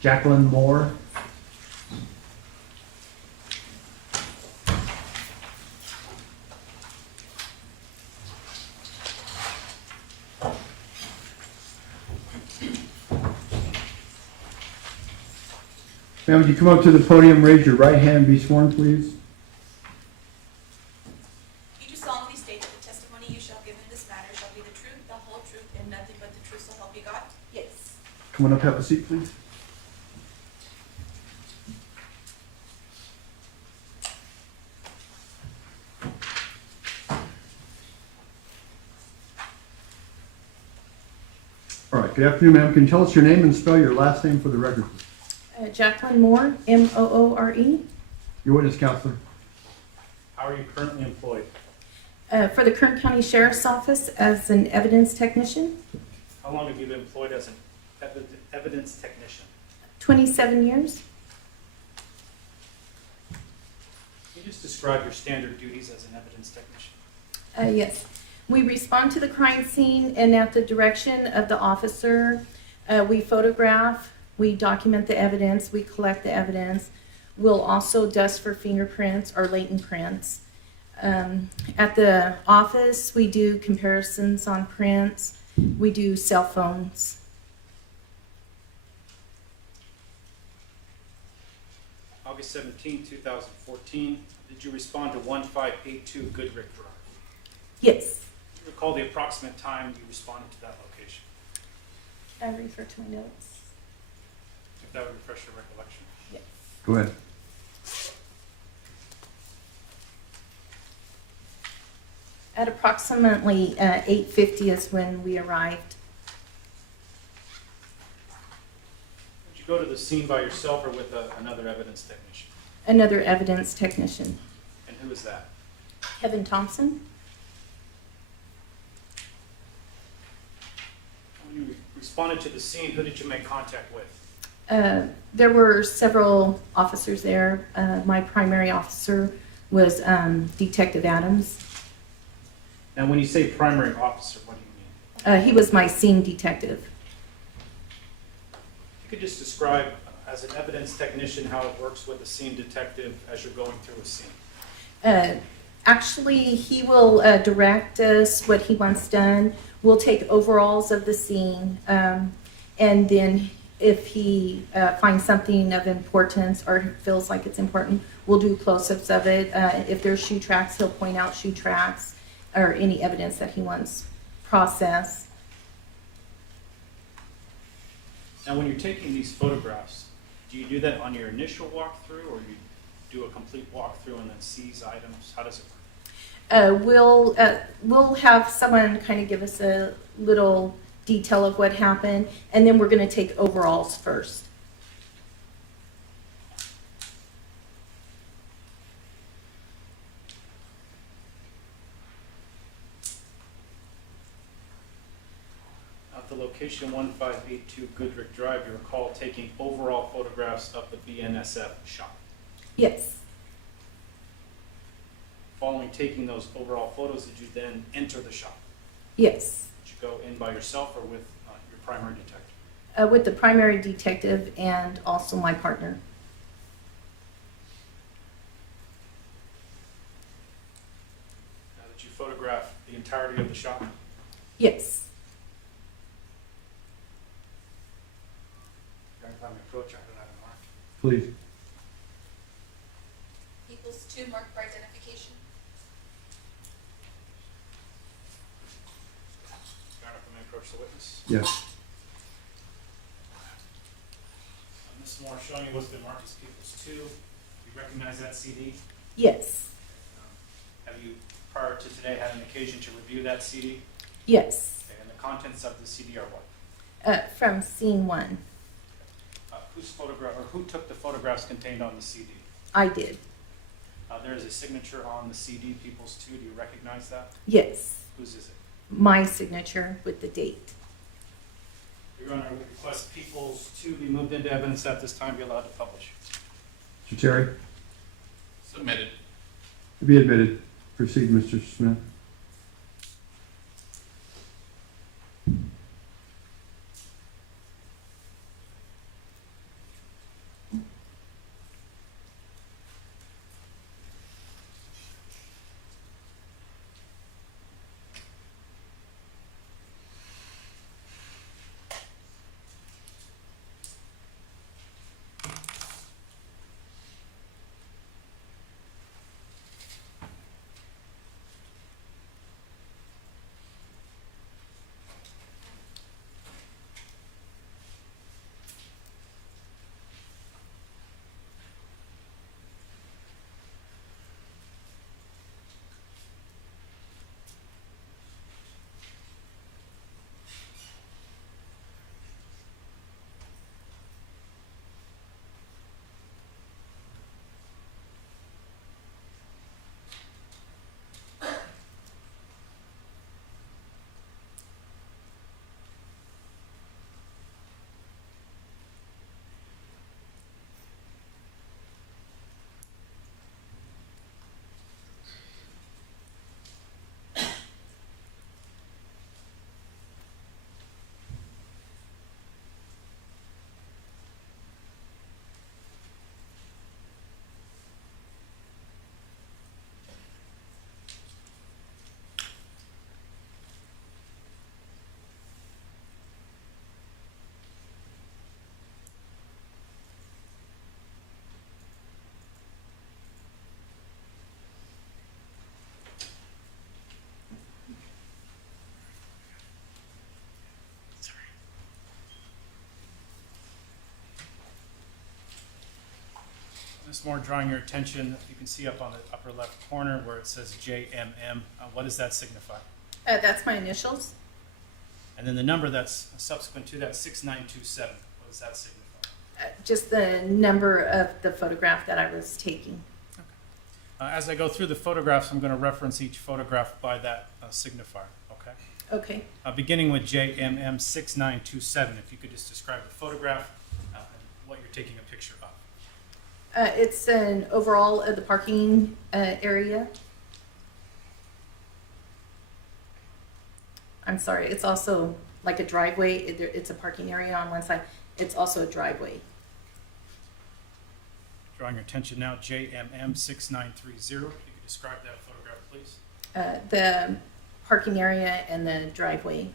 Jacqueline Moore. Ma'am, would you come up to the podium, raise your right hand, and be sworn, please? You do solemnly state that the testimony you shall give in this matter shall be the truth, the whole truth, and nothing but the truth, so help you God? Yes. Come on up, have a seat, please. All right, good afternoon, ma'am. Can you tell us your name and spell your last name for the record, please? Jacqueline Moore, M-O-O-R-E. Your witness, counselor. How are you currently employed? For the Kern County Sheriff's Office as an evidence technician, How long have you been employed as an evidence technician? 27 years. Can you just describe your standard duties as an evidence technician? Yes. We respond to the crime scene, and at the direction of the officer, we photograph, we document the evidence, we collect the evidence. We'll also dust for fingerprints or latent prints. At the office, we do comparisons on prints. We do cell phones. August 17, 2014, did you respond to 1582 Goodrick Drive? Yes. Do you recall the approximate time you responded to that location? I refer to my notes. If that would refresh your recollection. Yes. Go ahead. At approximately 8:50 is when we arrived. Did you go to the scene by yourself or with another evidence technician? Another evidence technician, And who is that? Kevin Thompson. When you responded to the scene, who did you make contact with? There were several officers there. My primary officer was Detective Adams. And when you say primary officer, what do you mean? He was my scene detective. You could just describe, as an evidence technician, how it works with a scene detective as you're going through a scene. Actually, he will direct us what he wants done. We'll take overalls of the scene, and then if he finds something of importance or feels like it's important, we'll do close-ups of it. If there's shoe tracks, he'll point out shoe tracks or any evidence that he wants processed. Now, when you're taking these photographs, do you do that on your initial walkthrough, or you do a complete walkthrough and then seize items? How does it work? We'll have someone kind of give us a little detail of what happened, and then we're going to take overalls first. At the location 1582 Goodrick Drive, you recall taking overall photographs of the BNSF shop. Yes. Following taking those overall photos, did you then enter the shop? Yes. Did you go in by yourself or with your primary detective? With the primary detective and also my partner. Now, did you photograph the entirety of the shop? Yes. Every time I approach, I don't have it marked. Please. Equals 2 marked for identification. Your Honor, if I may approach the witness. Yes. Ms. Moore, showing you what's been marked as Peoples 2. You recognize that CD? Yes. Have you, prior to today, had an occasion to review that CD? Yes. Okay, and the contents of the CD are what? From scene 1. Whose photograph, or who took the photographs contained on the CD? I did. There is a signature on the CD, Peoples 2. Do you recognize that? Yes. Whose is it? My signature with the date. Your Honor, I would request Peoples 2 be moved into evidence at this time, be allowed to publish. Mr. Terry, Submitted. to be admitted. Proceed, Mr. Smith. once more drawing your attention, you can see up on the upper left corner where it says JMM. What does that signify? That's my initials. And then the number that's subsequent to that, 6927, what does that signify? Just the number of the photograph that I was taking. As I go through the photographs, I'm going to reference each photograph by that signifier, okay? Okay. Beginning with JMM6927, if you could just describe the photograph and what you're taking a picture of. It's an overall of the parking area. I'm sorry, it's also like a driveway. It's a parking area on one side. It's also a driveway. Drawing your attention now, JMM6930. If you could describe that photograph, please. The parking area and the driveway.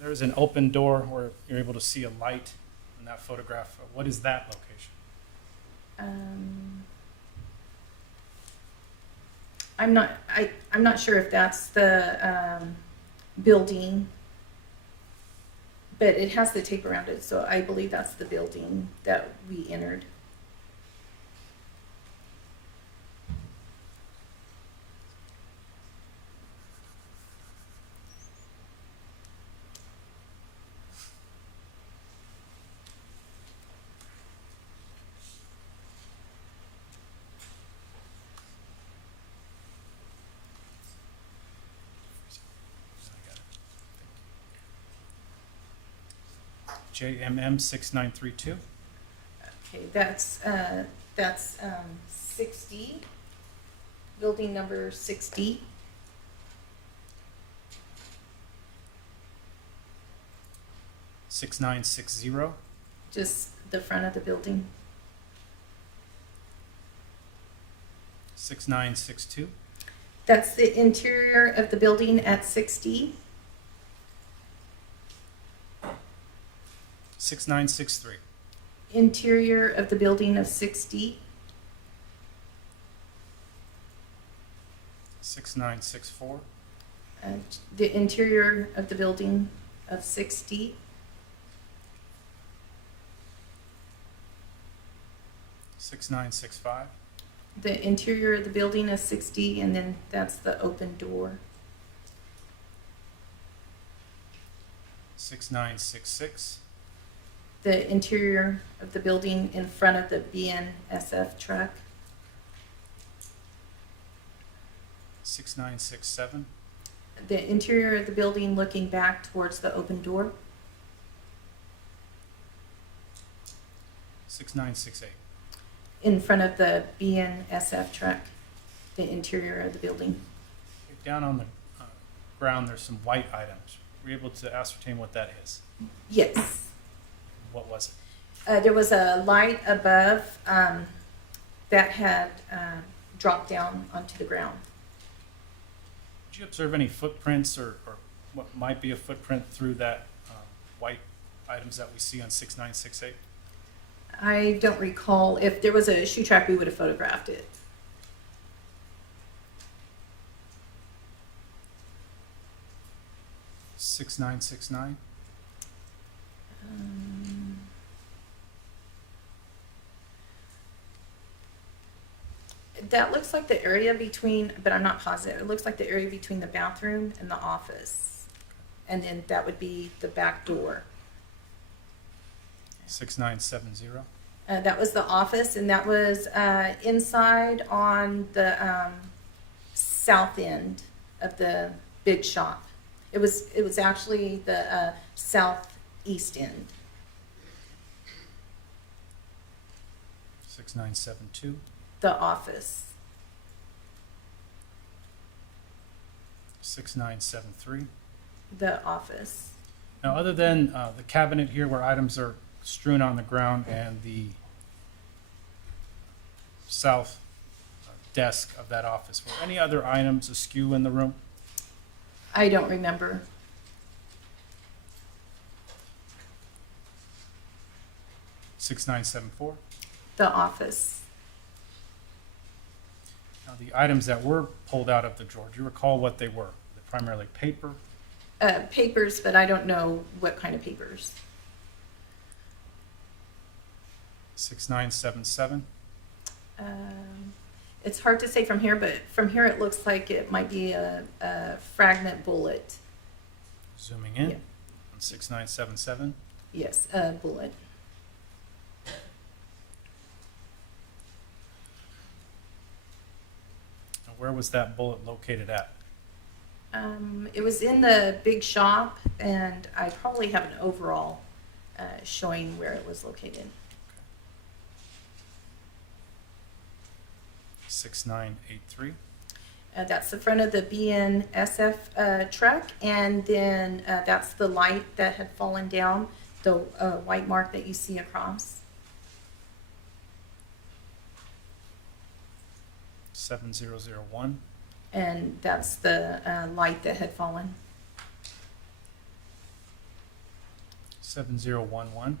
There's an open door where you're able to see a light in that photograph. What is that location? I'm not sure if that's the building, but it has the tape around it, so I believe that's the building that we entered. JMM6932. Okay, that's 60, building number 60. $6960. Just the front of the building. 6962. That's the interior of the building at 60. 6963. Interior of the building of 60. 6964. The interior of the building of 60. 6965. The interior of the building is 60, and then that's the open door. 6966. The interior of the building in front of the BNSF truck. 6967. The interior of the building looking back towards the open door. 6968. In front of the BNSF truck. The interior of the building. Down on the ground, there's some white items. Were you able to ascertain what that is? Yes. What was it? There was a light above that had dropped down onto the ground. Did you observe any footprints or what might be a footprint through that white items that we see on 6968? I don't recall. If there was a shoe track, we would have photographed it. $6969. That looks like the area between, but I'm not positive. It looks like the area between the bathroom and the office. And then that would be the back door. 6970. That was the office, and that was inside on the south end of the big shop. It was actually the southeast end. 6972. The office. 6973. The office. Now, other than the cabinet here where items are strewn on the ground and the south desk of that office, were any other items askew in the room? I don't remember. $6974. The office. Now, the items that were pulled out of the drawer, do you recall what they were? Were they primarily paper? Papers, but I don't know what kind of papers. 6977. It's hard to say from here, but from here it looks like it might be a fragment bullet. Zooming in Yeah. on 6977. Yes, a bullet. Now, where was that bullet located at? It was in the big shop, and I probably have an overall showing where it was located. 6983. That's the front of the BNSF truck, and then that's the light that had fallen down, the white mark that you see across. 7001. And that's the light that had fallen. 7011.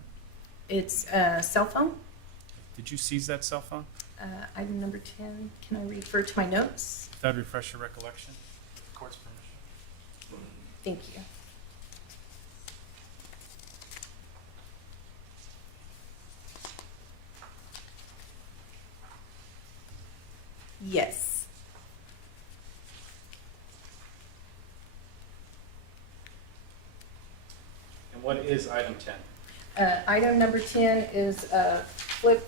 It's a cell phone. Did you seize that cell phone? Item number 10. Can I refer to my notes? If that would refresh your recollection. Court's permission. Thank you. Yes. And what is item 10? Item number 10 is a flip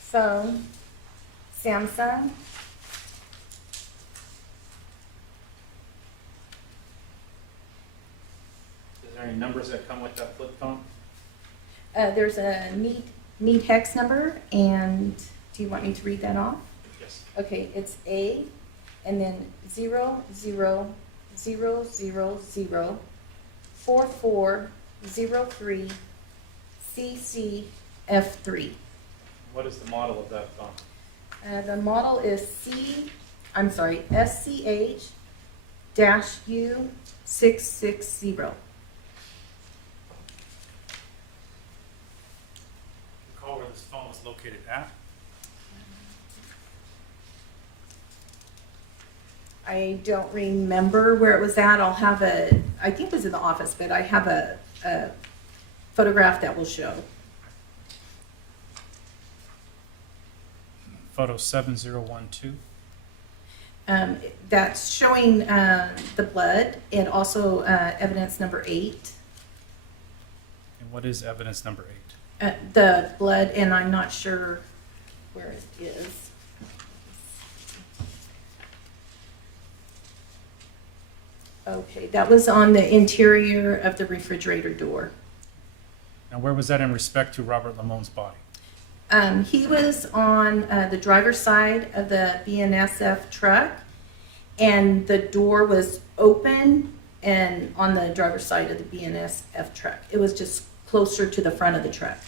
phone, Samsung. Is there any numbers that come with that flip phone? There's a need hex number, and do you want me to read that off? Yes. Okay, it's A, and then 00004403 CCF3. What is the model of that phone? The model is SCH-U660. Recall where this phone was located at? I don't remember where it was at. I think it was in the office, but I have a photograph that will show. Photo 7012. That's showing the blood, and also evidence number 8. And what is evidence number 8? The blood, and I'm not sure where it is. Okay, that was on the interior of the refrigerator door. Now, where was that in respect to Robert Limon's body? He was on the driver's side of the BNSF truck, and the door was open and on the driver's side of the BNSF truck. It was just closer to the front of the truck.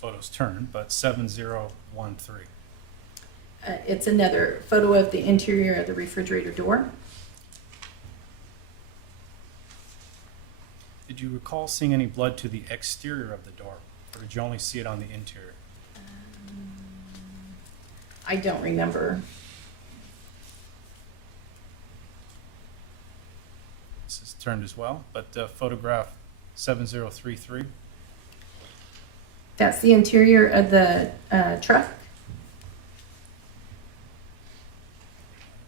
Photos turned, but 7013. It's another photo of the interior of the refrigerator door. Did you recall seeing any blood to the exterior of the door, or did you only see it on the interior? I don't remember. This is turned as well, but photograph 7033. That's the interior of the truck.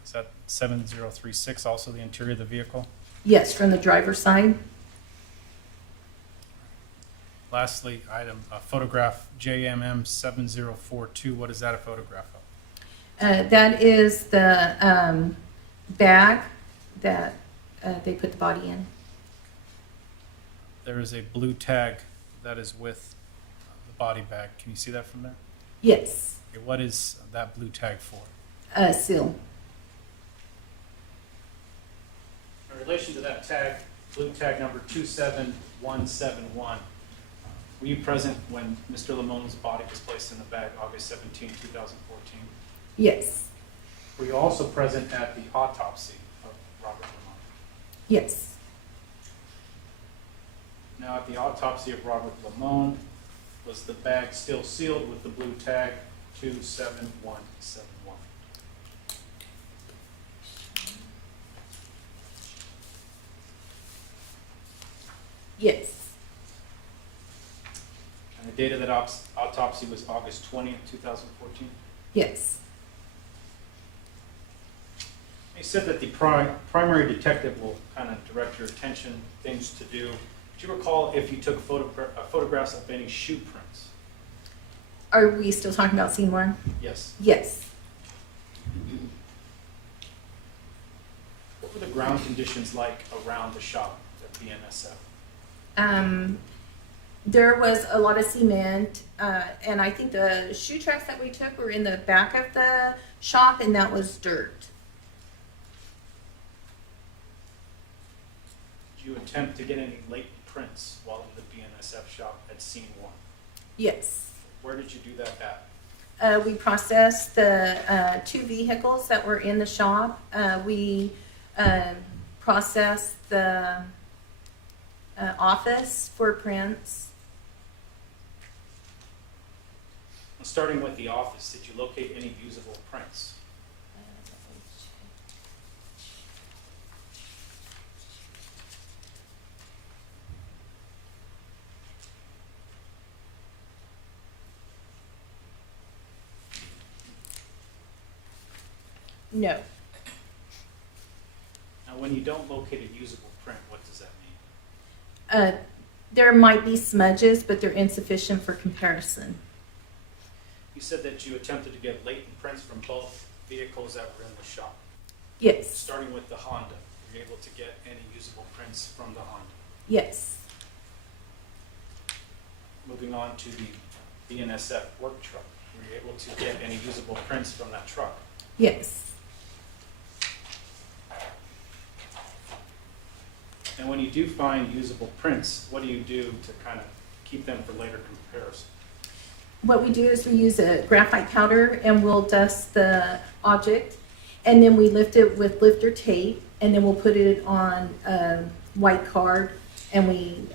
Is that 7036 also the interior of the vehicle? Yes, from the driver's side. Lastly, item photograph JMM 7042. What is that a photograph of? That is the bag that they put the body in. There is a blue tag that is with the body bag. Can you see that from there? Yes, Okay, what is that blue tag for? seal. In relation to that tag, blue tag number 27171, were you present when Mr. Limon's body was placed in the bag August 17, 2014? Yes, Were you also present at the autopsy of Robert Limon? yes. Now, at the autopsy of Robert Limon, was the bag still sealed with the blue tag 27171? Yes. And the date of that autopsy was August 20th, 2014? Yes. You said that the primary detective will kind of direct your attention, things to do. Do you recall if you took photographs of any shoe prints? Are we still talking about scene one? Yes. Yes. What were the ground conditions like around the shop at BNSF? There was a lot of cement, and I think the shoe tracks that we took were in the back of the shop, and that was dirt. Did you attempt to get any latent prints while in the BNSF shop at scene one? Yes. Where did you do that at? We processed the 2 vehicles that were in the shop. We processed the office for prints. Starting with the office, did you locate any usable prints? No. Now, when you don't locate a usable print, what does that mean? There might be smudges, but they're insufficient for comparison. You said that you attempted to get latent prints from both vehicles that were in the shop. Yes. Starting with the Honda, were you able to get any usable prints from the Honda? Yes. Moving on to the BNSF work truck, were you able to get any usable prints from that truck? Yes. And when you do find usable prints, what do you do to kind of keep them for later comparison? What we do is we use a graphite powder and we'll dust the object, and then we lift it with lifter tape, and then we'll put it on a white card, and we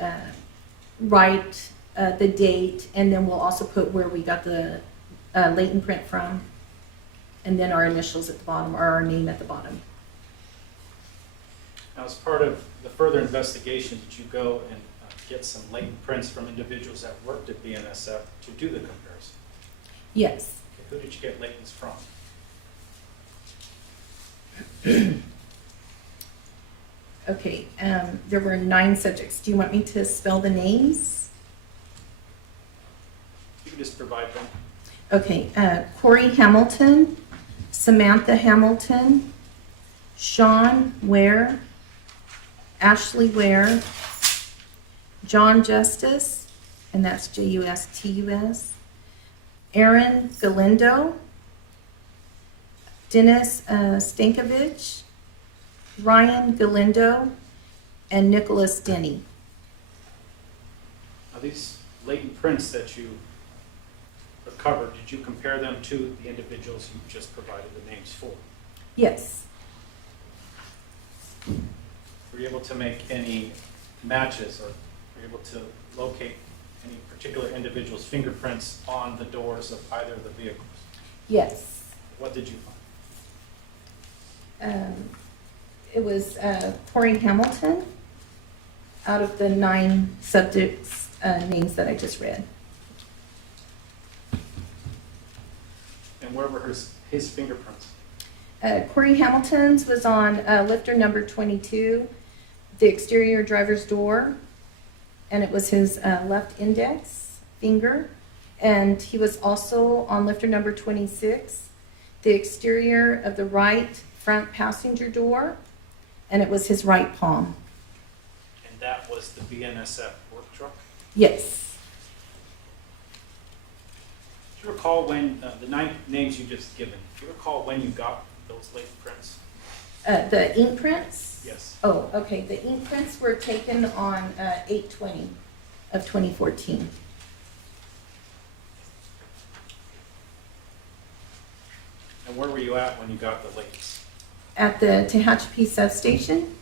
write the date, and then we'll also put where we got the latent print from, and then our initials at the bottom, or our name at the bottom. Now, as part of the further investigation, did you go and get some latent prints from individuals that worked at BNSF to do the comparison? Yes. Okay, who did you get latents from? Okay, there were 9 subjects. Do you want me to spell the names? You can just provide them. Okay, Corey Hamilton, Samantha Hamilton, Sean Ware, Ashley Ware, John Justice, and that's Justus, Aaron Galindo, Dennis Stankovich, Ryan Galindo, and Nicholas Denny. Now, these latent prints that you recovered, did you compare them to the individuals you just provided the names for? Yes. Were you able to make any matches, or were you able to locate any particular individual's fingerprints on the doors of either of the vehicles? Yes. What did you find? It was Corey Hamilton out of the 9 subjects' names that I just read. And where were his fingerprints? Corey Hamilton's was on lifter number 22, the exterior driver's door, and it was his left index finger. And he was also on lifter number 26, the exterior of the right front passenger door, and it was his right palm. And that was the BNSF work truck? Yes. Do you recall when, the 9 names you just given, do you recall when you got those latent prints? The ink prints? Yes. Oh, okay. The ink prints were taken on 8/20 of 2014. And where were you at when you got the latents? At the Tehachapi substation?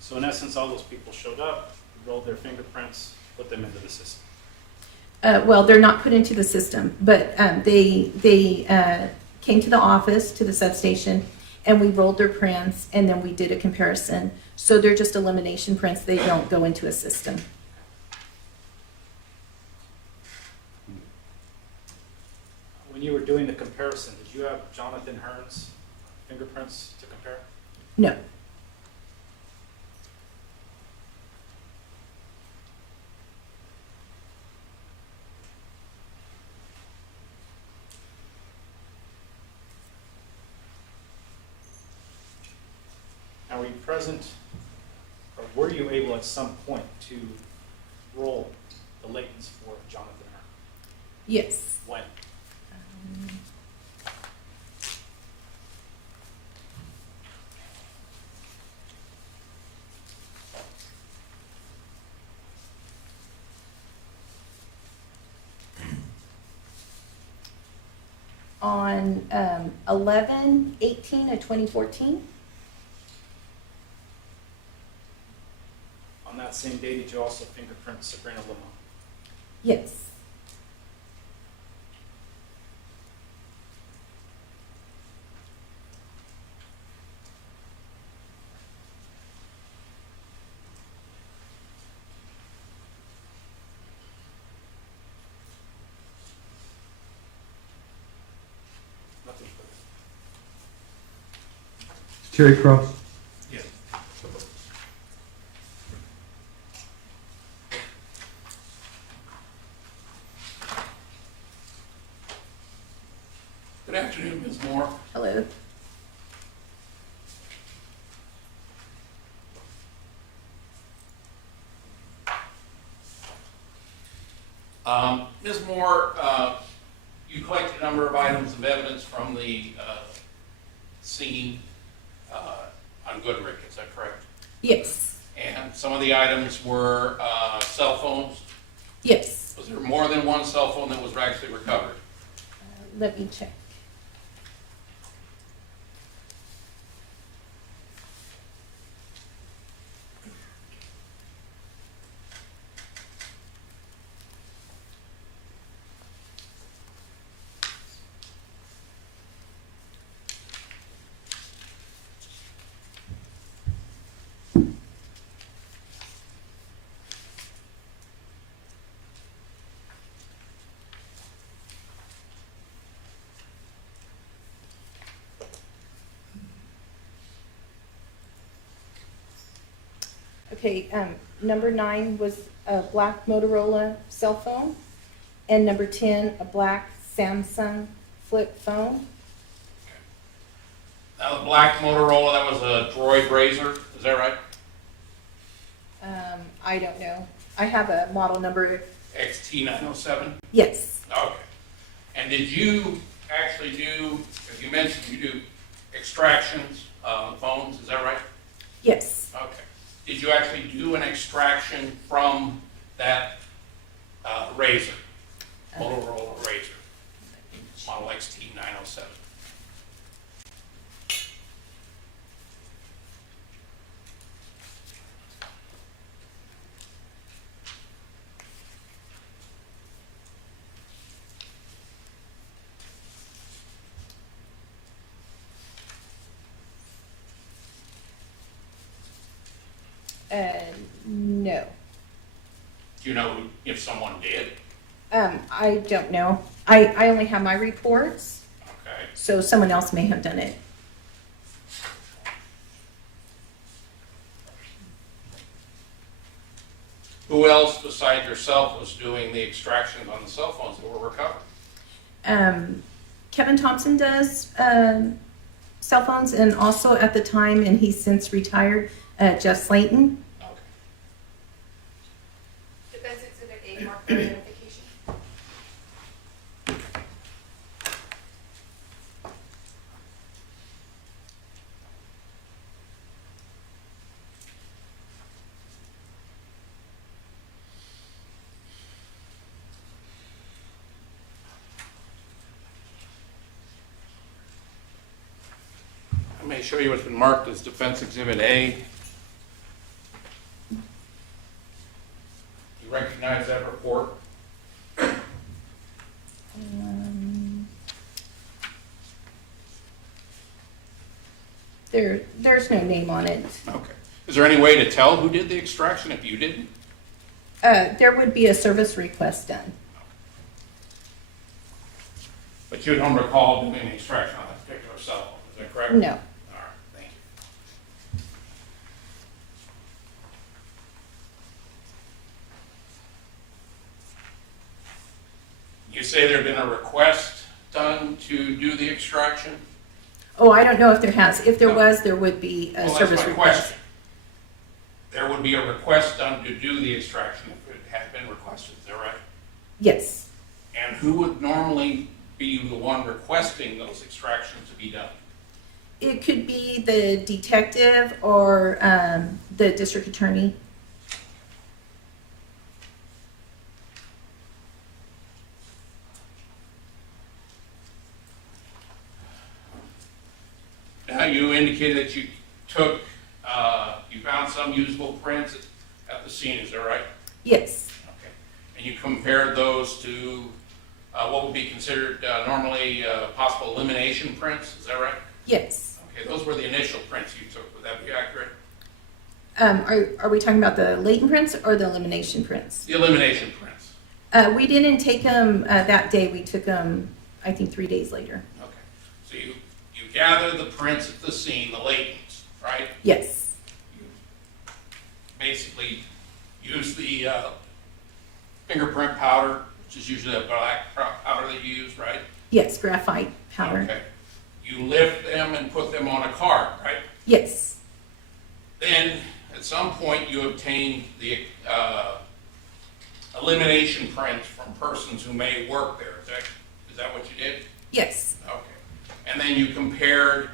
So in essence, all those people showed up, rolled their fingerprints, put them into the system. Well, they're not put into the system, but they came to the office, to the substation, and we rolled their prints, and then we did a comparison. So they're just elimination prints, they don't go into a system. When you were doing the comparison, did you have Jonathan Hearn's fingerprints to compare? No. Now, were you present, or were you able at some point to roll the Laytons for Jonathan Hearn? Yes. When? On 11/18 of 2014. On that same day, did you also fingerprint Sabrina Limon? Yes. Nothing further. Terry Cross. Yes. Good afternoon, Ms. Moore. Hello. Ms. Moore, you collected a number of items of evidence from the scene on Goodrick, is that correct? Yes. And some of the items were cell phones. Yes. Was there more than one cell phone that was actually recovered? Let me check. Okay, number 9 was a black Motorola cell phone, and number 10, a black Samsung flip phone. Now, the black Motorola, that was a Droid Razor, is that right? I don't know. I have a model number. XT907? Yes. Okay. And did you actually do, as you mentioned, you do extractions on phones, is that right? Yes. Okay. Did you actually do an extraction from that razor, Motorola Razor, model XT907? No. Do you know if someone did? I don't know. I only have my reports, Okay. so someone else may have done it. Who else besides yourself was doing the extractions on the cell phones that were recovered? Kevin Thompson does cell phones, and also at the time, and he's since retired, Jeff Slayton. Okay. Defense Exhibit A, marked for identification. I may show you what's been marked as Defense Exhibit A. You recognize that report? There's no name on it. Okay. Is there any way to tell who did the extraction if you didn't? There would be a service request done. But you don't recall doing the extraction on that particular cell phone, is that correct? No. All right, thank you. You say there had been a request done to do the extraction? Oh, I don't know if there has. If there No. was, there would be a Well, service that's my request. question. There would be a request done to do the extraction if it had been requested, is that right? Yes. And who would normally be the one requesting those extractions to be done? It could be the detective or the district attorney. Now, you indicated that you took, you found some usable prints at the scene, is that right? Yes. Okay. And you compared those to what would be considered normally possible elimination prints, is that right? Yes. Okay, those were the initial prints you took, would that be accurate? Are we talking about the latent prints or the elimination prints? The elimination prints. We didn't take them that day. We took them, I think, 3 days later. Okay. So you gathered the prints at the scene, the latents, right? Yes. You basically use the fingerprint powder, which is usually a black powder that you use, right? Yes, graphite powder. Okay. You lift them and put them on a card, right? Yes. Then, at some point, you obtained the elimination prints from persons who may work there. Is that what you did? Yes. Okay. And then you compared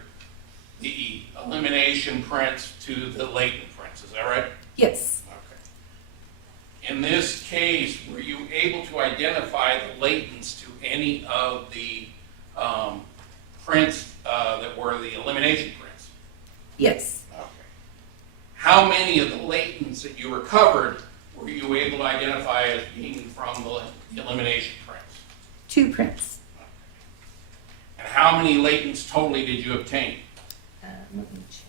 the elimination prints to the latent prints. Is that right? Yes. Okay. In this case, were you able to identify the latents to any of the prints that were the elimination prints? Yes. Okay. How many of the latents that you recovered were you able to identify as being from the elimination prints? 2 prints. And how many latents totally did you obtain? Let me check.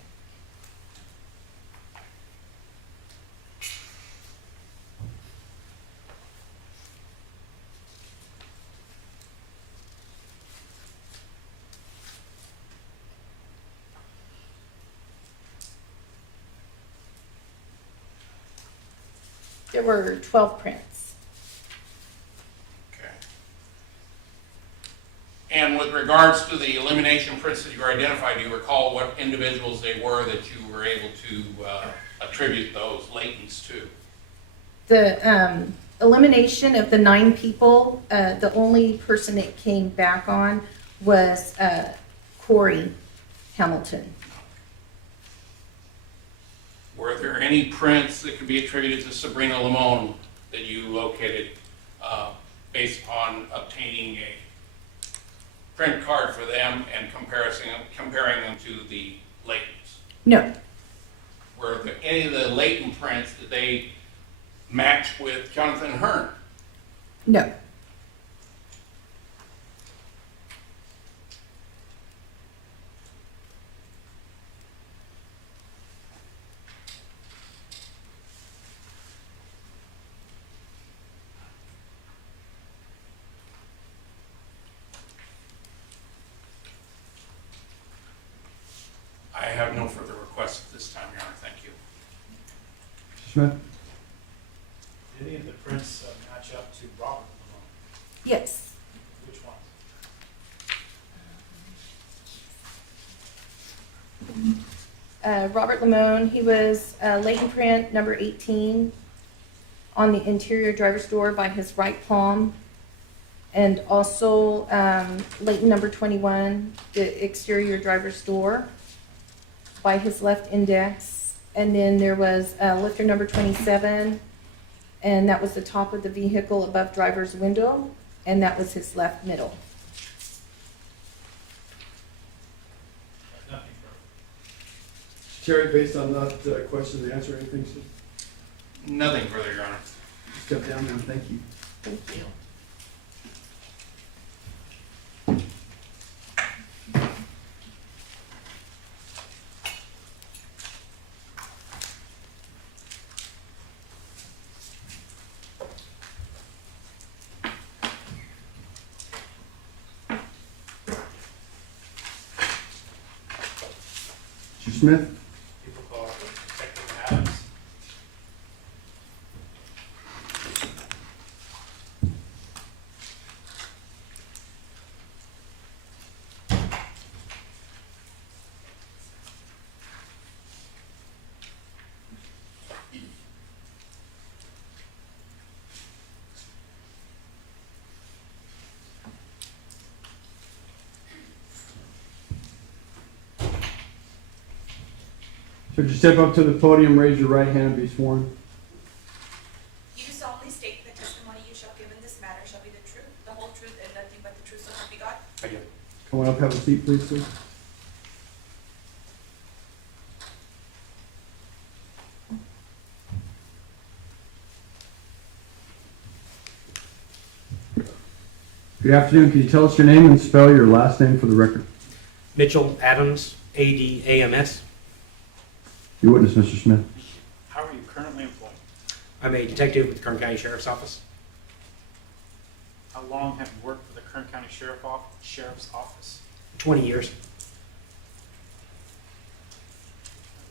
There were 12 prints. Okay. And with regards to the elimination prints that you identified, do you recall what individuals they were that you were able to attribute those latents to? The elimination of the 9 people, the only person it came back on was Corey Hamilton. Were there any prints that could be attributed to Sabrina Limon that you located based upon obtaining a print card for them and comparing them to the latents? No. Were there any of the latent prints that they matched with Jonathan Hearn? No. I have no further requests at this time, Your Honor. Thank you. Smith? Did any of the prints match up to Robert Limon? Yes. Which ones? Robert Limon, he was latent print number 18 on the interior driver's door by his right palm, and also latent number 21, the exterior driver's door by his left index. And then there was lifter number 27, and that was the top of the vehicle above driver's window, and that was his left middle. Nothing further. Terry, based on that question and answer, anything, sir? Nothing further, Your Honor. Step down now, thank you. Thank you. Smith? People call Detective Adams. So would you step up to the podium, raise your right hand, and be sworn? You do solemnly state that the testimony you shall give in this matter shall be the truth, the whole truth, and nothing but the truth, so help you God? I do. Come on up, have a seat, please, sir. Good afternoon. Can you tell us your name and spell your last name for the record? Mitchell Adams, ADAMS. Your witness, Mr. Smith. How are you currently employed? I'm a detective with the Kern County Sheriff's Office. How long have you worked for the Kern County Sheriff's Office? 20 years.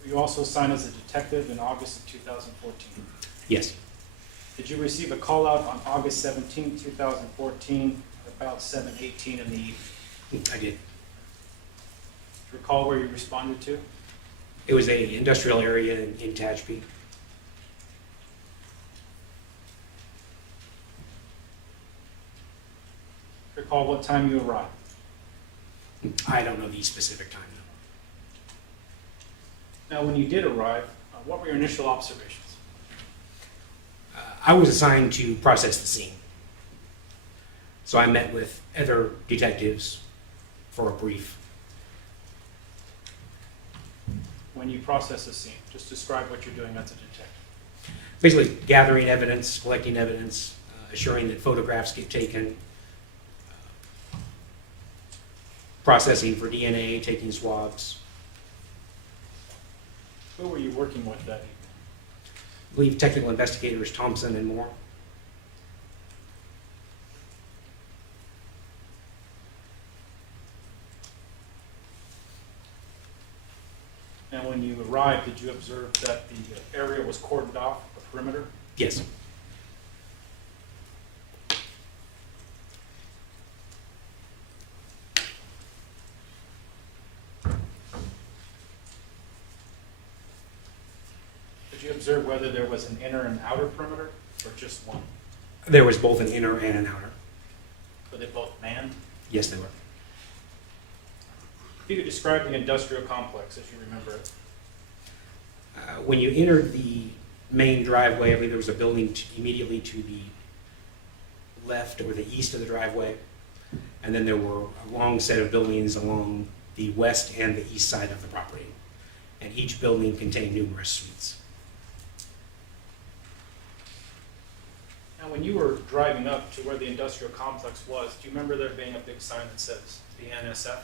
You also assigned as a detective in August of 2014. Yes. Did you receive a call out on August 17, 2014, at about 7:18 in the evening? I did. Do you recall where you responded to? It was a industrial area in Tehachapi. Recall what time you arrived? I don't know the specific time. Now, when you did arrive, what were your initial observations? I was assigned to process the scene. So I met with other detectives for a brief. When you process the scene, just describe what you're doing as a detective. Basically gathering evidence, collecting evidence, assuring that photographs get taken, processing for DNA, taking swabs. Who were you working with that evening? I believe technical investigators Thompson and Moore. Now, when you arrived, did you observe that the area was cordoned off, the perimeter? Yes. Did you observe whether there was an inner and outer perimeter, or just one? There was both an inner and an outer. Were they both manned? Yes, they were. If you could describe the industrial complex as you remember it. When you entered the main driveway, I believe there was a building immediately to the left or the east of the driveway. And then there were a long set of buildings along the west and the east side of the property. And each building contained numerous suites. Now, when you were driving up to where the industrial complex was, do you remember there being a big sign that says the NSF?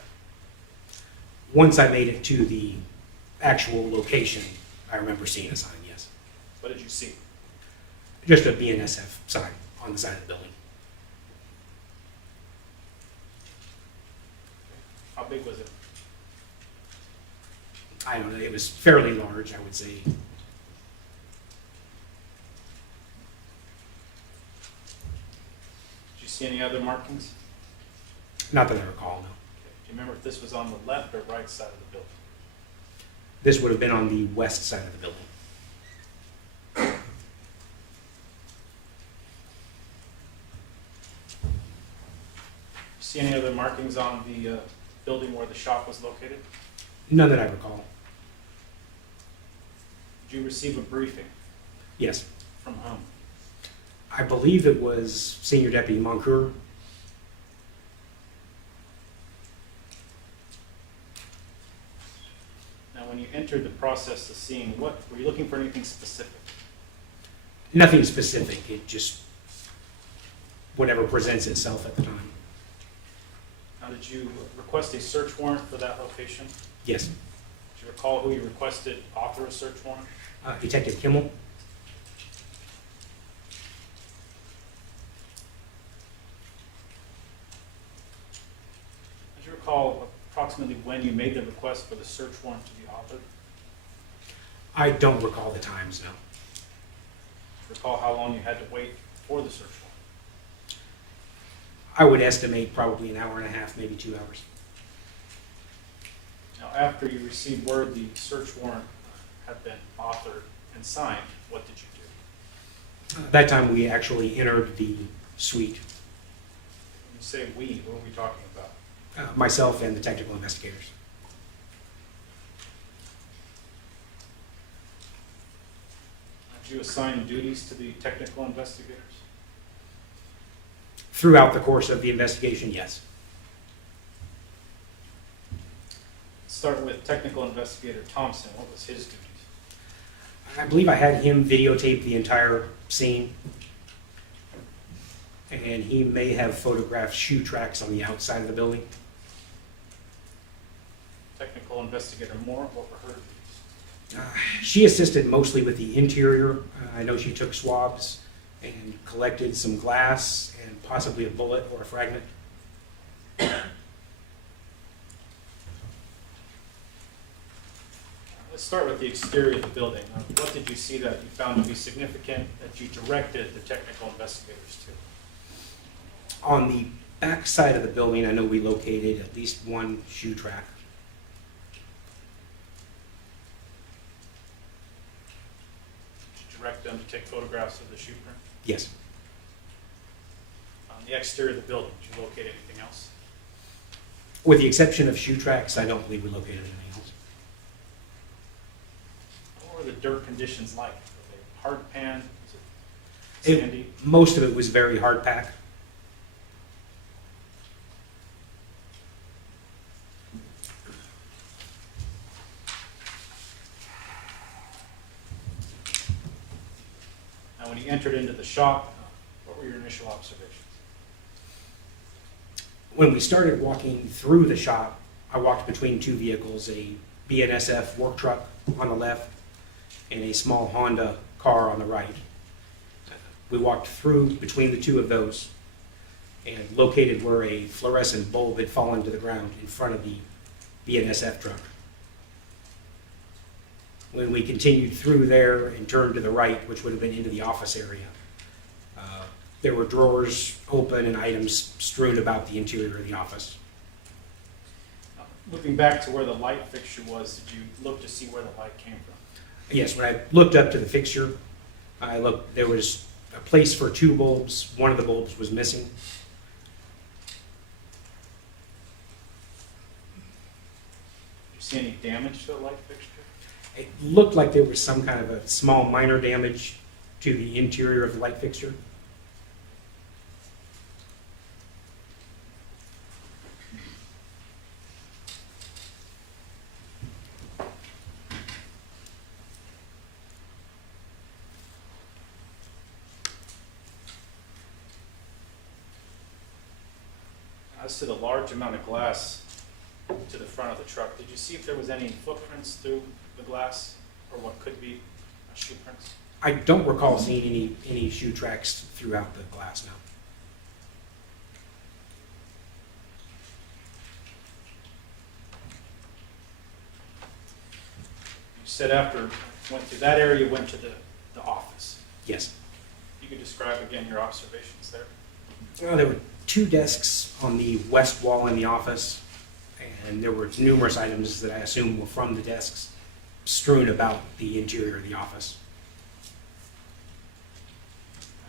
Once I made it to the actual location, I remember seeing a sign, yes. What did you see? Just a BNSF sign on the side of the building. How big was it? I don't know, it was fairly large, I would say. Did you see any other markings? Not that I recall, no. Do you remember if this was on the left or right side of the building? This would have been on the west side of the building. See any other markings on the building where the shop was located? None that I recall. Did you receive a briefing Yes. from whom? I believe it was Senior Deputy Myer. Now, when you entered the process of seeing, what were you looking for anything specific? Nothing specific, it just whatever presents itself at the time. Now, did you request a search warrant for that location? Yes. Do you recall who you requested author a search warrant? Detective Kimmel. Do you recall approximately when you made the request for the search warrant to be authored? I don't recall the times, no. Recall how long you had to wait for the search warrant? I would estimate probably an hour and a half, maybe 2 hours. Now, after you received word the search warrant had been authored and signed, what did you do? At that time, we actually entered the suite, When you say we, what are we talking about? myself and the technical investigators. Did you assign duties to the technical investigators? Throughout the course of the investigation, yes. Let's start with technical investigator Thompson. What was his duties? I believe I had him videotape the entire scene, and he may have photographed shoe tracks on the outside of the building. Technical investigator Moore, what were her duties? She assisted mostly with the interior. I know she took swabs and collected some glass and possibly a bullet or a fragment. Let's start with the exterior of the building. What did you see that you found to be significant that you directed the technical investigators to? On the back side of the building, I know we located at least one shoe track. Did you direct them to take photographs of the shoe print? Yes. On the exterior of the building, did you locate anything else? With the exception of shoe tracks, I don't believe we located anything else. What were the dirt conditions like? Were they hard pan? Was it sandy? Most of it was very hard packed. Now, when you entered into the shop, what were your initial observations? When we started walking through the shop, I walked between two vehicles, a BNSF work truck on the left and a small Honda car on the right. We walked through between the two of those and located where a fluorescent bulb had fallen to the ground in front of the BNSF truck. When we continued through there and turned to the right, which would have been into the office area, there were drawers open and items strewn about the interior of the office. Looking back to where the light fixture was, did you look to see where the light came from? Yes, when I looked up to the fixture, I looked, there was a place for two bulbs. One of the bulbs was missing. Did you see any damage to the light fixture? It looked like there was some kind of a small minor damage to the interior of the light fixture. As to the large amount of glass to the front of the truck, did you see if there was any footprints through the glass or what could be shoe prints? I don't recall seeing any shoe tracks throughout the glass now. You said after you went through that area, you went to the office. Yes. You could describe again your observations there. There were two desks on the west wall in the office, and there were numerous items that I assume were from the desks strewn about the interior of the office.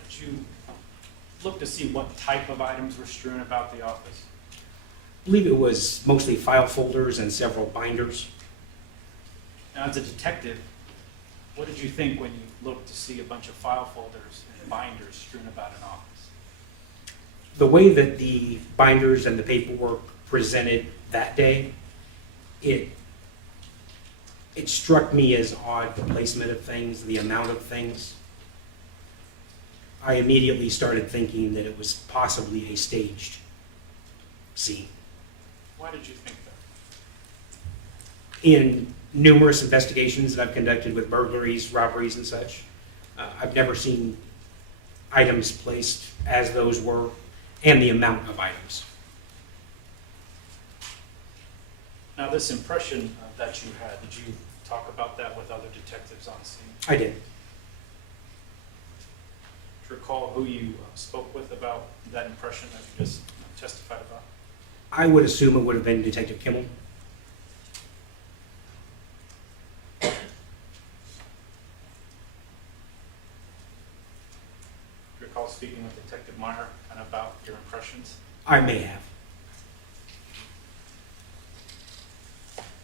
Did you look to see what type of items were strewn about the office? I believe it was mostly file folders and several binders. Now, as a detective, what did you think when you looked to see a bunch of file folders and binders strewn about an office? The way that the binders and the paperwork presented that day, it struck me as odd, the placement of things, the amount of things. I immediately started thinking that it was possibly a staged scene. Why did you think that? In numerous investigations that I've conducted with burglaries, robberies, and such, I've never seen items placed as those were, and the amount of items. Now, this impression that you had, did you talk about that with other detectives on scene? I did. Do you recall who you spoke with about that impression that you just testified about? I would assume it would have been Detective Kimmel. Do you recall speaking with Detective Myer kind of about your impressions? I may have.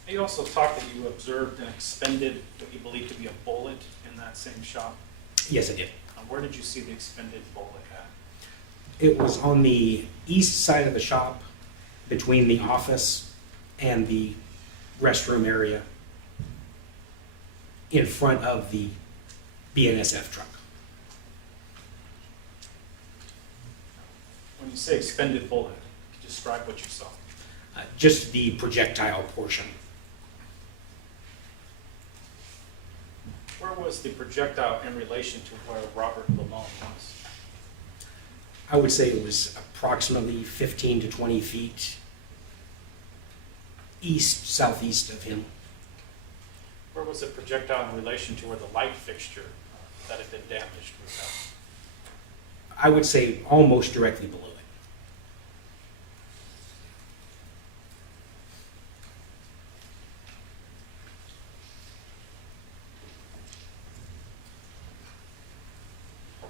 You also talked that you observed and expended what you believe to be a bullet in that same shot. Yes, I did. Where did you see the expended bullet at? It was on the east side of the shop, between the office and the restroom area, in front of the BNSF truck. When you say expended bullet, could you describe what you saw? Just the projectile portion. Where was the projectile in relation to where Robert Limon was? I would say it was approximately 15 to 20 feet east, southeast of him. Where was the projectile in relation to where the light fixture that had been damaged was at? I would say almost directly below it.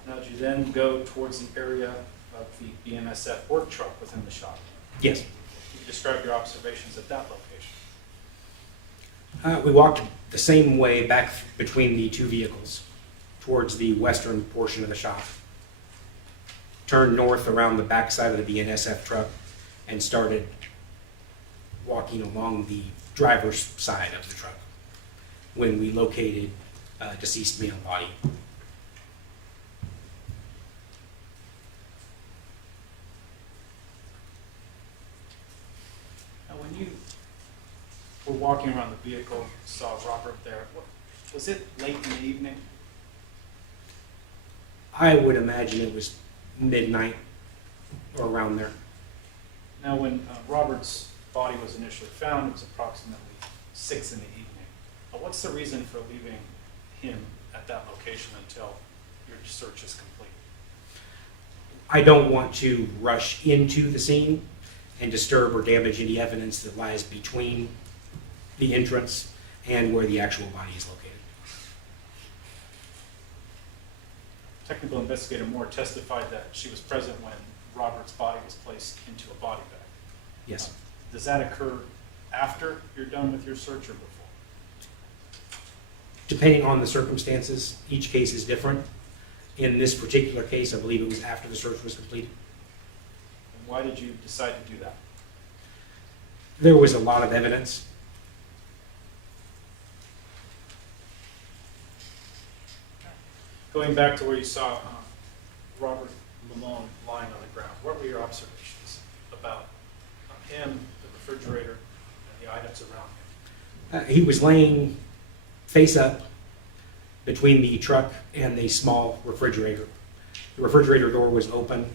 Now, did you then go towards the area of the BNSF work truck within the shop? Yes. Can you describe your observations at that location? We walked the same way back between the two vehicles towards the western portion of the shop, turned north around the backside of the BNSF truck, and started walking along the driver's side of the truck when we located deceased male body. Now, when you were walking around the vehicle, saw Robert there, was it late in the evening? I would imagine it was midnight or around there. Now, when Robert's body was initially found, it was approximately 6 in the evening. What's the reason for leaving him at that location until your search is complete? I don't want to rush into the scene and disturb or damage any evidence that lies between the entrance and where the actual body is located. Technical investigator Moore testified that she was present when Robert's body was placed into a body bag. Yes. Does that occur after you're done with your search or before? Depending on the circumstances, each case is different. In this particular case, I believe it was after the search was completed. And why did you decide to do that? There was a lot of evidence. Going back to where you saw Robert Limon lying on the ground, what were your observations about him, the refrigerator, and the items around him? He was laying face up between the truck and the small refrigerator. The refrigerator door was open.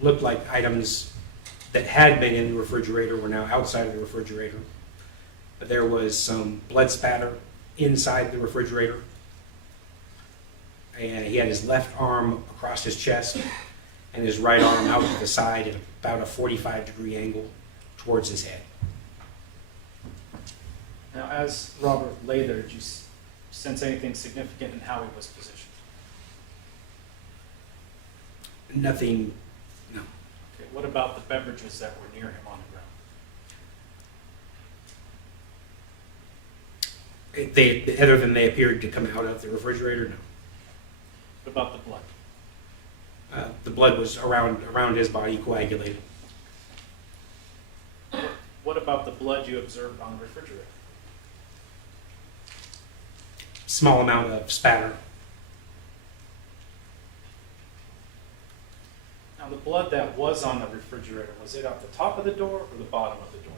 Looked like items that had been in the refrigerator were now outside of the refrigerator. There was some blood spatter inside the refrigerator. And he had his left arm across his chest and his right arm out to the side at about a 45-degree angle towards his head. Now, as Robert lay there, did you sense anything significant in how he was positioned? Nothing, no. Okay, what about the beverages that were near him on the ground? Other than they appeared to come out of the refrigerator, no. What about the blood? The blood was around his body, coagulated. What about the blood you observed on the refrigerator? Small amount of spatter. Now, the blood that was on the refrigerator, was it at the top of the door or the bottom of the door?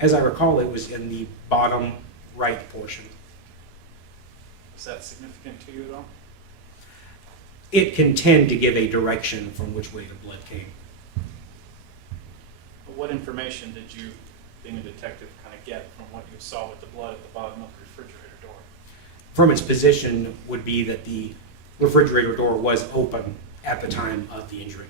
As I recall, it was in the bottom right portion. Is that significant to you at all? It can tend to give a direction from which way the blood came. What information did you, being a detective, kind of get from what you saw with the blood at the bottom of the refrigerator? from its position would be that the refrigerator door was open at the time of the injury.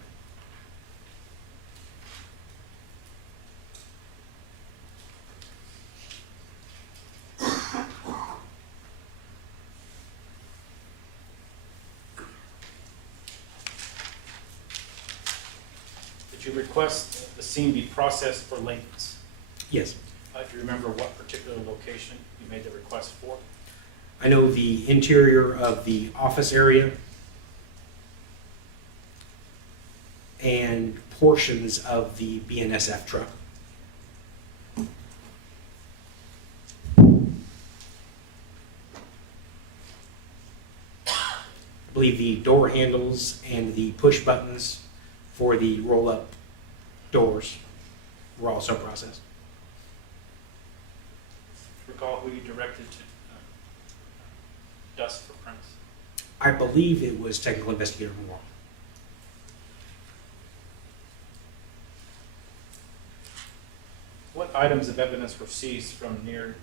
Did you request the scene be processed for latency? Yes. Do you remember what particular location you made the request for? I know the interior of the office area and portions of the BNSF truck. I believe the door handles and the push buttons for the roll-up doors were also processed. Recall who you directed to dust for prints? I believe it was Technical Investigator Moore. What items of evidence were seized from near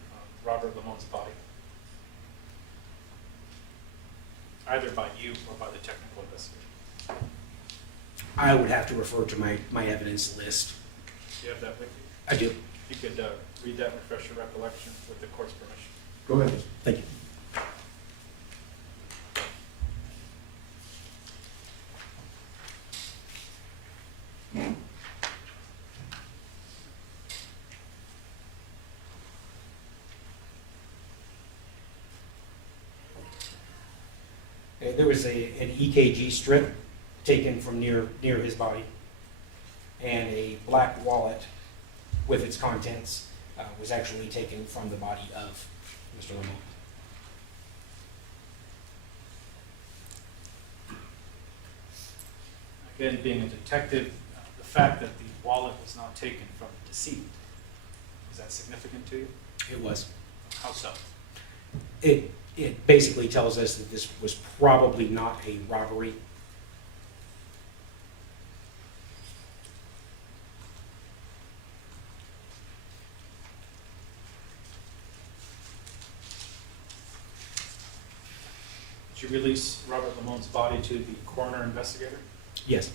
Robert Limon's body? Either by you or by the technical investigator? I would have to refer to my evidence list. Do you have that with you? I do. If you could read that and refresh your recollection with the court's permission. Go ahead. Thank you. There was an EKG strip taken from near his body, and a black wallet with its contents was actually taken from the body of Mr. Limon. Again, being a detective, the fact that the wallet was not taken from the decedent, is that significant to you? It was. How so? It basically tells us that this was probably not a robbery. Did you release Robert Limon's body to the coroner investigator? Yes.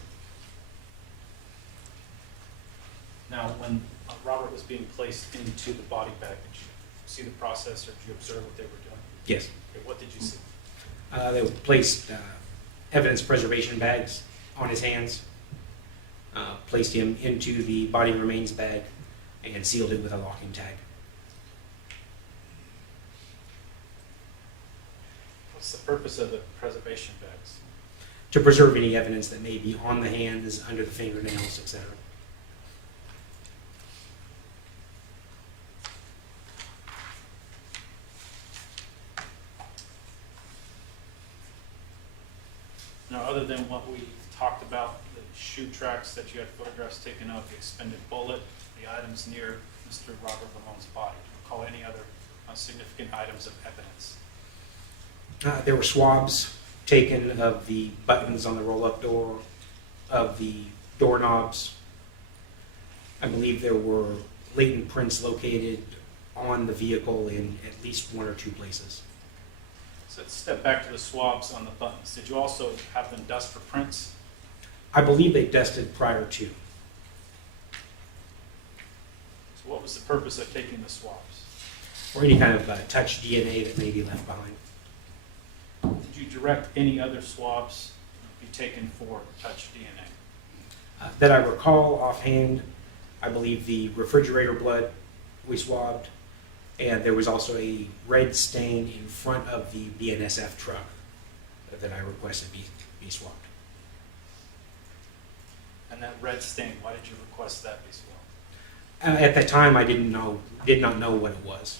Now, when Robert was being placed into the body bag, did you see the process or did you observe what they were doing? Yes. Okay, what did you see? They placed evidence preservation bags on his hands, placed him into the body remains bag, and sealed it with a locking tag. What's the purpose of the preservation bags? To preserve any evidence that may be on the hands, under the fingernails, etc. Now, other than what we talked about, the shoe tracks that you had photographs taken of, the expended bullet, the items near Mr. Robert Limon's body, do you recall any other significant items of evidence? There were swabs taken of the buttons on the roll-up door, of the doorknobs. I believe there were latent prints located on the vehicle in at least one or two places. So let's step back to the swabs on the buttons. Did you also have them dust for prints? I believe they dusted prior to. So what was the purpose of taking the swabs? Or any kind of touch DNA that may be left behind. Did you direct any other swabs be taken for touch DNA? That I recall offhand, I believe the refrigerator blood we swabbed, and there was also a red stain in front of the BNSF truck that I requested be swabbed. And that red stain, why did you request that be swabbed? At that time, I did not know what it was.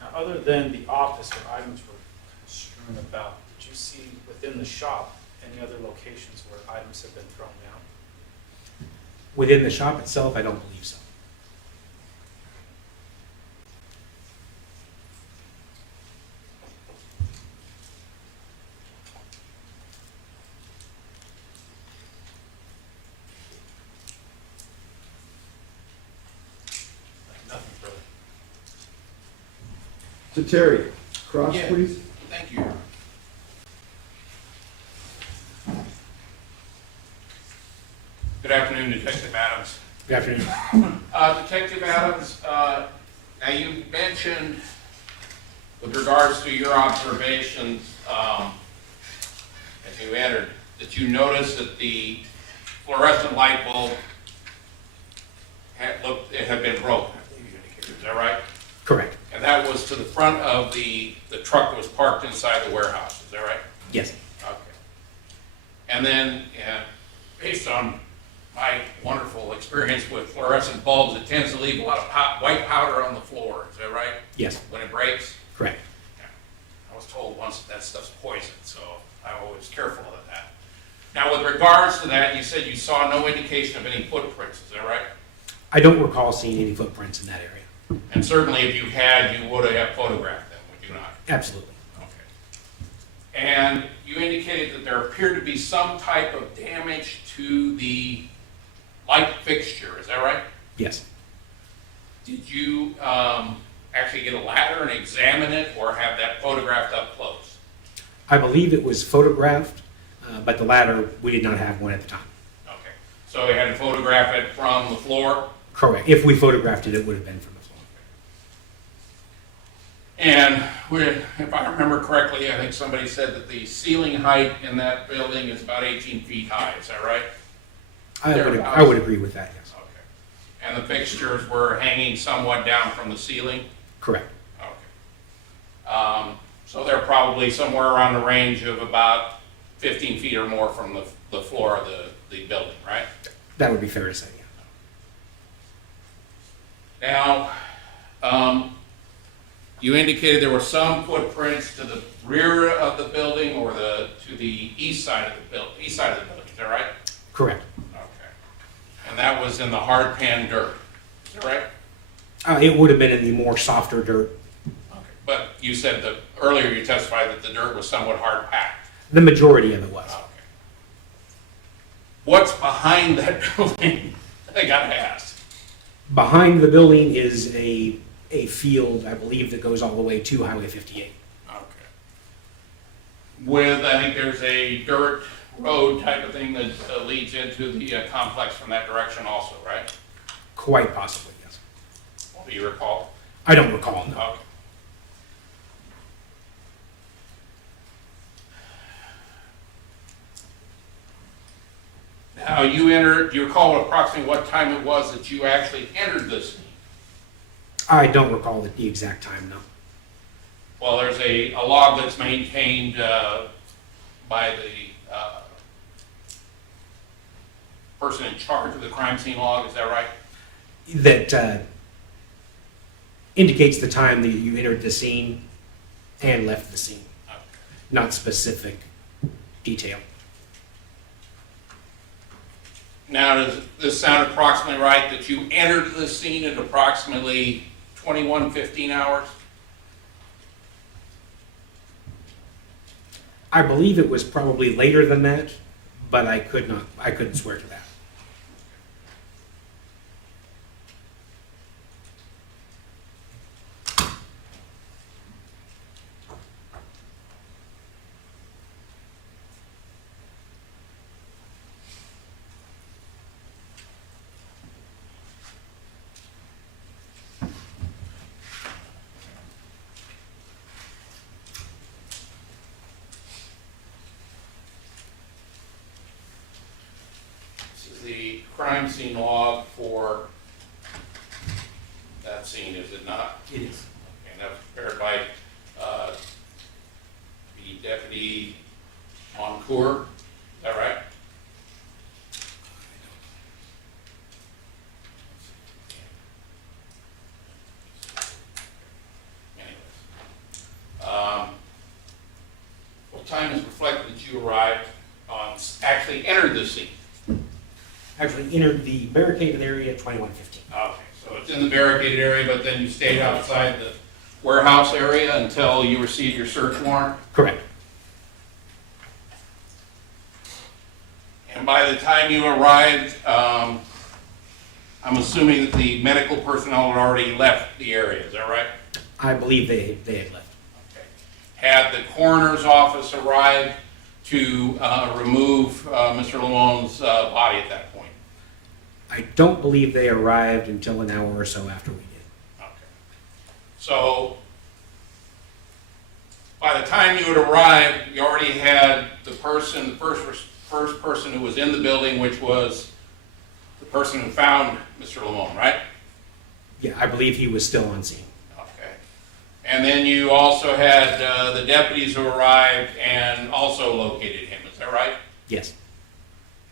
Now, other than the office where items were strewn about, did you see within the shop any other locations where items have been thrown down? Within the shop itself, I don't believe so. Mr. Terry, cross, Yeah. please. Thank you. Good afternoon, Detective Adams. Good afternoon. Detective Adams, now you mentioned with regards to your observations as you entered, that you noticed that the fluorescent light bulb had been broken, I believe you indicated. Is that right? Correct. And that was to the front of the truck that was parked inside the warehouse. Is that right? Yes. Okay. And then, based on my wonderful experience with fluorescent bulbs, it tends to leave a lot of white powder on the floor. Is that right? Yes. When it breaks? Correct. Yeah. I was told once that stuff's poison, so I'm always careful of that. Now, with regards to that, you said you saw no indication of any footprints. Is that right? I don't recall seeing any footprints in that area. And certainly, if you had, you would have photographed them, would you not? Absolutely. Okay. And you indicated that there appeared to be some type of damage to the light fixture. Is that right? Yes. Did you actually get a ladder and examine it, or have that photographed up close? I believe it was photographed, but the ladder, we did not have one at the time. Okay. So you had to photograph it from the floor? Correct. If we photographed it, it would have been from the floor. And if I remember correctly, I think somebody said that the ceiling height in that building is about 18 feet high. Is that right? I would agree with that, yes. Okay. And the fixtures were hanging somewhat down from the ceiling? Correct. Okay. So they're probably somewhere around the range of about 15 feet or more from the floor of the building, right? That would be fair to say, yeah. Now, you indicated there were some footprints to the rear of the building or to the east side of the building. Is that right? Correct. Okay. And that was in the hard pan dirt. Is that right? It would have been in the more softer dirt. Okay. But you said that earlier you testified that the dirt was somewhat hard packed. The majority of it was. Okay. What's behind that building? I gotta ask. Behind the building is a field, I believe, that goes all the way to Highway 58. Okay. With, I think there's a dirt road type of thing that leads into the complex from that direction also, right? Quite possibly, yes. Do you recall? I don't recall, no. Okay. Now, do you recall approximately what time it was that you actually entered the scene? I don't recall the exact time, no. Well, there's a log that's maintained by the person in charge of the crime scene log, is that right? That indicates the time that you entered the scene and left the scene, not specific detail. Now, does this sound approximately right that you entered the scene at approximately 21:15 hours? I believe it was probably later than that, but I couldn't swear to that. This is the crime scene log for that scene, is it not? It is. And that was prepared by the Deputy Myer, is that right? Anyways. What time is reflected that you arrived on, actually entered the scene? Actually entered the barricaded area at 21:15. Okay, so it's in the barricaded area, but then you stayed outside the warehouse area until you received your search warrant? Correct. And by the time you arrived, I'm assuming that the medical personnel had already left the area, is that right? I believe they had left. Okay. Had the coroner's office arrived to remove Mr. Limon's body at that point? I don't believe they arrived until an hour or so after we did. Okay. So, by the time you had arrived, you already had the person, the first person who was in the building, which was the person who found Mr. Limon, right? Yeah, I believe he was still on scene. Okay. And then you also had the deputies who arrived and also located him, is that right? Yes.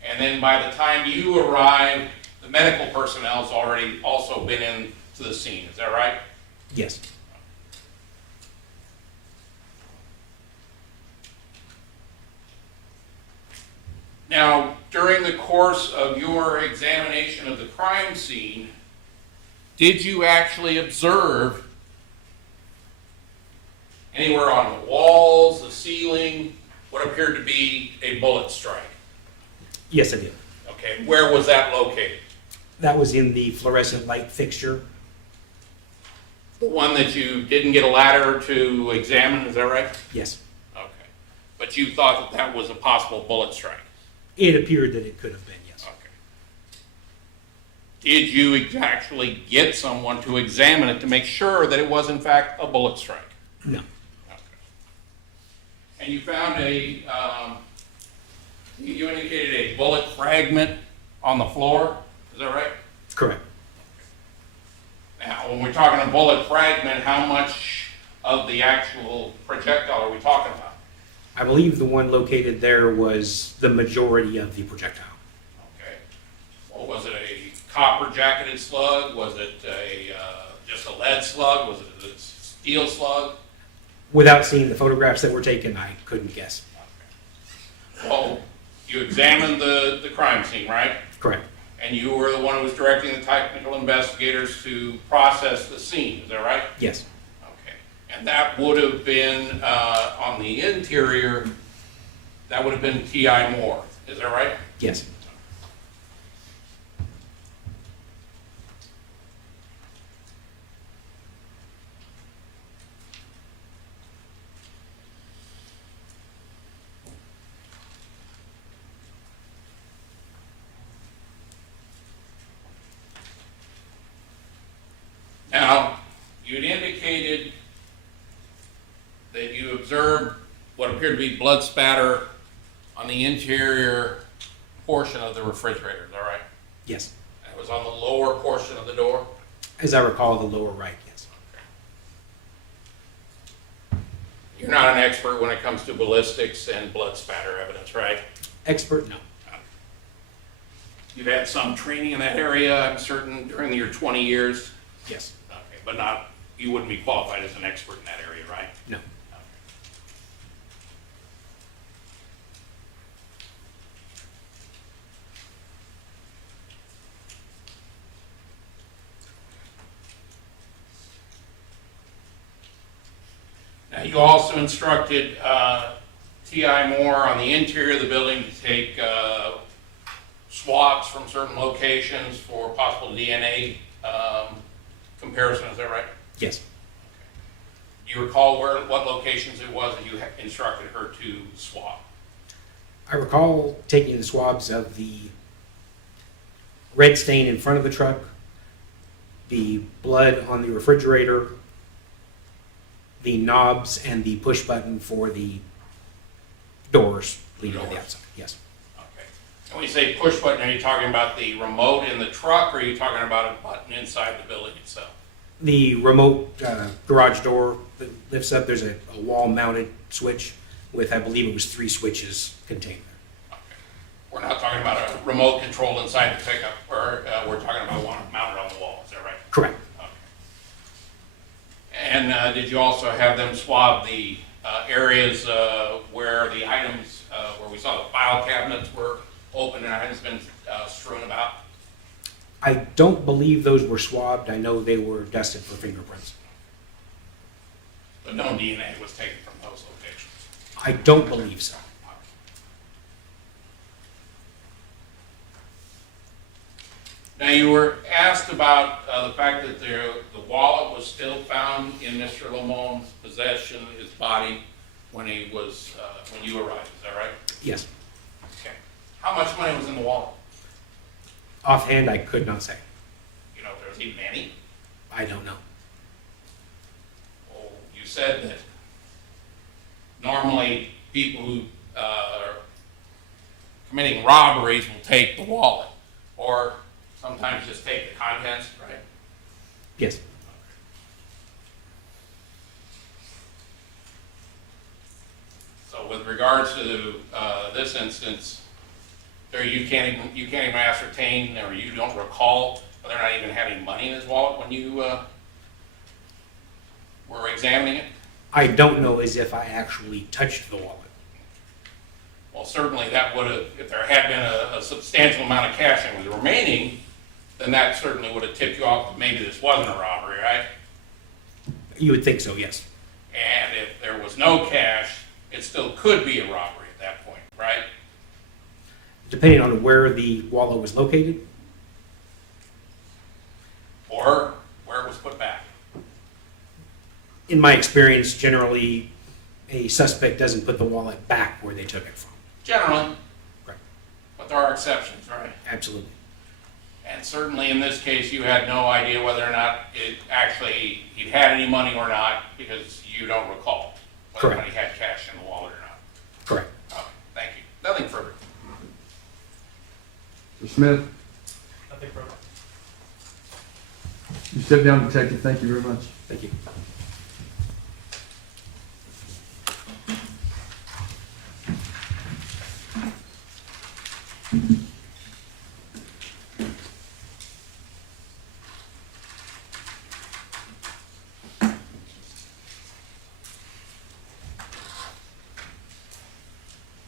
And then by the time you arrived, the medical personnel's already also been into the scene, is that right? Yes. Now, during the course of your examination of the crime scene, did you actually observe anywhere on the walls, the ceiling, what appeared to be a bullet strike? Yes, I did. Okay, where was that located? That was in the fluorescent light fixture. The one that you didn't get a ladder to examine, is that right? Yes. Okay. But you thought that that was a possible bullet strike? It appeared that it could have been, yes. Okay. Did you actually get someone to examine it to make sure that it was in fact a bullet strike? No. Okay. And you found you indicated a bullet fragment on the floor, is that right? Correct. Now, when we're talking a bullet fragment, how much of the actual projectile are we talking about? I believe the one located there was the majority of the projectile. Okay. Well, was it a copper jacketed slug? Was it just a lead slug? Was it a steel slug? Without seeing the photographs that were taken, I couldn't guess. Okay. Well, you examined the crime scene, right? Correct. And you were the one who was directing the technical investigators to process the scene, is that right? Yes. Okay. And that would have been, on the interior, that would have been T.I. Moore, is that right? Yes. Now, you'd indicated that you observed what appeared to be blood spatter on the interior portion of the refrigerator, is that right? Yes. It was on the lower portion of the door? As I recall, the lower right, yes. You're not an expert when it comes to ballistics and blood spatter evidence, right? Expert? No. You've had some training in that area, I'm certain, during your 20 years? Yes. Okay, but not, you wouldn't be qualified as an expert in that area, right? No. Now, you also instructed T.I. Moore on the interior of the building to take swabs from certain locations for possible DNA comparison, is that right? Yes. Do you recall what locations it was that you instructed her to swab? I recall taking the swabs of the red stain in front of the truck, the blood on the refrigerator, the knobs and the push button for the doors leading to the outside. Yes. Okay. And when you say push button, are you talking about the remote in the truck, or are you talking about a button inside the building itself? The remote garage door that lifts up, there's a wall-mounted switch with, I believe it was 3 switches contained there. Okay. We're not talking about a remote control inside the pickup, or we're talking about one mounted on the wall, is that right? Correct. Okay. And did you also have them swab the areas where the items, where we saw the file cabinets were open and items been strewn about? I don't believe those were swabbed. I know they were dusted for fingerprints. But no DNA was taken from those locations? I don't believe so. Now, you were asked about the fact that the wallet was still found in Mr. Limon's possession, his body, when he was, when you arrived, is that right? Yes. Okay. How much money was in the wallet? Offhand, I could not say. You know, if there was even any? I don't know. Well, you said that normally people who are committing robberies will take the wallet, or sometimes just take the contents, right? Yes. So with regards to this instance, there you can't even ascertain, or you don't recall whether or not even having money in his wallet when you were examining it? I don't know as if I actually touched the wallet. Well, certainly that would have, if there had been a substantial amount of cash that was remaining, then that certainly would have tipped you off that maybe this wasn't a robbery, right? You would think so, yes. And if there was no cash, it still could be a robbery at that point, right? Depending on where the wallet was located, Or where it was put back. in my experience, generally, a suspect doesn't put the wallet back where they took it from. Generally. Right. But there are exceptions, right? Absolutely. And certainly in this case, you had no idea whether or not he'd had any money or not, because you don't recall whether or not Correct. he had cash in the wallet or not. Correct. Okay, thank you. Nothing further. Mr. Smith, Nothing further. you step down, detective. Thank you very much. Thank you.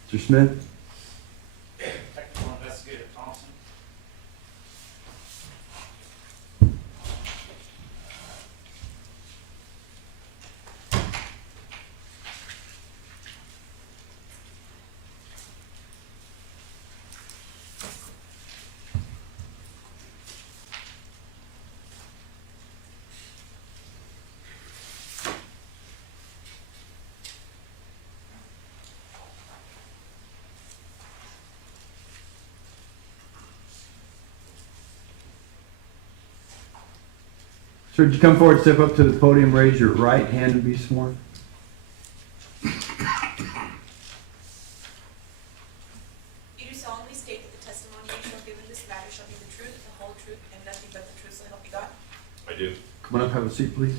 Mr. Smith, Technical Investigator Thompson. sir, would you come forward, step up to the podium, raise your right hand and be sworn? You do solemnly state that the testimony you shall give in this matter shall be the truth, the whole truth, and nothing but the truth, so help you God? I do. Come on up, have a seat, please.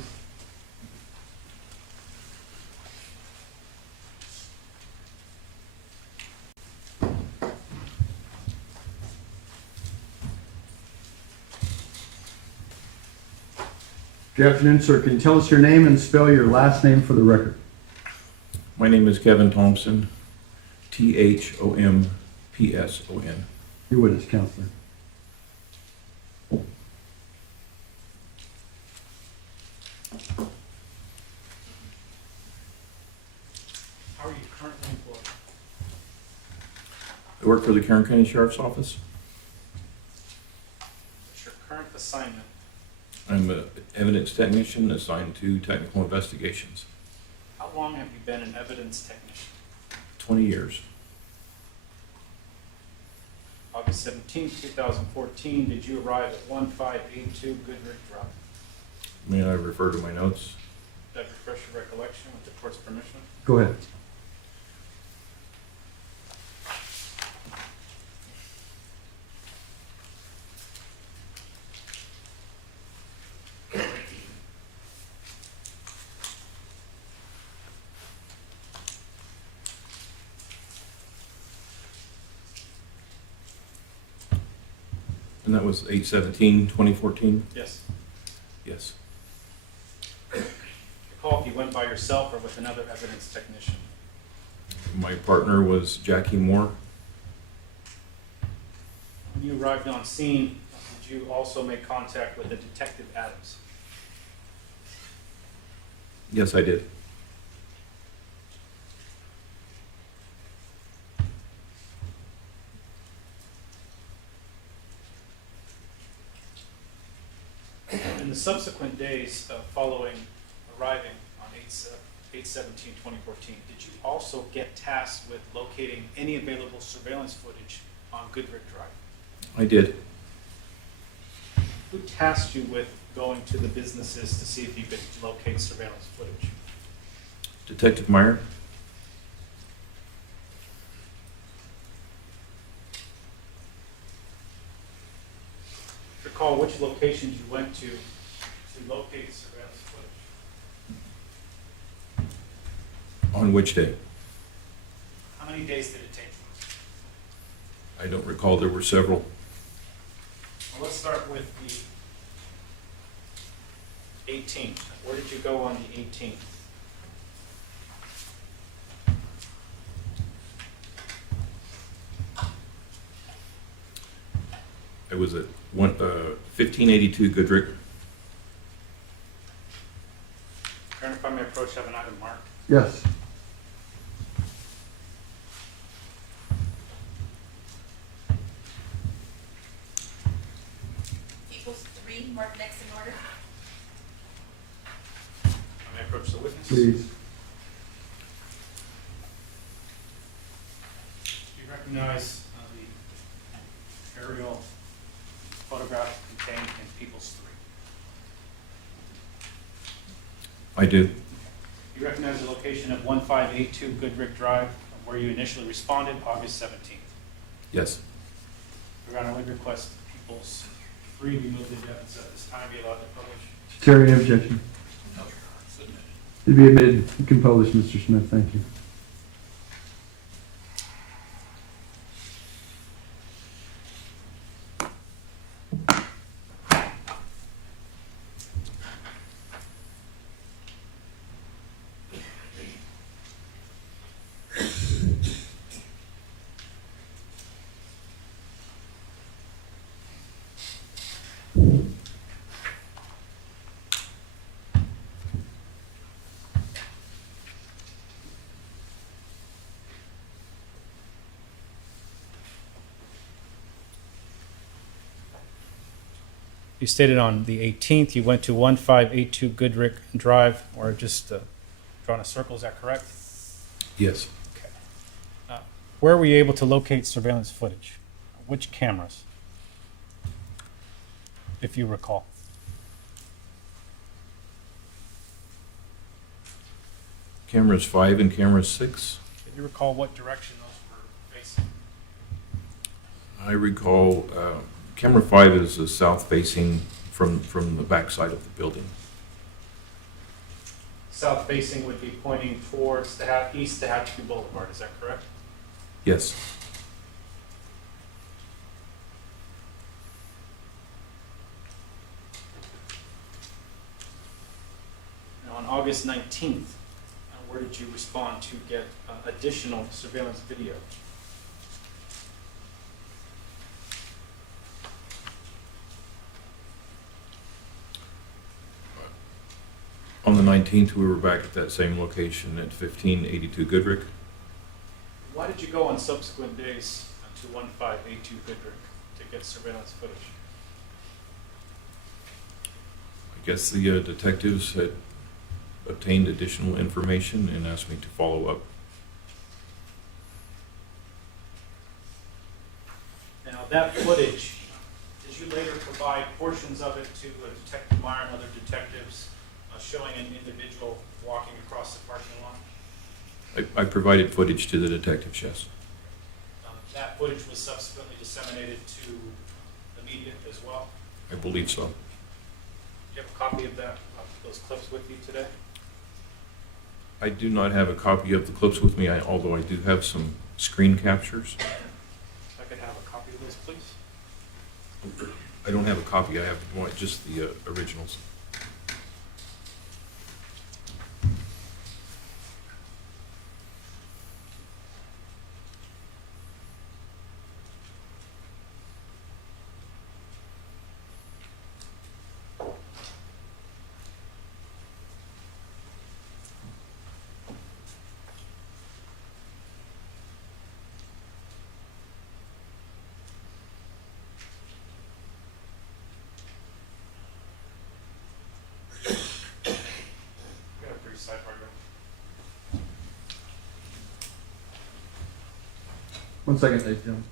Good afternoon, sir. Can you tell us your name and spell your last name for the record? My name is Kevin Thompson, Thompson. Your witness, counselor. How are you currently employed? I work for the Kern County Sheriff's Office. What's your current assignment? I'm an evidence technician assigned to technical investigations. How long have you been an evidence technician? 20 years. August 17, 2014, did you arrive at 1582 Goodrich Drive? May I refer to my notes? That refresh your recollection with the court's permission? Go ahead. And that was 8/17/2014? Yes. Yes. Recall if you went by yourself or with another evidence technician. My partner was Jackie Moore. When you arrived on scene, did you also make contact with the Detective Adams? Yes, I did. In the subsequent days following arriving on 8/17/2014, did you also get tasked with locating any available surveillance footage on Goodrick Drive? I did. Who tasked you with going to the businesses to see if you could locate surveillance footage? Detective Myer? Recall which locations you went to locate surveillance footage? On which day? How many days did it take you? I don't recall. There were several. Well, let's start with the 18th. Where did you go on the 18th? I was at 1582 Goodrick. Karen, if I may approach, have an item marked. Yes. Equals 3, mark next in order. I may approach the witness. Please. Do you recognize the aerial photograph contained in People's 3? I do. You recognize the location of 1582 Goodrick Drive, where you initially responded August 17th. Yes. Your Honor, we request People's 3 remove the evidence at this time, be allowed to publish. Chair, any objection? No, Your Honor, submitted. To be admitted. You can publish, Mr. Smith. Thank you. You stated on the 18th, you went to 1582 Goodrick Drive, or just drawn a circle, is that correct? Yes. Where were you able to locate surveillance footage? Which cameras, if you recall? Cameras 5 and camera 6. Can you recall what direction those were facing? I recall camera 5 is south facing from the back side of the building. South facing would be pointing towards the east to Hatchview Boulevard, is that correct? Yes. Now, on August 19th, where did you respond to get additional surveillance video? On the 19th, we were back at that same location at 1582 Goodrick. Why did you go on subsequent days to 1582 Goodrick to get surveillance footage? I guess the detectives had obtained additional information and asked me to follow up. Now, that footage, did you later provide portions of it to Detective Myer and other detectives showing an individual walking across the parking lot? I provided footage to the detectives, yes. That footage was subsequently disseminated to the media as well? I believe so. Do you have a copy of those clips with you today? I do not have a copy of the clips with me, although I do have some screen captures. If I could have a copy of those, please. I don't have a copy, I have just the originals. 1 second, ladies and gentlemen.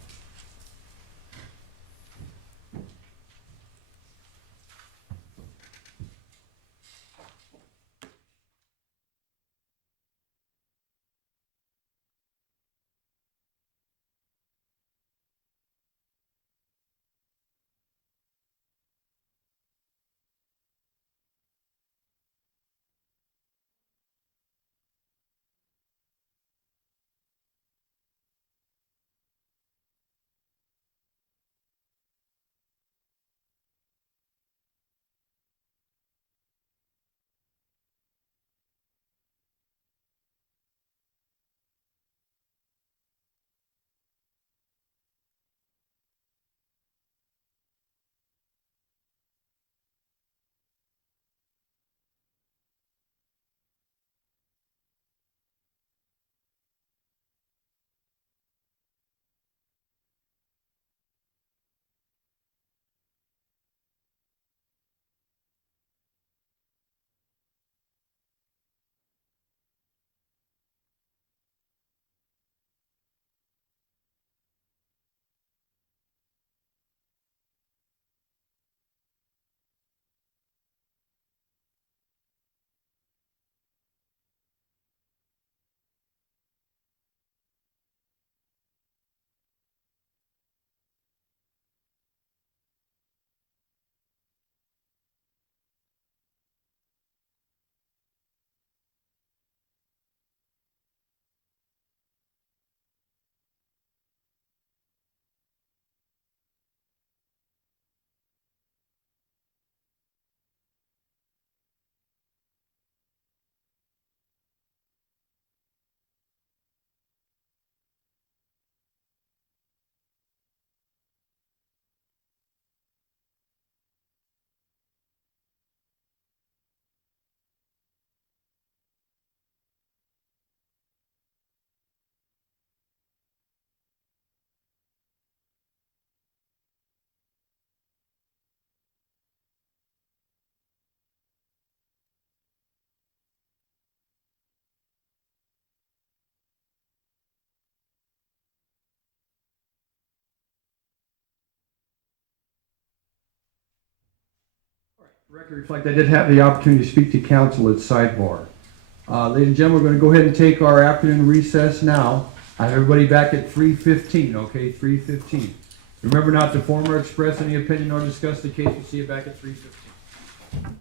Record reflect, I did have the opportunity to speak to council at sidebar. Ladies and gentlemen, we're going to go ahead and take our afternoon recess now. I have everybody back at 3:15, okay, 3:15. Remember not to form or express any opinion or discuss the case. We'll see you back at 3:15.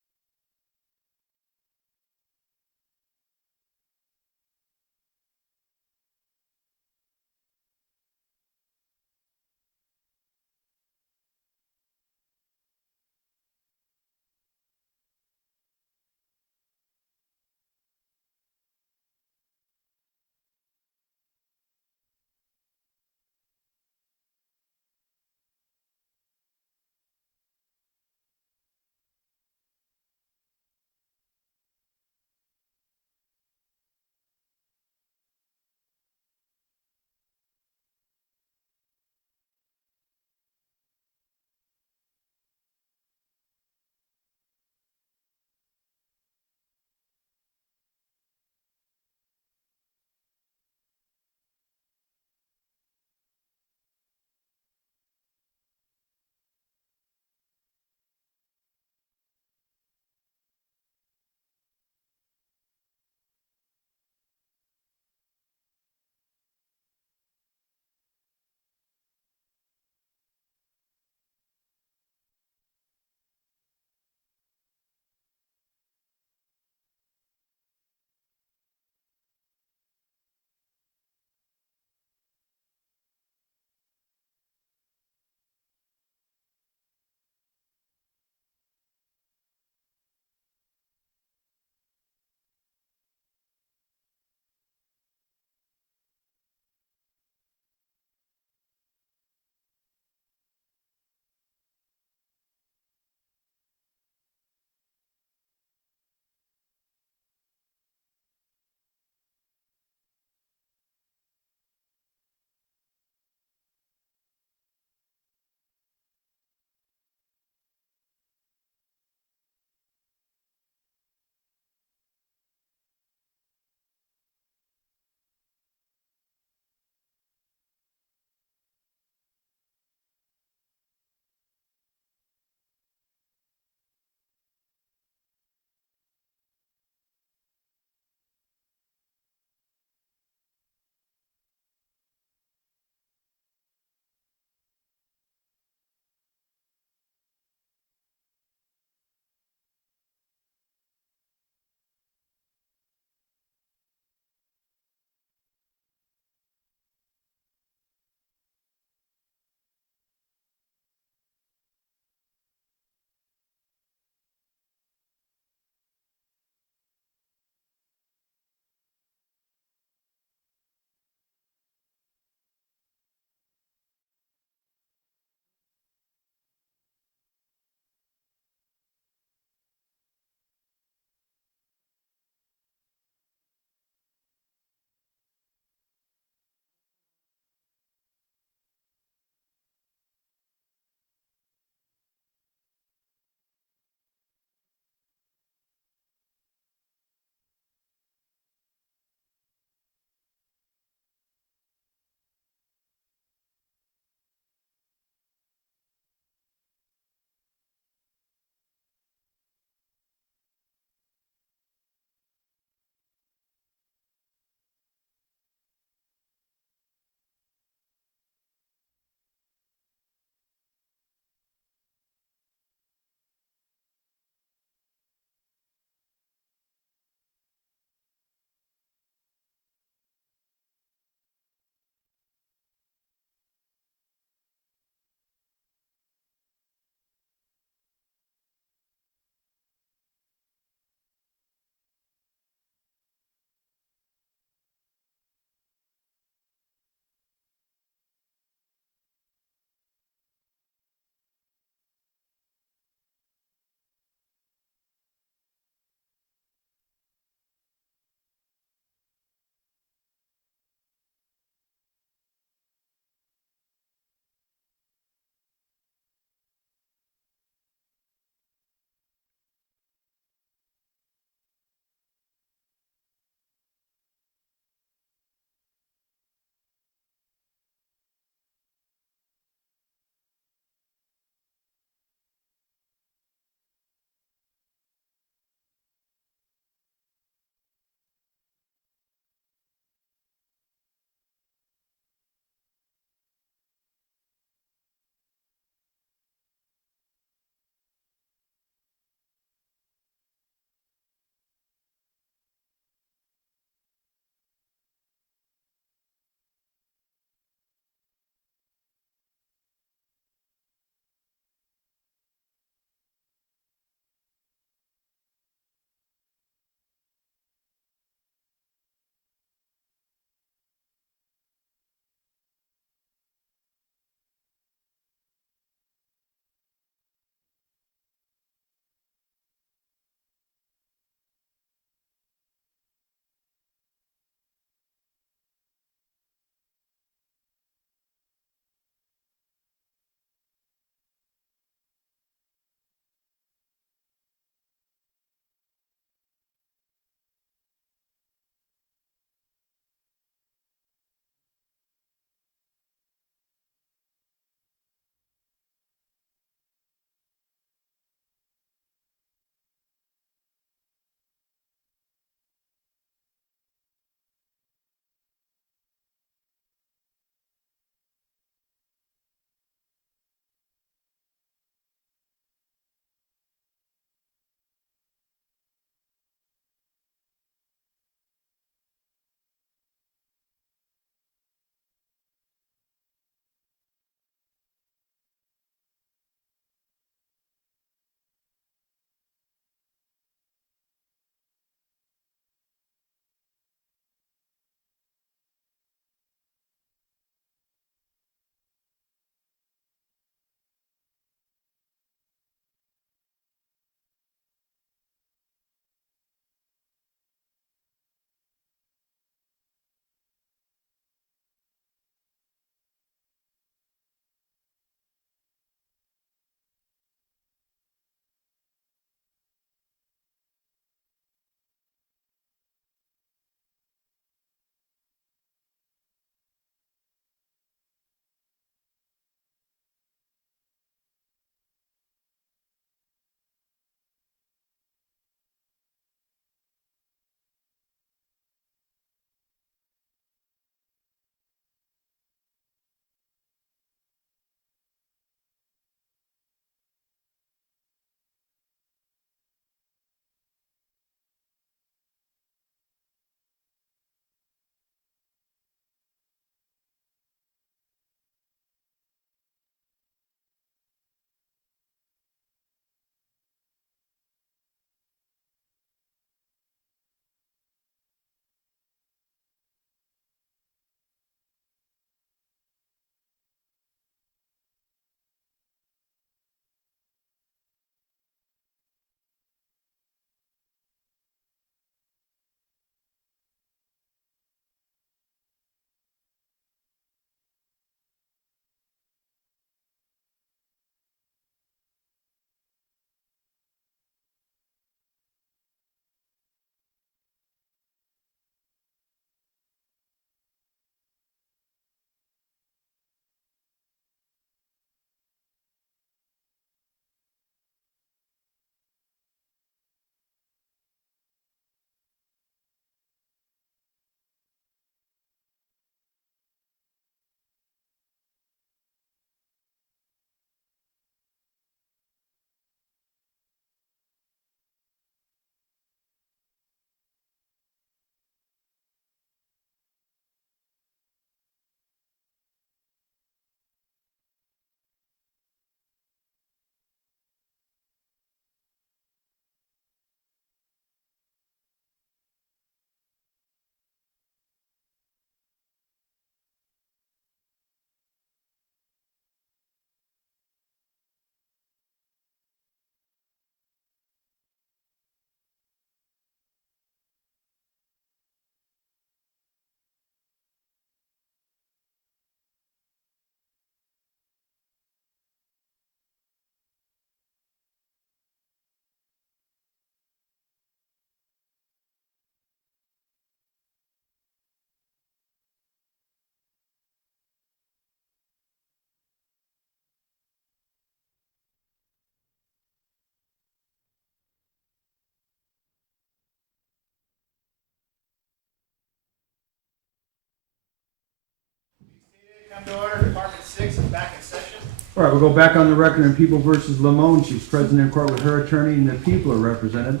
case is back in session. All right, we'll go back on the record in People versus Limon. She's present in court with her attorney and the people are represented.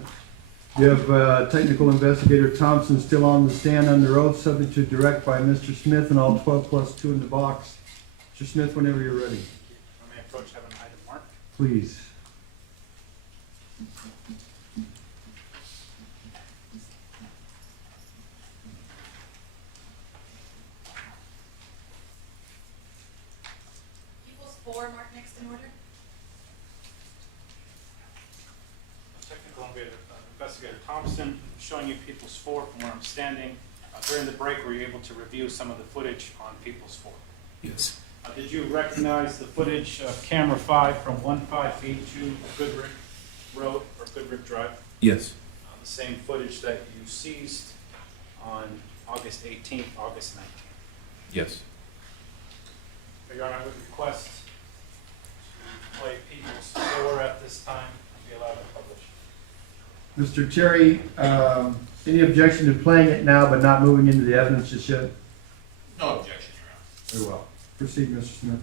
You have technical investigator Thompson still on the stand under oath, subject to direct by Mr. Smith and all 12 plus 2 in the box. Mr. Smith, whenever you're ready, I may approach, have an item marked. please. People's 4, mark next in order. Technical investigator Thompson, showing you People's 4 from where I'm standing. During the break, were you able to review some of the footage on People's 4? Yes. Did you recognize the footage of camera 5 from 1582 Goodrick Road or Goodrick Drive? Yes. The same footage that you seized on August 18th, August 19th. Yes. Your Honor, I would request to play People's 4 at this time and be allowed to publish. Mr. Cherry, any objection to playing it now but not moving into the evidence just yet? No objection, Your Honor. Very well. Proceed, Mr. Smith.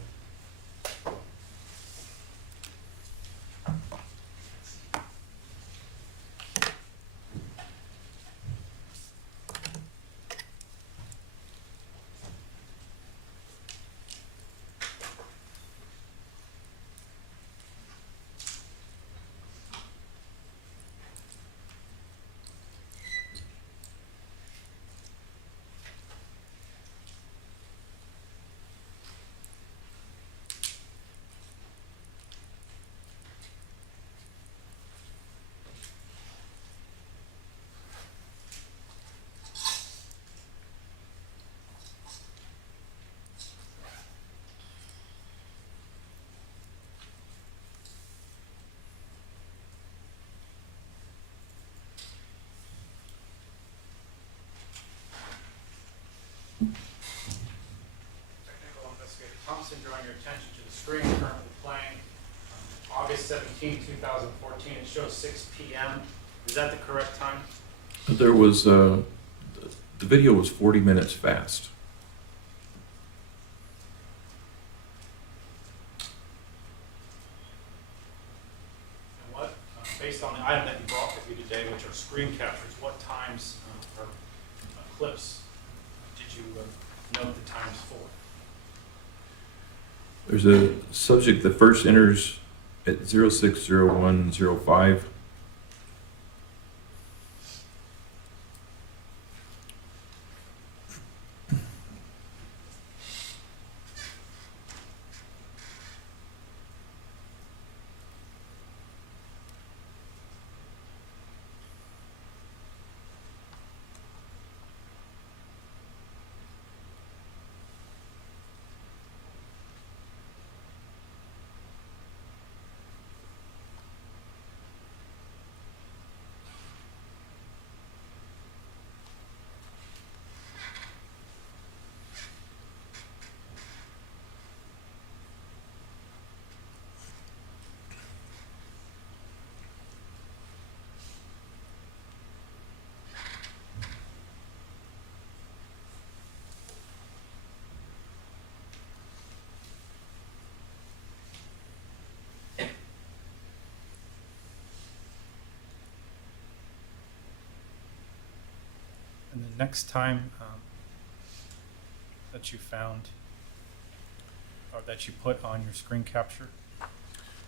Technical investigator Thompson, drawing your attention to the screen currently playing. August 17, 2014, it shows 6 p.m. Is that the correct time? There was, the video was 40 minutes fast. And what, based on the item that you brought with you today, which are screen captures, what times or clips did you note the times for? There's a subject that first enters at 060105. And the next time that you found or that you put on your screen capture?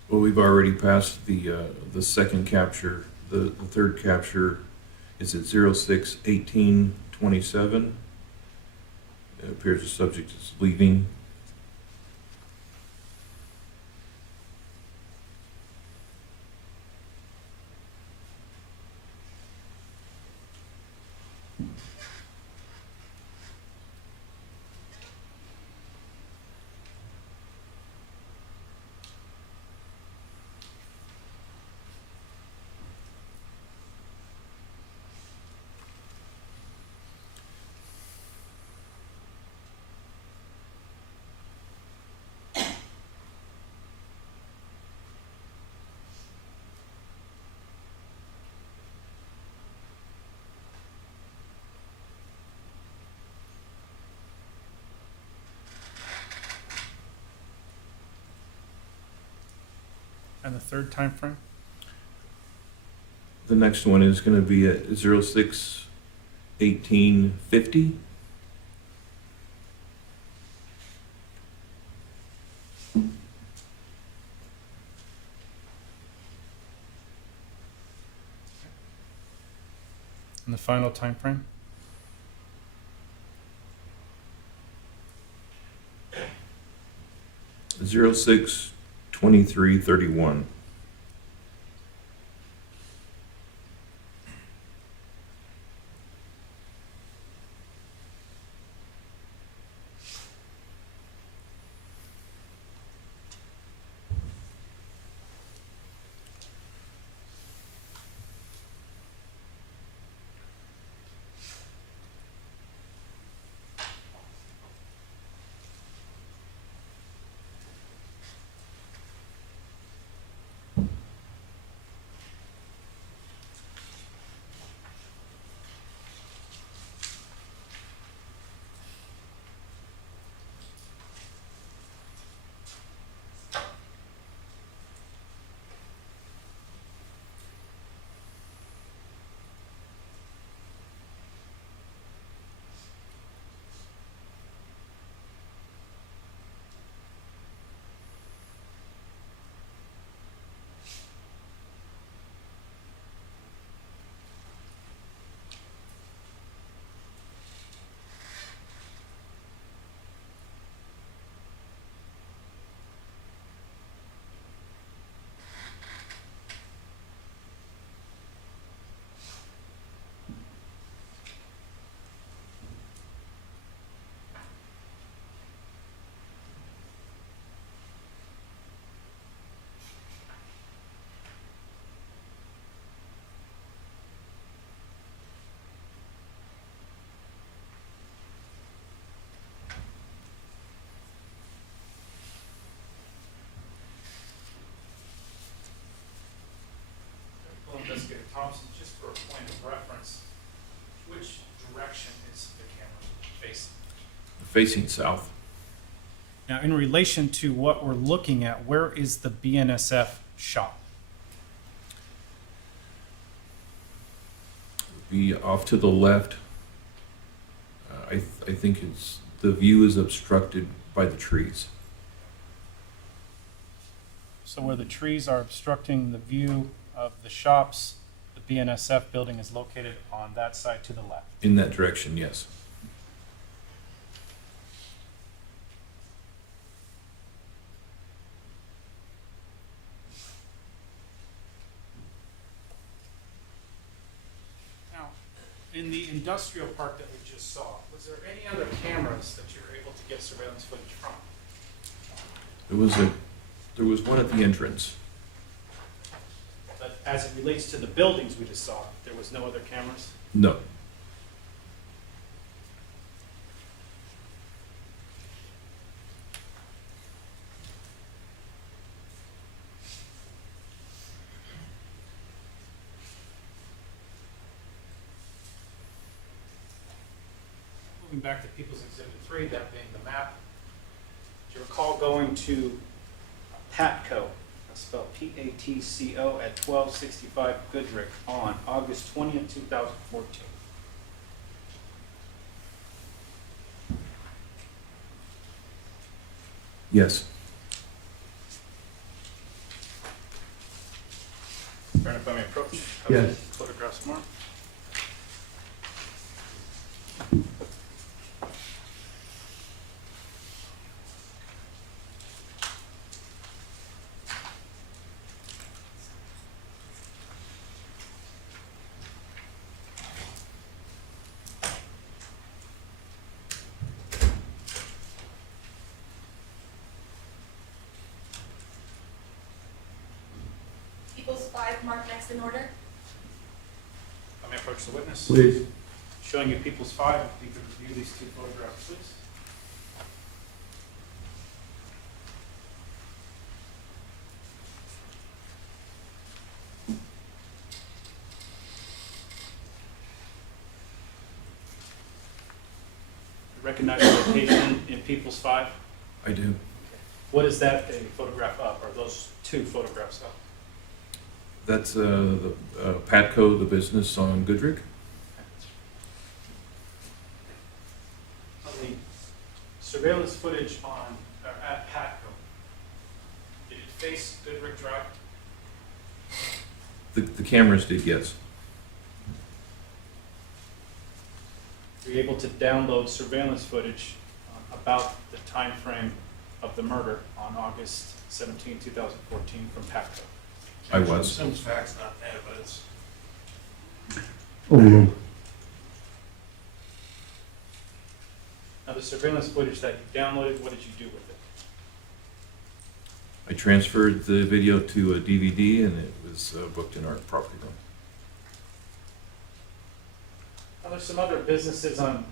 Well, we've already passed the second capture. The third capture is at 061827. It appears the subject is leaving. And the third time frame? The next one is going to be at 06/18/50. And the final time frame? 06/23/31. Well, Investigator Thompson, just for a point of reference, which direction is the camera facing? Facing south. Now, in relation to what we're looking at, where is the BNSF shop? Be off to the left. I think the view is obstructed by the trees. So where the trees are obstructing the view of the shops, the BNSF building is located on that side to the left. In that direction, yes. Now, in the industrial park that we just saw, was there any other cameras that you were able to get surveillance footage from? There was one at the entrance. But as it relates to the buildings we just saw, there was no other cameras? No. Moving back to People's Exhibit 3, that being the map, do you recall going to Patco, that's spelled P-A-T-C-O, at 1265 Goodrick on August 20th, 2014? Yes. Fair enough, if I may approach? Yes. Photographs more. People's 5 marked next in order. Let me approach the witness. Please. Showing you People's 5, if you could review these 2 photographs, please. You recognize the location in People's 5? I do. What is that a photograph of? Are those two photographs of? That's the Patco, the business on Goodrich. On the surveillance footage on, or at Patco, did it face Goodrich Drive? The cameras did, yes. Were you able to download surveillance footage about the time frame of the murder on August 17, 2014 from Patco? I was. Sims facts, not evidence. Oh, Now, the surveillance footage that you downloaded, what did you do with it? I transferred the video to a DVD and it was booked in our property room. Now, there's some other businesses on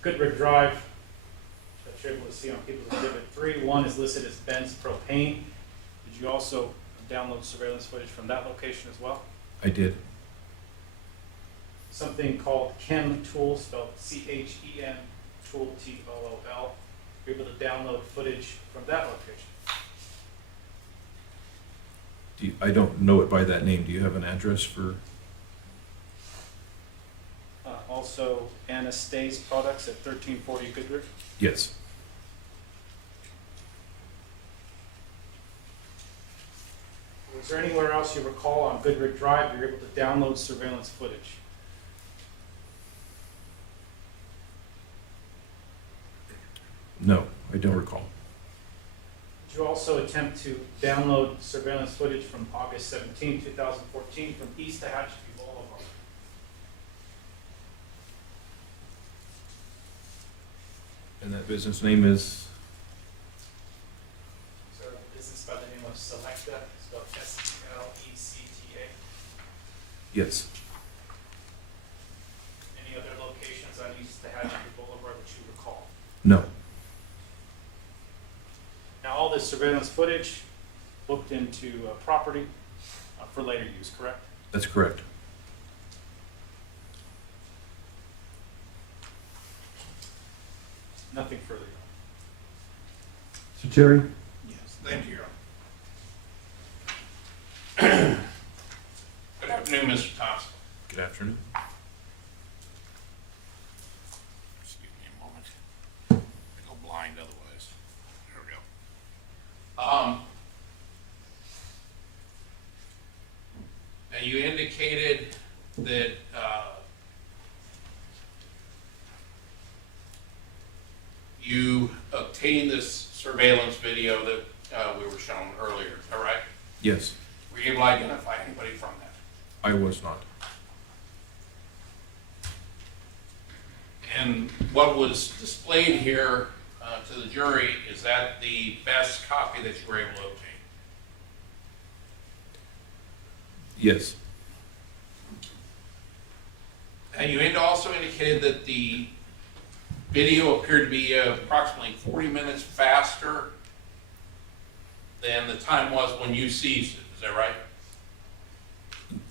Goodrich Drive that you're able to see on People's Exhibit 3. One is listed as Ben's Propane. Did you also download surveillance footage from that location as well? I did. Something called Chem Tool, spelled C-H-E-M, Tool, T-O-O-L. You're able to download footage from that location. I don't know it by that name. Do you have an address for? Also, Anastase Products at 1340 Goodrich. Yes. Was there anywhere else you recall on Goodrich Drive you're able to download surveillance footage? No, I don't recall. Did you also attempt to download surveillance footage from August 17, 2014 from East Tehachapi Boulevard? And that business name is? Is there a business by the name of Selecta, spelled S-E-L-E-C-T-A? Yes. Any other locations on East Tehachapi Boulevard that you recall? No. Now, all this surveillance footage booked into property for later use, correct? That's correct. Nothing further. Mr. Terry? Yes, thank you. Good afternoon, Mr. Thompson. Good afternoon. Excuse me a moment. I go blind otherwise. There we go. Now you indicated that, you obtained this surveillance video that, we were shown earlier, is that right? Yes, Were you able to identify anybody from that? I was not. And what was displayed here to the jury, is that the best copy that you were able to obtain? Yes, And you had also indicated that the video appeared to be approximately 40 minutes faster than the time was when you seized it, is that right?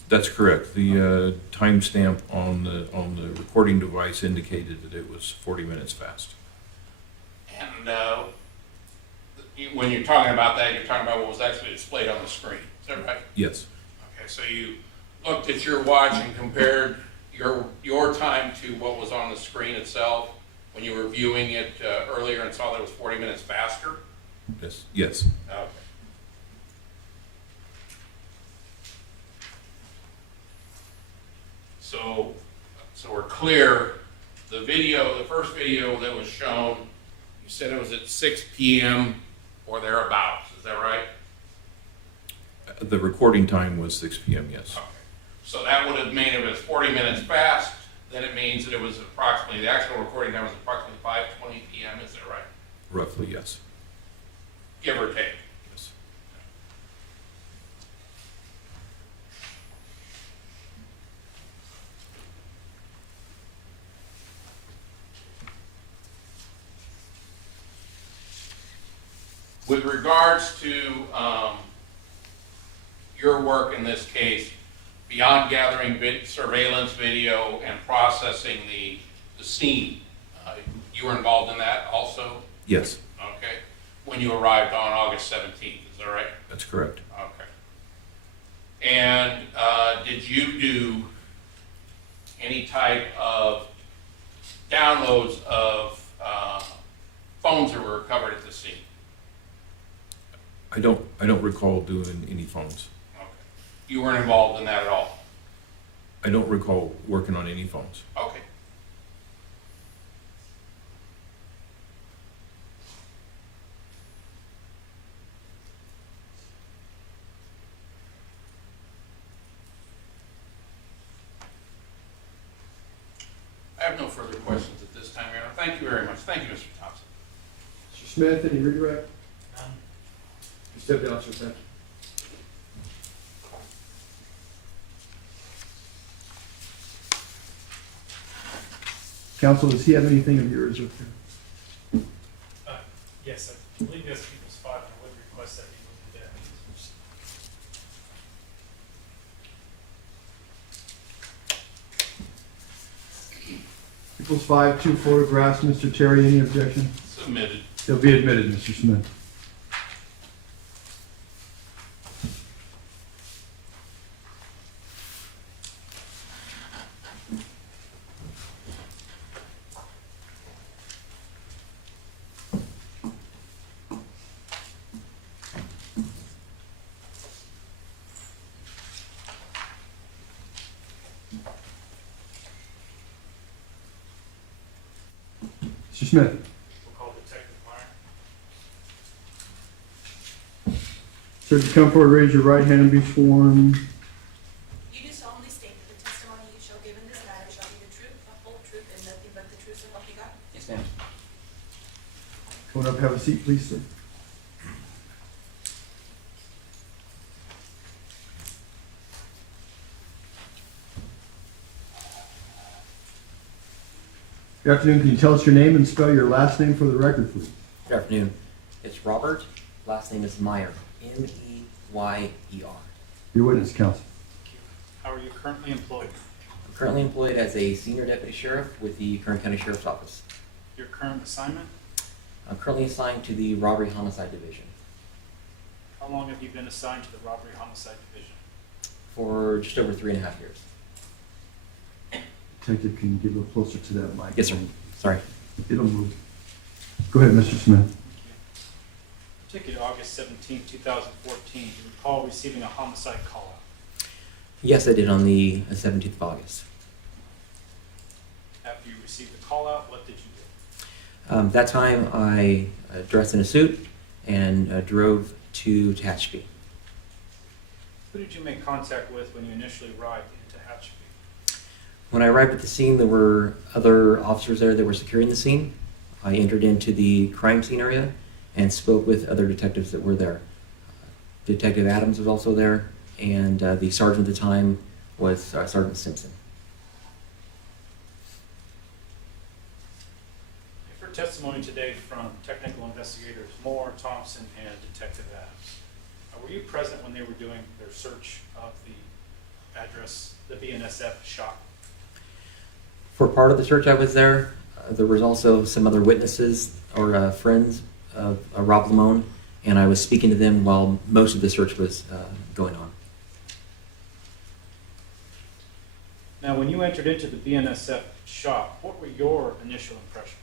that's correct. The timestamp on the recording device indicated that it was 40 minutes fast. And when you're talking about that, you're talking about what was actually displayed on the screen, is that right? Yes, Okay, so you looked at your watch and compared your time to what was on the screen itself when you were viewing it earlier and saw that it was 40 minutes faster? yes, yes, Okay. So we're clear, the first video that was shown, you said it was at 6 p.m. or thereabouts, is that right? the recording time was 6 p.m., yes. Okay. So that would have made it as 40 minutes fast, then it means that it was approximately, the actual recording time was approximately 5:20 p.m., is that right? Roughly, yes. Give or take. Yes. With regards to your work in this case, beyond gathering surveillance video and processing the scene, you were involved in that also? Yes, Okay. When you arrived on August August 17th, is that right? That's correct. Okay. And did you do any type of downloads of phones that were recovered at the scene? I don't recall doing any phones. Okay. You weren't involved in that at all? I don't recall working on any phones. Okay. I have no further questions at this time, Your Honor. Thank you very much. Thank you, Mr. Thompson. Mr. Smith, any redirect? Mr. Deputy Officer, thank you. Counsel, does he have anything of yours up here? Yes, I believe he has people's file, and I would request that he move to that. Equals 5, 2 photographs. Mr. Terry, any objection? Submitted. They'll be admitted, Mr. Smith. Mr. Smith. We'll call Detective Myer. Sir, to come forward, raise your right hand and be sworn. You do solemnly state that the testimony you shall give in this matter shall be the truth, the whole truth, and nothing but the truth, so help you God? Yes, ma'am. Come on up, have a seat, please, sir. Good afternoon. Can you tell us your name and spell your last name for the record, please? Good afternoon. It's Robert. Last name is Meyer. M-E-Y-E-R. Your witness, counsel. How are you currently employed? I'm currently employed as a senior deputy sheriff with the Kern County Sheriff's Office. Your current assignment? I'm currently assigned to the Robbery Homicide Division How long have you been assigned to the Robbery Homicide Division? for just over 3.5 years. Detective, can you get a little closer to that mic? Yes, sir. Sorry. It'll move. Go ahead, Mr. Smith. Particularly August 17, 2014, you recall receiving a homicide call-out. Yes, I did on the 17th of August. After you received the call-out, what did you do? That time I dressed in a suit and drove to Tehachapi. Who did you make contact with when you initially arrived into Tehachapi? When I arrived at the scene, there were other officers there that were securing the scene. I entered into the crime scene area and spoke with other detectives that were there. Detective Adams was also there, and the sergeant at the time was Sergeant Simpson. For testimony today from technical investigators Moore, Thompson, and Detective Adams, were you present when they were doing their search of the address, the BNSF shop? For part of the search I was there. There was also some other witnesses or friends of Rob Limon, and I was speaking to them while most of the search was going on. Now, when you entered into the BNSF shop, what were your initial impressions?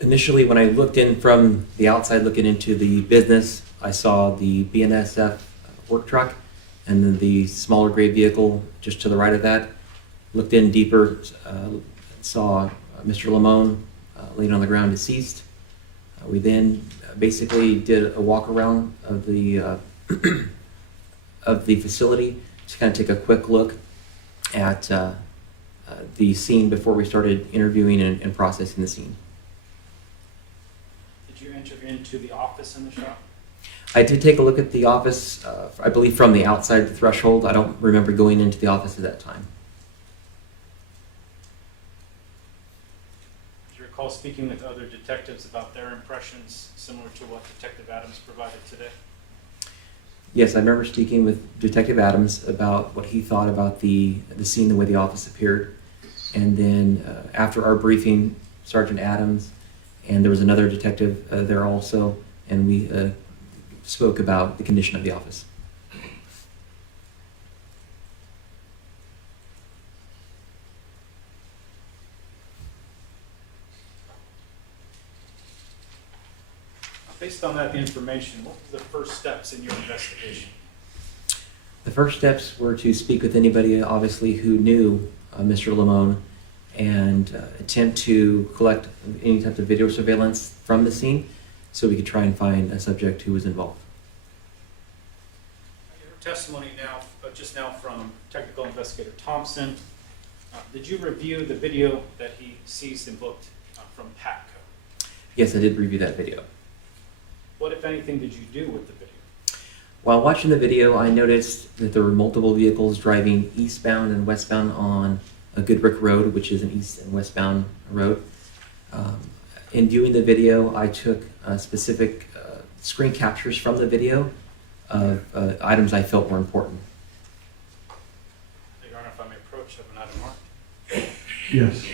Initially, when I looked in from the outside looking into the business, I saw the BNSF work truck and then the smaller gray vehicle just to the right of that. Looked in deeper, saw Mr. Limon laying on the ground deceased. We then basically did a walk around of the of the facility to kind of take a quick look at the scene before we started interviewing and processing the scene. Did you enter into the office in the shop? I did take a look at the office, I believe from the outside the threshold. I don't remember going into the office at that time. Do you recall speaking with other detectives about their impressions similar to what Detective Adams provided today? Yes, I remember speaking with Detective Adams about what he thought about the scene, the way the office appeared. And then after our briefing, Sergeant Adams, and there was another detective there also, and we spoke about the condition of the office. Based on that information, what were the first steps in your investigation? The first steps were to speak with anybody, obviously, who knew Mr. Limon and attempt to collect any type of video surveillance from the scene so we could try and find a subject who was involved. Your testimony now, just now from Technical Investigator Thompson, did you review the video that he seized and booked from Patco? Yes, I did review that video. What, if anything, did you do with the video? While watching the video, I noticed that there were multiple vehicles driving eastbound and westbound on a Goodrick Road, which is an east and westbound road. In viewing the video, I took specific screen captures from the video of items I felt were important. Your Honor, if I may approach, have an item marked. Yes.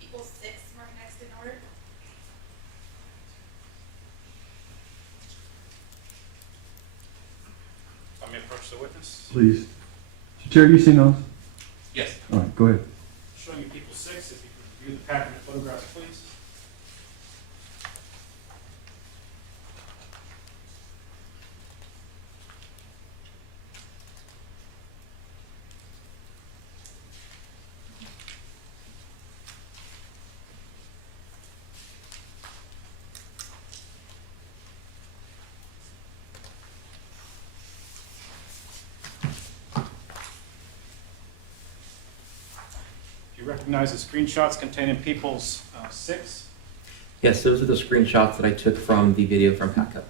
People 6 mark next in order. If I may approach the witness. Please. Mr. Chair, have you seen those? Yes. All right, go ahead. Showing you people 6, if you could review the pattern of photographs, please. Do you recognize the screenshots containing people's 6? Yes, those are the screenshots that I took from the video from Patco.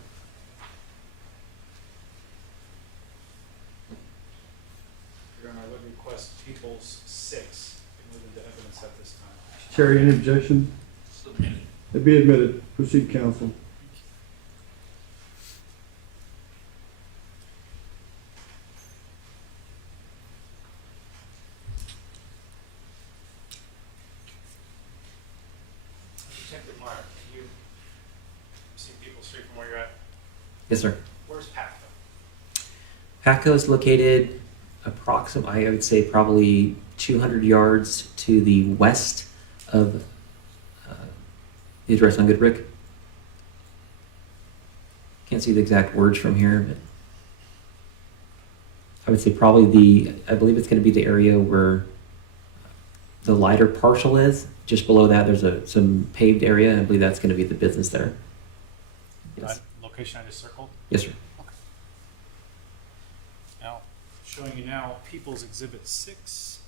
Your Honor, I would request people's 6 be moved into evidence at this time. Chair, any objection? Submitted. It be admitted. Proceed, counsel. Detective Myer, can you see people straight from where you're at? Yes, sir. Where's Patco? Patco is located approximately, I would say probably 200 yards to the west of the address on Goodrick. Can't see the exact words from here, but I would say probably I believe it's going to be the area where the lighter parcel is. Just below that, there's some paved area, and I believe that's going to be the business there. Yes, Location I just circled. yes, sir. Now, showing you now People's Exhibit 6.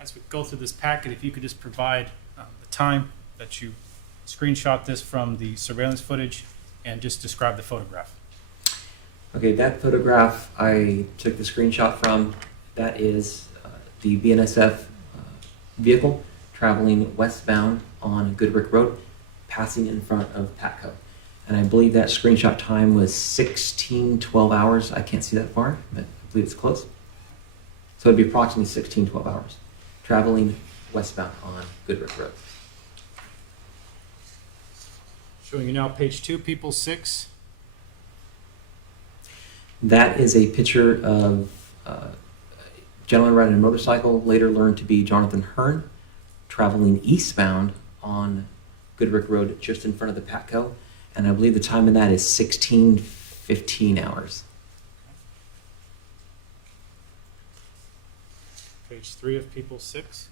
As we go through this packet, if you could just provide the time that you screenshot this from the surveillance footage and just describe the photograph. Okay, that photograph I took the screenshot from. That is the BNSF vehicle traveling westbound on Goodrick Road, passing in front of Patco. And I believe that screenshot time was 12 hours. I can't see that far, but I believe it's close. So it'd be approximately 12 hours traveling westbound on Goodrick Road. Showing you now page 2, People 6. That is a picture of a gentleman riding a motorcycle, later learned to be Jonathan Hearn, traveling eastbound on Goodrick Road just in front of the Patco. And I believe the time in that is 15 hours. Page 3 of People 6.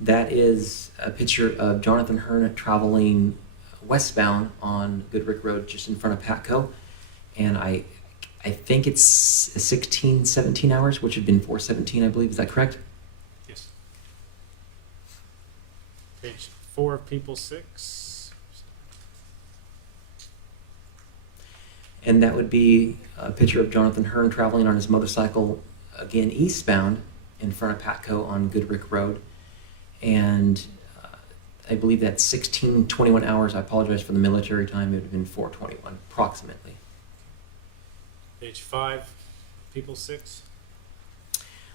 That is a picture of Jonathan Hearn traveling westbound on Goodrick Road just in front of Patco. And I think it's 17 hours, which had been 4:17, I believe. Is that correct? Yes. Page 4 of People 6. And that would be a picture of Jonathan Hearn traveling on his motorcycle, again eastbound, in front of Patco on Goodrick Road. And I believe that's 16:21 hours. I apologize for the military time. It would have been 4:21 approximately. Page 5, people 6.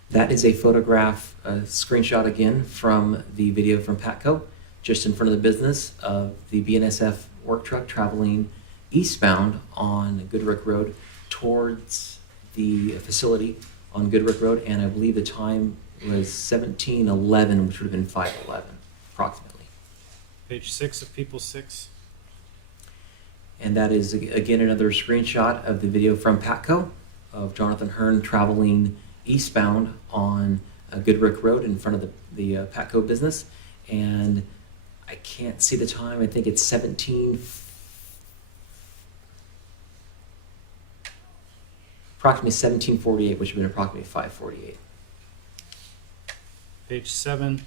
That is a photograph, a screenshot again from the video from Patco, just in front of the business of the BNSF work truck traveling eastbound on Goodrick Road towards the facility on Goodrick Road, and I believe the time was 17:11, which would have been 5:11 approximately. Page 6 of people 6. And that is again another screenshot of the video from Patco of Jonathan Hearn traveling eastbound on Goodrick Road in front of the Patco business. And I can't see the time. I think it's approximately 17:48, which would have been approximately 5:48. Page 7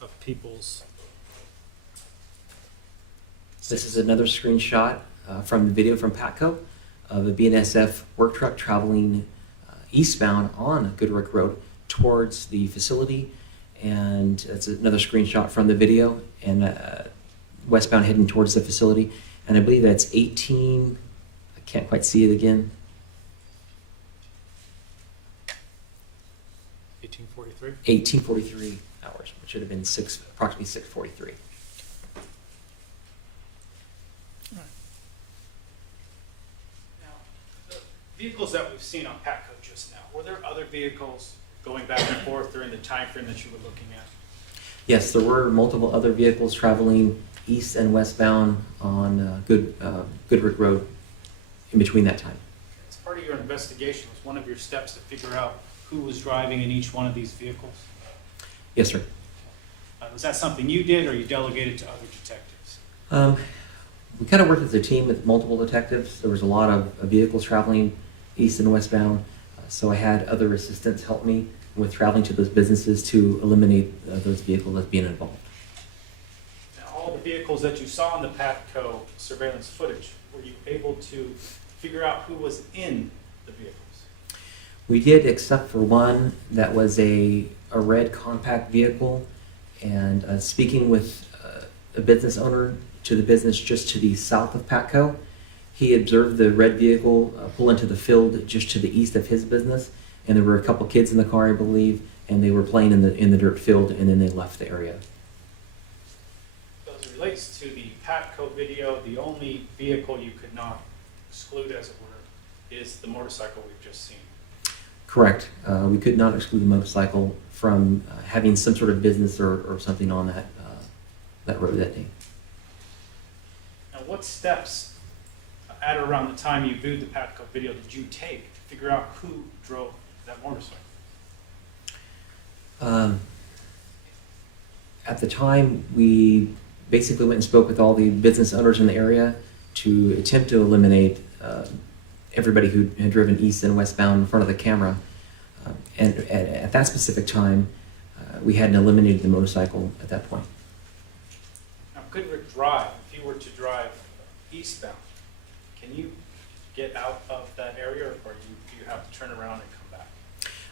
of people's. This is another screenshot from the video from Patco of a BNSF work truck traveling eastbound on Goodrick Road towards the facility. And that's another screenshot from the video, and westbound heading towards the facility. And I believe that's 18, I can't quite see it again. 1843. 18:43 hours, which should have been approximately 6:43. Now, the vehicles that we've seen on Patco just now, were there other vehicles going back and forth during the time frame that you were looking at? Yes, there were multiple other vehicles traveling east and westbound on Goodrick Road in between that time. As part of your investigation, was one of your steps to figure out who was driving in each one of these vehicles? Yes, sir. Was that something you did, or you delegated to other detectives? We kind of worked as a team with multiple detectives. There was a lot of vehicles traveling east and westbound, so I had other assistants help me with traveling to those businesses to eliminate those vehicles as being involved. Now, all the vehicles that you saw in the Patco surveillance footage, were you able to figure out who was in the vehicles? We did, except for one that was a red compact vehicle. And speaking with a business owner to the business just to the south of Patco, he observed the red vehicle pull into the field just to the east of his business. And there were a couple kids in the car, I believe, and they were playing in the dirt field, and then they left the area. So as it relates to the Patco video, the only vehicle you could not exclude, as it were, is the motorcycle we've just seen. Correct. We could not exclude the motorcycle from having some sort of business or something on that road that day. Now, what steps at or around the time you viewed the Patco video did you take to figure out who drove that motorcycle? At the time, we basically went and spoke with all the business owners in the area to attempt to eliminate everybody who had driven east and westbound in front of the camera. And at that specific time, we hadn't eliminated the motorcycle at that point. Now, Goodrick Drive, if you were to drive eastbound, can you get out of that area, or do you have to turn around and come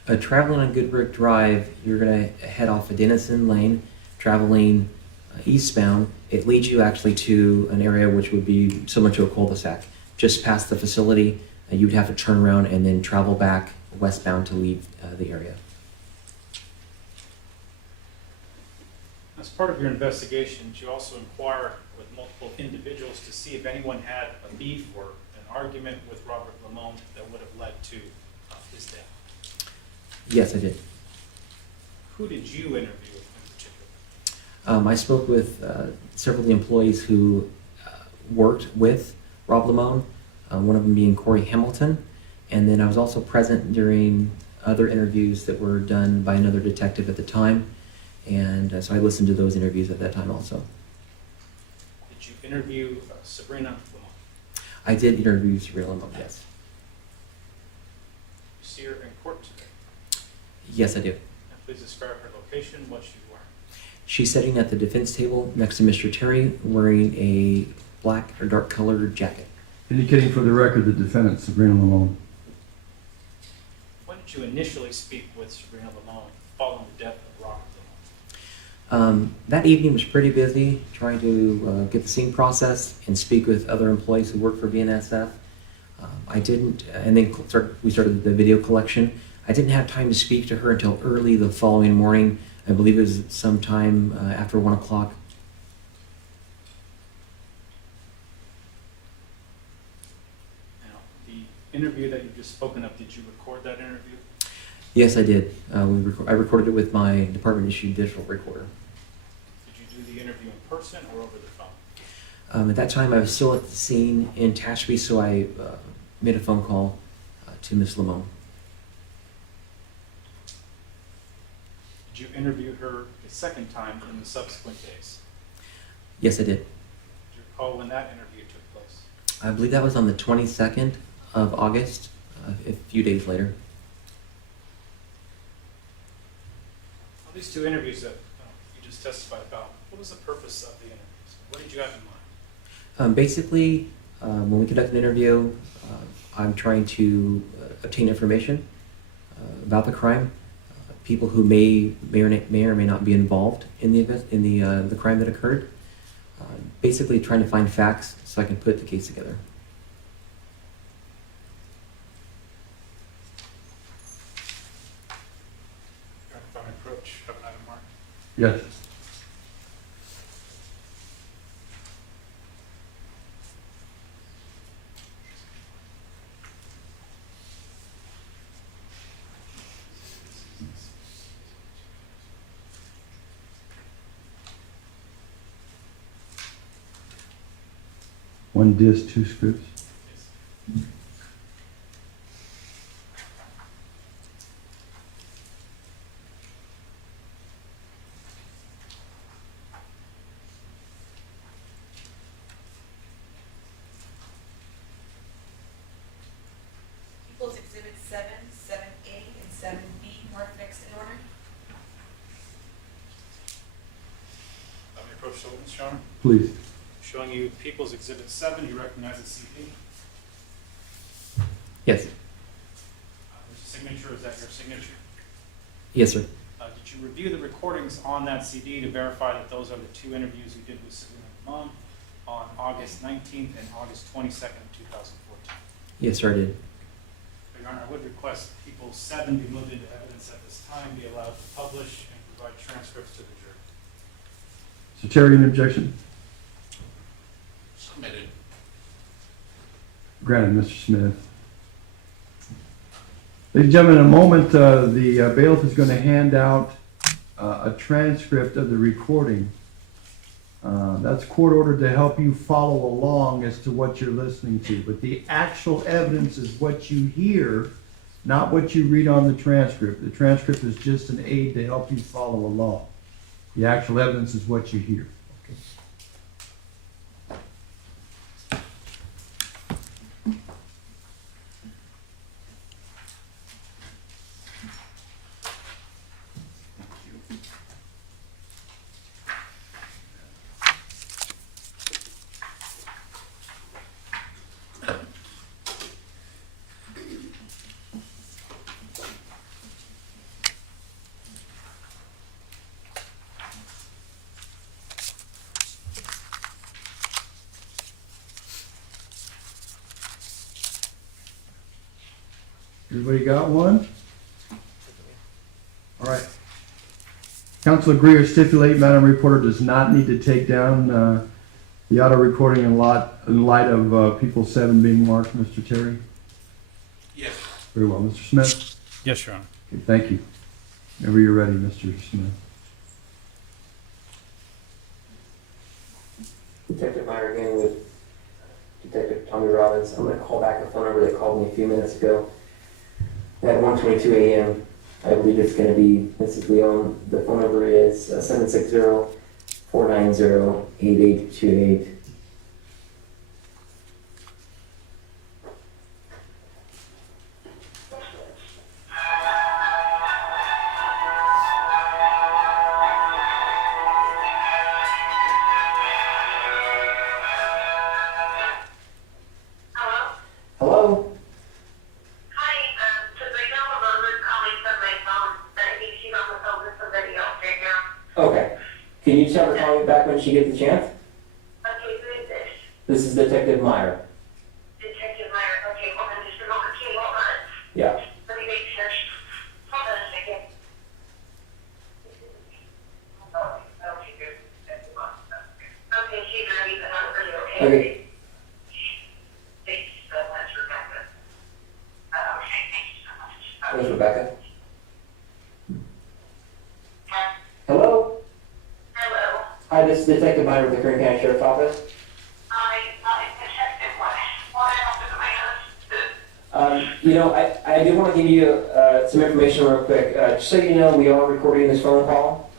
back? Traveling on Goodrick Drive, you're going to head off of Denison Lane, traveling eastbound. It leads you actually to an area which would be similar to a cul-de-sac. Just past the facility, you'd have to turn around and then travel back westbound to leave the area. As part of your investigations, you also inquire with multiple individuals to see if anyone had a beef or an argument with Robert Limon that would have led to his death. Yes, I did. Who did you interview in particular? I spoke with several of the employees who worked with Rob Limon, one of them being Corey Hamilton. And then I was also present during other interviews that were done by another detective at the time. And so I listened to those interviews at that time also. Did you interview Sabrina Limon? I did interview Sabrina Limon, yes. You see her in court today. Yes, I do. And please describe her location, what she's wearing. She's sitting at the defense table next to Mr. Terry wearing a black or dark colored jacket. Indicating for the record the defendant, Sabrina Limon. When did you initially speak with Sabrina Limon following the death of Robert Limon? That evening was pretty busy trying to get the scene processed and speak with other employees who work for BNSF. I didn't, and then we started the video collection. I didn't have time to speak to her until early the following morning. I believe it was sometime after 1 o'clock. Now, the interview that you've just spoken of, did you record that interview? Yes, I did. I recorded it with my department-issued digital recorder. Did you do the interview in person or over the phone? At that time, I was still at the scene in Tashby, so I made a phone call to Ms. Limon. Did you interview her a second time in the subsequent days? Yes, I did. Do you recall when that interview took place? I believe that was on the 22nd of August, a few days later. Well, these two interviews that you just testified about, what was the purpose of the interviews? What did you have in mind? Basically, when we conduct an interview, I'm trying to obtain information about the crime, people who may or may not be involved in the event, in the crime that occurred. Basically, trying to find facts so I can put the case together. If I may approach, have an item marked. Yes. One disc, two scripts. People's Exhibit 7, 7A, and 7B marked next in order. Let me approach the witness, Your Honor. Please. Showing you People's Exhibit 7, you recognize the CD. Yes. There's a signature, is that your signature? Yes, sir. Did you review the recordings on that CD to verify that those are the two interviews you did with Sabrina Limon on August 19th and August 22nd, 2014? Yes, sir, I did. Your Honor, I would request People 7 be moved into evidence at this time, be allowed to publish and provide transcripts to the jury. So Terry, an objection? Submitted. Granted, Mr. Smith. Ladies and gentlemen, in a moment, the bailiff is going to hand out a transcript of the recording. That's court ordered to help you follow along as to what you're listening to. But the actual evidence is what you hear, not what you read on the transcript. The transcript is just an aid to help you follow along. The actual evidence is what you hear. Okay. Everybody got one? All right. Counsel agree or stipulate Madam Reporter does not need to take down the auto recording in light of People 7 being marked, Mr. Terry? Yes. Very well. Mr. Smith? Yes, Your Honor. Okay, thank you. Whenever you're ready, Mr. Smith. Detective Myer again with Detective Tommy Robbins. I'm going to call back a phone number that called me a few minutes ago at 1:22 a.m. I believe it's going to be Mrs. Leon. The phone number is 760-490-8828. Hello? Hello? Hi, Sabrina Limon is calling from my phone, but I think she's on the phone with somebody else right now. Okay. Can you just have her call me back when she gets a chance? Okay, who is this? This is Detective Meyer. Detective Myer. Okay, hold on just a moment. Okay, hold on. Yeah. Let me make sure. Hold on a second. Okay, good. Okay, she's ready, but not really okay. Okay. Thanks so much, Rebecca. Okay, thank you so much. Where's Rebecca? Hello? Hello? Hi, this is Detective Meyer with the Kern County Sheriff's Office. I detected what happened to my husband. I do want to give you some information real quick. Just so you know, we are recording this phone call.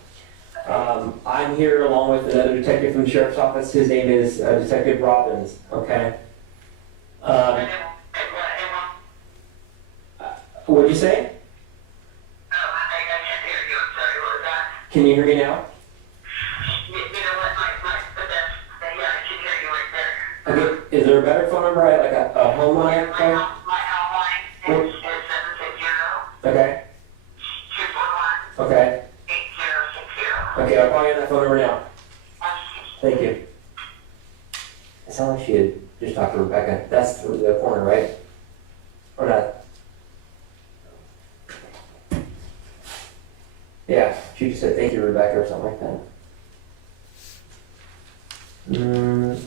I'm here along with another detective from the Sheriff's Office. His name is Detective Robbins, okay? What'd you say? I can't hear you. I'm sorry. What was that? Can you hear me now? You know what? Yeah, I can hear you right there. Okay, is there a better phone number, like a home line My phone? home line is 760 Okay, 241 okay. 8060. Okay, I'll call you on that phone number now. Thank you. It sounded like she had just talked to Rebecca. That's the corner, right? Or not? Yeah, she just said thank you, Rebecca, or something like that.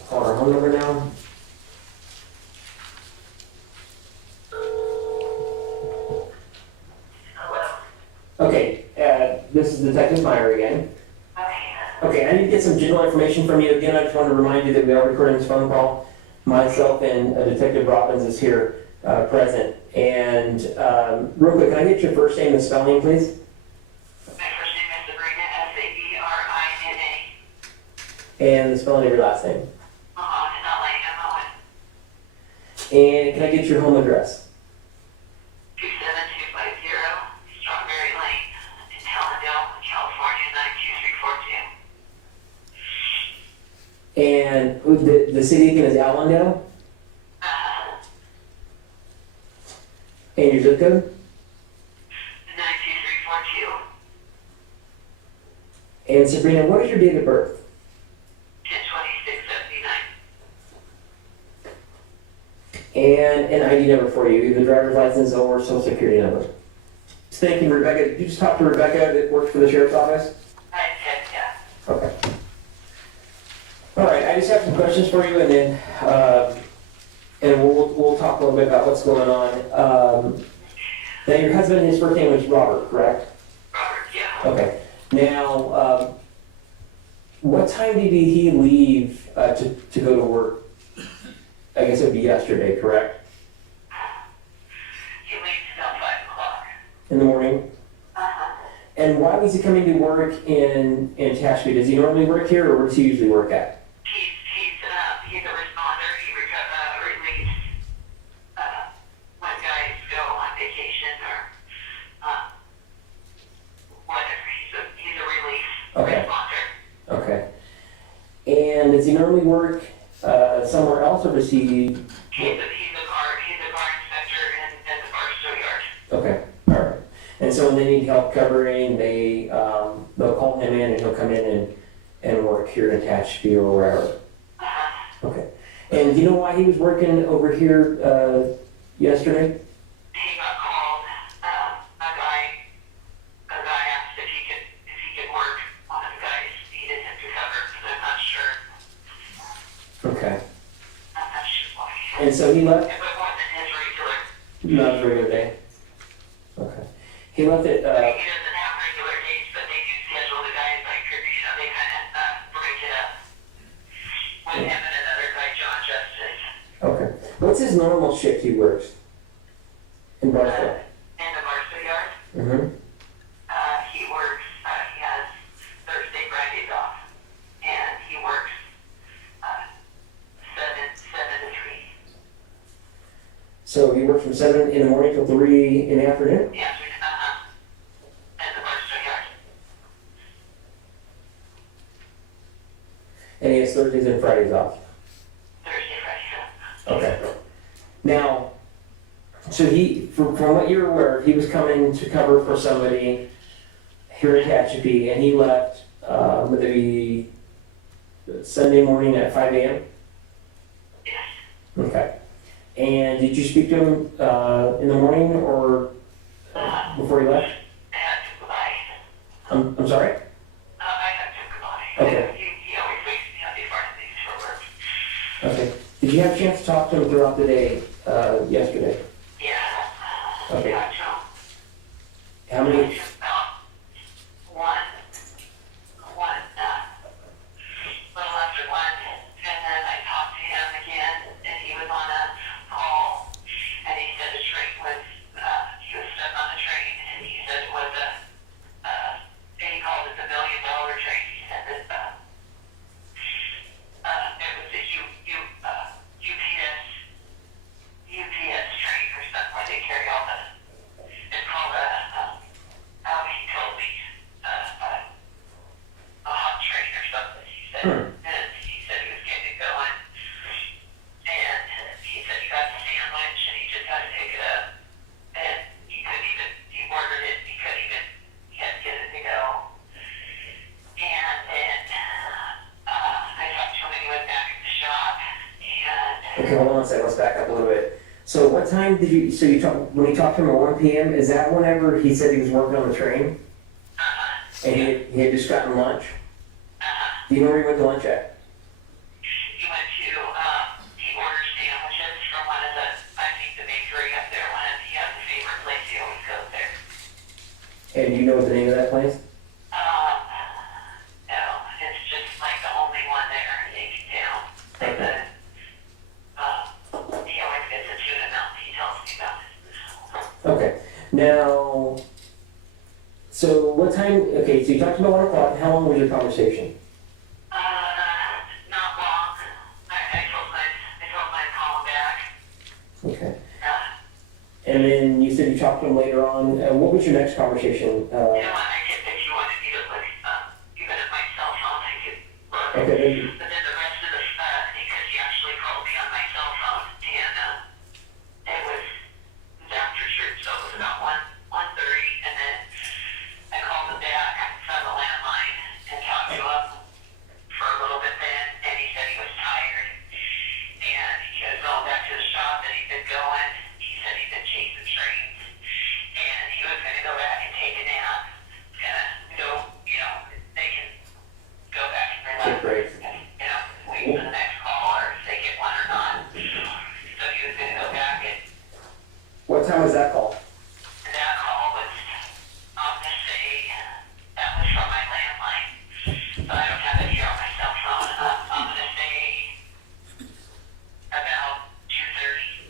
Call her home number now. Okay, this is Detective Meyer again. Okay, I need to get some general information from you. Again, I just want to remind you that we are recording this phone call. Myself and Detective Robbins is here present. And real quick, can I get your first name and spelling, please? My first name is Sabrina, Sabrina. And the spelling of your last name. L-I-M-O-N. And can I get your home address? 27250 Strawberry Lane in Hallandale, California, 92342. And the city again is Allendale? And your zip code? 92342. And Sabrina, what is your date of birth? 102679. And an ID number for you, either driver's license or social security number. Thank you, Rebecca. Did you just talk to Rebecca that works for the sheriff's office? I did, yeah. Okay. All right, I just have some questions for you, and then we'll talk a little bit about what's going on. Now, your husband, his first name was Robert, correct? Robert, yeah. Okay. Now, what time did he leave to go to work? I guess it would be yesterday, correct? He leaves about 5 o'clock. In the morning? And why was he coming to work in Tehachapi? Does he normally work here, or where does he usually work at? He's a responder. He relieves when guys go on vacation or whatever. He's a relief responder. Okay. And does he normally work somewhere else, or does he? He's a car inspector at the bar still yard. Okay, all right. And so when they need help covering, they'll call him in, and he'll come in and work here in Tehachapi or wherever. Okay. And do you know why he was working over here yesterday? He got called. A guy asked if he could work. One of the guys needed him to cover, but I'm not sure. Okay. I'm not sure why. And so he left. It wasn't his regular. Not his regular day. Okay. He left it. He doesn't have regular days, but they do schedule the guys like, they kind of break it up. With him and another guy, John Justice. Okay. What's his normal shift he works in Barstow? In the Barstow yard. Mm-hmm. He works, he has Thursday, Fridays off. And he works 7 to 3. So he works from 7 in the morning till 3 in the afternoon? Yeah, at the Barstow yard. And he has Thursdays and Fridays off. Thursday, Friday. Okay. Now, so from what you're aware, he was coming to cover for somebody here in Tehachapi, and he left, would it be Sunday morning at 5 a.m.? Okay. And did you speak to him in the morning or before he left? I'm sorry? Okay. Okay. Did you have a chance to talk to him throughout the day yesterday? Okay. How many? Okay, hold on one second, let's back up a little bit. So what time did you, so you talked, when you talked to him at 1 p.m., is that whenever he said he was working on the train? And he had just gotten lunch? Do you know where he went to lunch at? He ordered sandwiches from one of the, I think the bakery up there, he has a favorite place, he always goes there. And do you know what the name of that place? No, it's just like the only one there in town. Like he always gets a tuna melt, he tells me about it. Okay. Now, so what time, okay, so you talked about 1 o'clock, how long was your conversation? Not long. I told my to call him back. Okay. And then you said you talked to him later on. What was your next conversation? You know what, if you wanted me to look, even at my cell phone, I could look. Okay. But then the rest of the, because he actually called me on my cell phone, and, it was after church, so it was about 1:30, and then I called him back from the landline and talked to him for a little bit then, and he said he was tired, and he was going back to the shop that he'd been going. He said he'd been chasing trains, and he was gonna go back and take a nap, and go, they can go back and relax. Okay, great. Wait for the next call, or if they get one or not. So he was gonna go back, and What time was that call? that call was, I'm gonna say, that was from my landline. So I don't have it here on my cell phone. I'm gonna say about 2:30.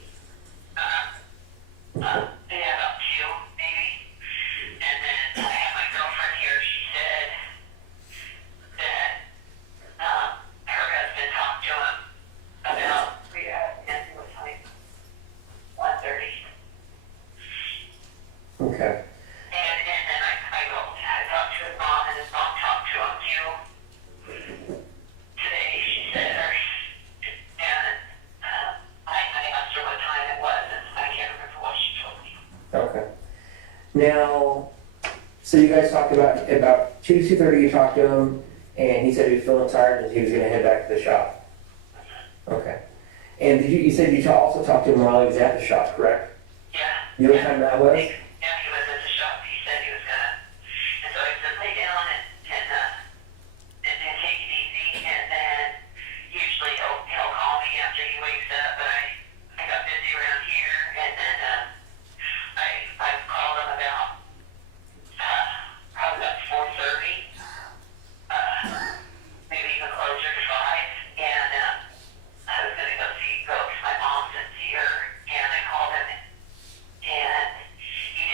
Yeah, about 2 maybe. And then I have my girlfriend here. She said that her husband talked to him about, it was like 1:30. Okay. And then I talked to his mom, and his mom talked to him too. Today, she said, and I asked her what time it was, and I can't remember what she told me. Okay. Now, so you guys talked about 2:30 you talked to him, and he said he was feeling tired and he was gonna head back to the shop. Okay. And you said you also talked to him while he was at the shop, correct? Yeah. You know what time that was? Yeah, he was at the shop. He said he was gonna, and so I said, lay down and take it easy, and then usually he'll call me after he wakes up, but I got busy around here, and then I called him about probably about 4:30, maybe even closer to 5, and I was gonna go to my mom's and see her, and I called him, and he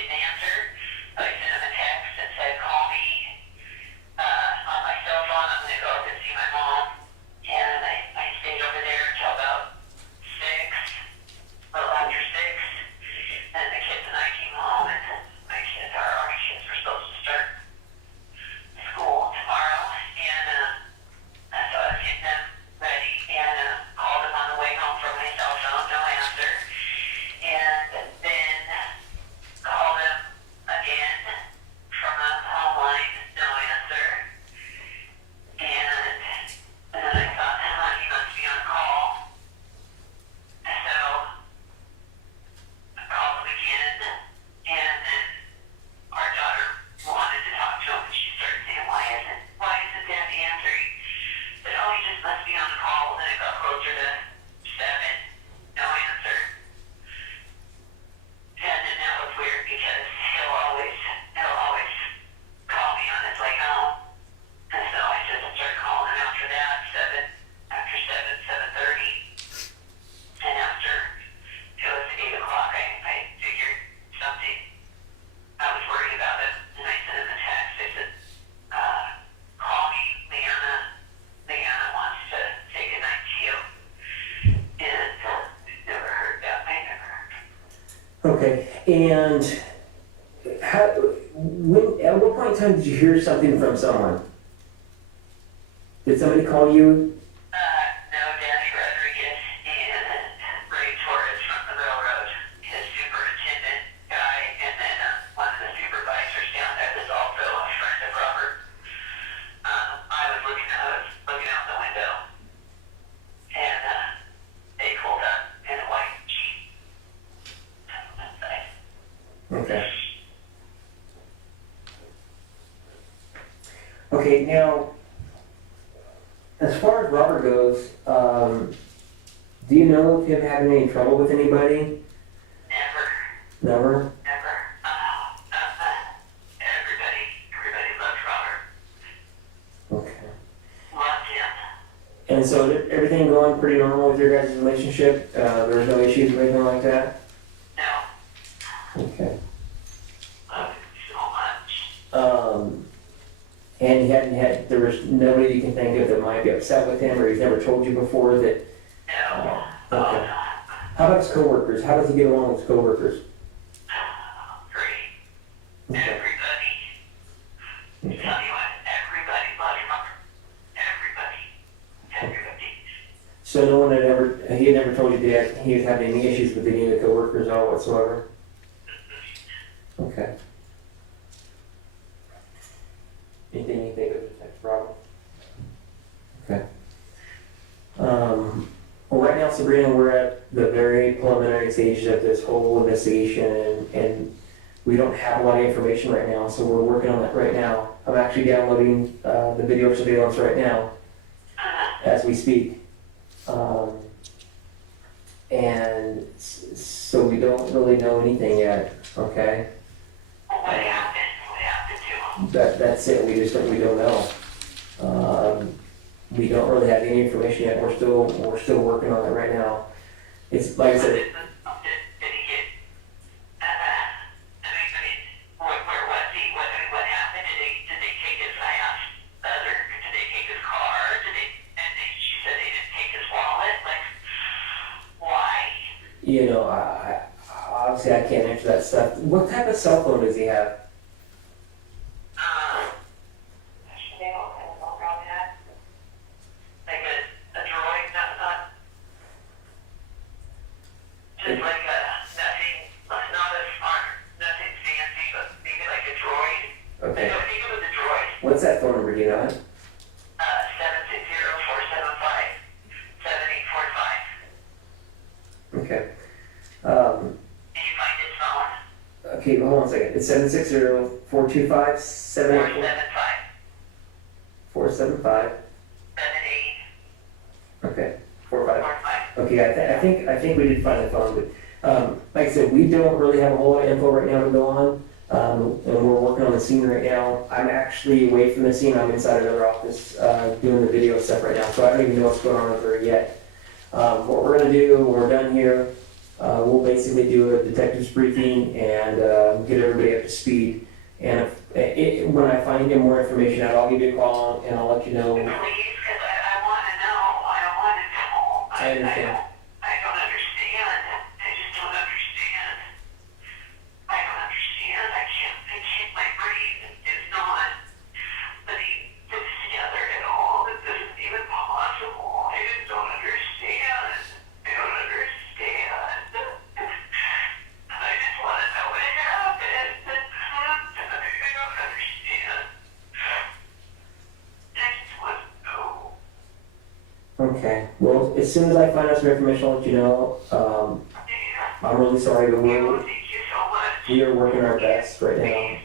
Okay, and at what point in time did you hear something from someone? Did somebody call you? No, Danny Rodriguez and Ray Torres from the railroad, his superintendent guy, and then one of the supervisors down there that's also a friend of Robert. I was looking out the window, and they pulled up in a white Jeep. Okay. Okay, now, as far as Robert goes, do you know of him having any trouble with anybody? Never. Never? Never. Everybody loves Robert. Okay. Loved him. And so everything going pretty normal with your guys' relationship? There's no issues or anything like that? No. Okay. Loved him so much. And there was nobody you can think of that might be upset with him, or he's never told you before that? No. Okay. How about his coworkers? How does he get along with his coworkers? Great. Okay. Everybody. Tell you what, everybody loves Robert. Everybody. So no one he had never told you that he was having any issues with any of the coworkers at all whatsoever? Okay. Anything you think of that's a problem? Okay. Well, right now, Sabrina, we're at the very preliminary stages of this whole investigation, and we don't have a lot of information right now, so we're working on that right now. I'm actually downloading the video surveillance right now as we speak. And so we don't really know anything yet, okay? What happened? What happened to him? That's it. We don't know. We don't really have any information yet. We're still working on it right now. It's like I said. Did he get? Where was he? What happened? Did they take his ass? Did they take his car? She said they didn't take his wallet. Like, why? You know, I obviously I can't answer that stuff. What type of cell phone does he have? Like a droid, not just like not a smart, nothing fancy, but maybe like a droid. Okay. I think it was a droid. What's that phone number? Do you know it? 760-475-7845. Okay. Did you find his phone? Okay, hold on a second. It's 760-425-7845. 475. 7845. Okay. 45. Okay, I think we did find the phone, but like I said, we don't really have a whole lot of info right now to go on, and we're working on the scene right now. I'm actually away from the scene. I'm inside another office doing the video stuff right now, so I don't even know what's going on over there yet. What we're gonna do when we're done here, we'll basically do a detective's briefing and get everybody up to speed. And when I find any more information out, I'll give you a call and I'll let you know. Please, because I want to know. I want to know. I understand. I don't understand. I just don't understand. I don't understand. I can't, my brain is not putting this together at all. This isn't even possible. I just don't understand. I don't understand. I just want to know what happened. I don't understand. I just want to know. Okay. Well, as soon as I find out some information, I'll let you know. I'm really sorry, but Thank you so much. we are working our best right now,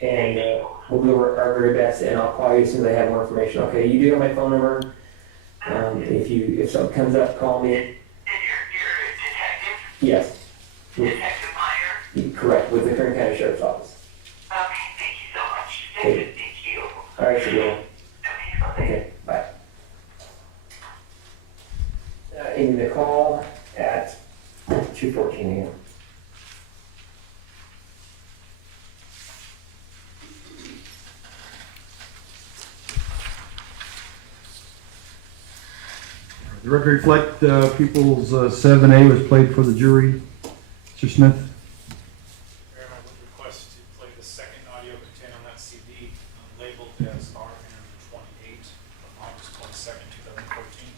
and we'll do our very best. And I'll call you as soon as I have more information. Okay? You do have my phone number. If something comes up, call me. And you're a detective? Yes. Detective Myer? Correct. With the Kern County Sheriff's Office. Okay, thank you so much. Okay. Thank you. All right, Sabrina. Okay, bye. Okay. Bye. Ending the call at 2:14 a.m. The record reflect People's 7A was played for the jury. Mr. Smith? Mayor, I would request to play the second audio contained on that CD, labeled as RM28 from August 22nd, 2014.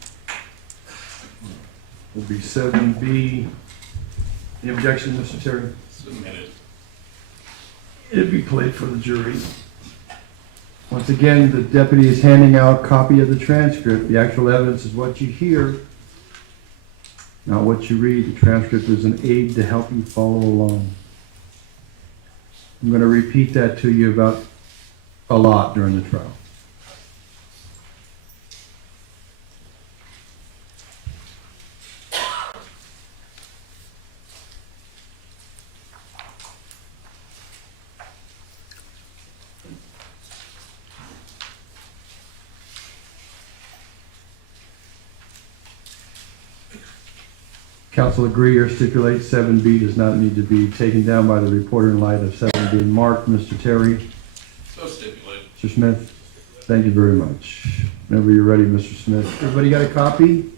Will be 7B. Any objection, Mr. Terry? Submitted. It'll be played for the jury. Once again, the deputy is handing out a copy of the transcript. The actual evidence is what you hear, not what you read. The transcript is an aid to help you follow along. I'm going to repeat that to you about a lot during the trial. Counsel agree or stipulate 7B does not need to be taken down by the reporter in light of 7 being marked. Mr. Terry? So stipulated. Mr. Smith? Thank you very much. Whenever you're ready, Mr. Smith. Everybody got a copy?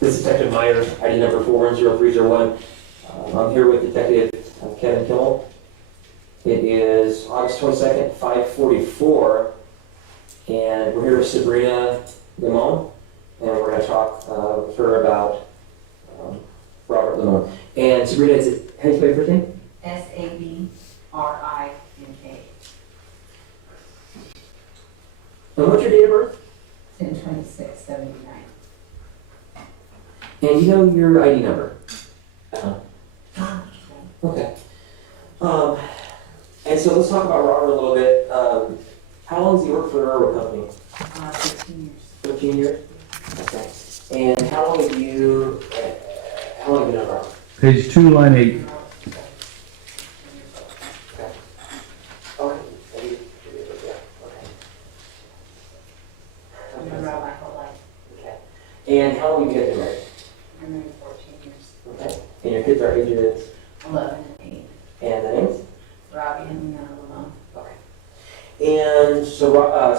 This is Detective Myer, ID number 410301. I'm here with Detective Kevin Kimmel. It is August 22nd, 5:44, and we're here with Sabrina Limon, and we're going to talk with her about Robert Limon. And Sabrina, is it, how do you spell your first name? Sabrinink. And what's your date of birth? 10/26/79. And you know your ID number? Okay. And so let's talk about Robert a little bit. How long has he worked for the railroad company? 15 years. 15 years? Okay. And how long have you known Robert? Page 2, line 8. Okay. Okay. I've been around my whole life. Okay. And how long have you guys been married? I'm married 14 years. Okay. And your kids are ages? 11 and 8. And the names? Robbie and Limon. Okay. And so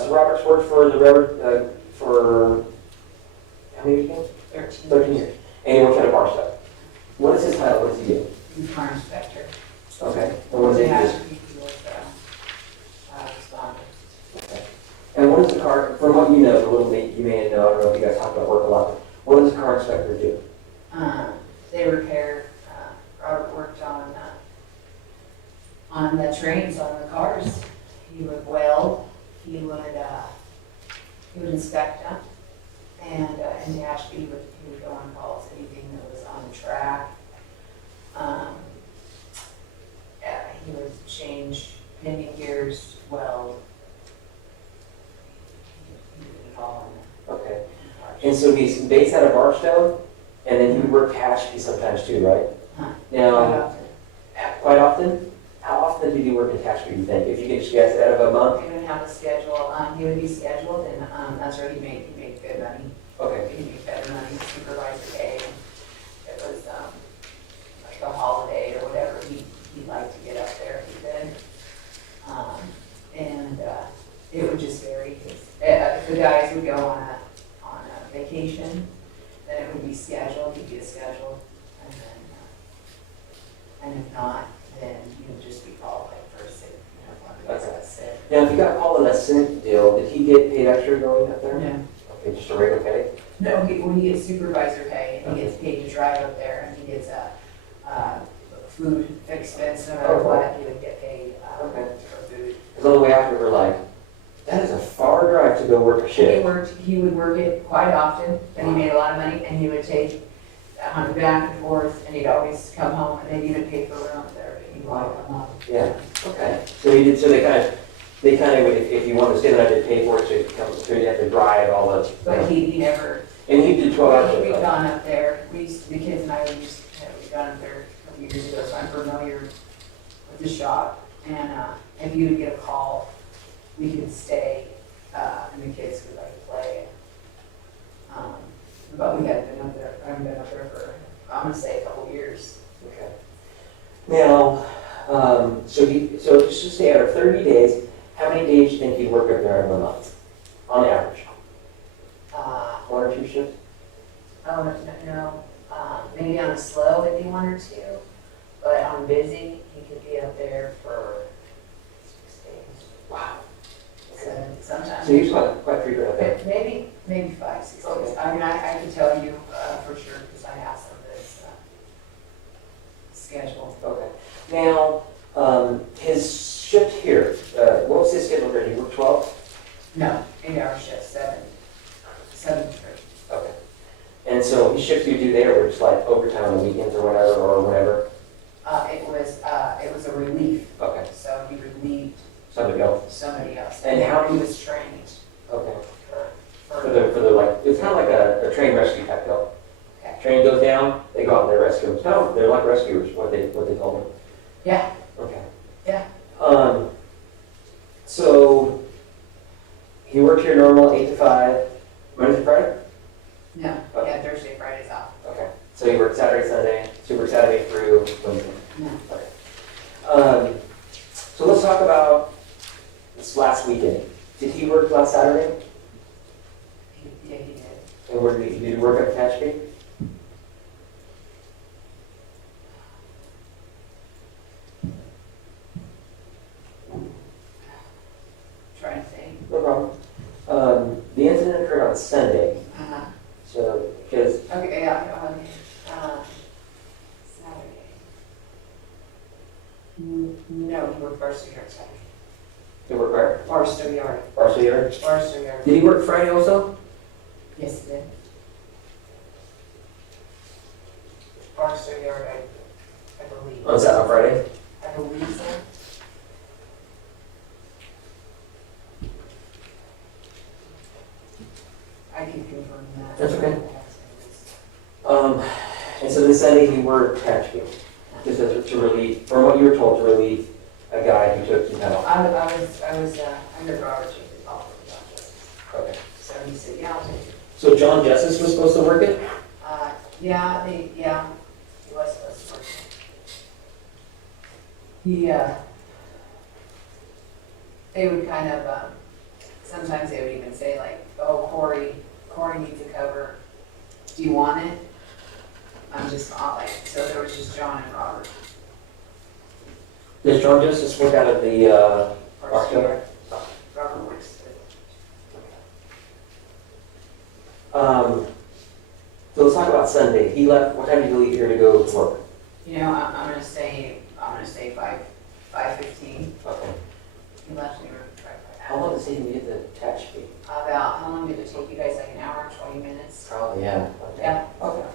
Robert's worked for the railroad for how many years again? 13. 13 years. And he works at a bar stop. What is his title? What does he do? I'm car inspector. Okay. And what does he do? He was responder. Okay. And what does the car, from what you know, the little bit you may know, I don't know if you guys talk about work a lot, but what does the car inspector do? They repair, Robert worked on the trains, on the cars. He would weld, he would inspect them, and in Ashby, he would go on calls, anything that was on the track. He would change pinion gears, weld. He did it all Okay. on And so he's based out of Barstow, and then he would work Tehachapi sometimes too, right? Huh. Now, quite often? How often did he work in Tehachapi, do you think? If you could just guess out of a month? He would have a schedule, he would be scheduled, and that's where he made good money. Okay. He made better money, supervisor pay. It was, like a holiday or whatever, he liked to get up there, he did. It would just vary, 'cause, the guys would go on a vacation, then it would be scheduled, he'd get scheduled, and if not, then he would just be called like for a sick, one of the guys got sick. Now, if you got called on a sick deal, did he get paid extra going up there? No. Okay, just a regular pay? No, when he gets supervisor pay, and he gets paid to drive up there, and he gets food expense, no matter what, he would get paid Okay. for food. Because on the way after, we're like, that is a far drive to go work a shift. He would work it quite often, and he made a lot of money, and he would take back and forth, and he'd always come home, and they'd even pay for room there, but he'd want to come home. Yeah, okay. So he did, so they kind of, if you wanted to stay there, they'd pay for it, so you come, so you have to drive all the. But he never, And he did 12 hours. we've gone up there, the kids and I, we've gone up there a couple years ago, so I'm familiar with the shop. And if you would get a call, we could stay, and the kids could like play. But we hadn't been up there, I haven't been up there for, I'm gonna say a couple years. Okay. Now, so just to stay out of 30 days, how many days do you think he'd work up there in a month, on average? Oh, no, maybe on a slow it'd be 1 or 2, but on busy, he could be up there for 6 days. Wow. Okay. So sometimes. So he's quite frequent up there. Maybe 5, 6 days. Okay. I mean, I can tell you, for sure, because I have some of this, schedule. Okay. Now, his shift here, what was his schedule here? Did he work 12? No, 8-hour shift, 7 to 3. Okay. And so his shifts you do there were just like overtime on the weekends or whatever? It was a relief, Okay. so he relieved Somebody else? somebody else. And how he was trained Okay. for, For the like, it's kind of like a train rescue type deal. Okay. Train goes down, they go out and they rescue them. No, they're like rescuers, what they told me. yeah, Okay. yeah. So he worked here normal 8 to 5, Monday through Friday? No, Okay. yeah, Thursday, Friday's off. Okay. So he worked Saturday, Sunday, so he worked Saturday through Wednesday. No. Okay. So let's talk about this last weekend. Did he work last Saturday? Yeah, he did. And where did he work at Catch Gate? Trying to think. No problem. The incident occurred on Sunday. Uh-huh. So, because, Okay, yeah, Saturday. No, he worked Barstow Yard Saturday. he worked where? Barstow Yard. Barstow Yard? Barstow Yard. Did he work Friday also? Yes, he did. Barstow Yard, I believe. On Saturday, on Friday? I believe so. I can confirm that. That's okay. And so this Sunday he worked Catch Gate, just as to relieve, from what you were told, to relieve a guy who took some time off. I was under Robert Jacobs off of John Justice. Okay. So he said, yeah, I'll take it. So John Justice was supposed to work it? Yeah, he was supposed to work it. They would kind of, sometimes they would even say like, oh, Corey needs a cover. Do you want it? I'm just not like, so there was just John and Robert. Does John Justice work out of the, Barstow? Robert works. So let's talk about Sunday. He left, what time did he leave here to go to work? You know, I'm gonna say 5:15. Okay. He left me right. How long does it take him to get the Catch Gate? About, how long did it take you guys, like an hour, 20 minutes? Probably, yeah. Okay. Yeah. Okay.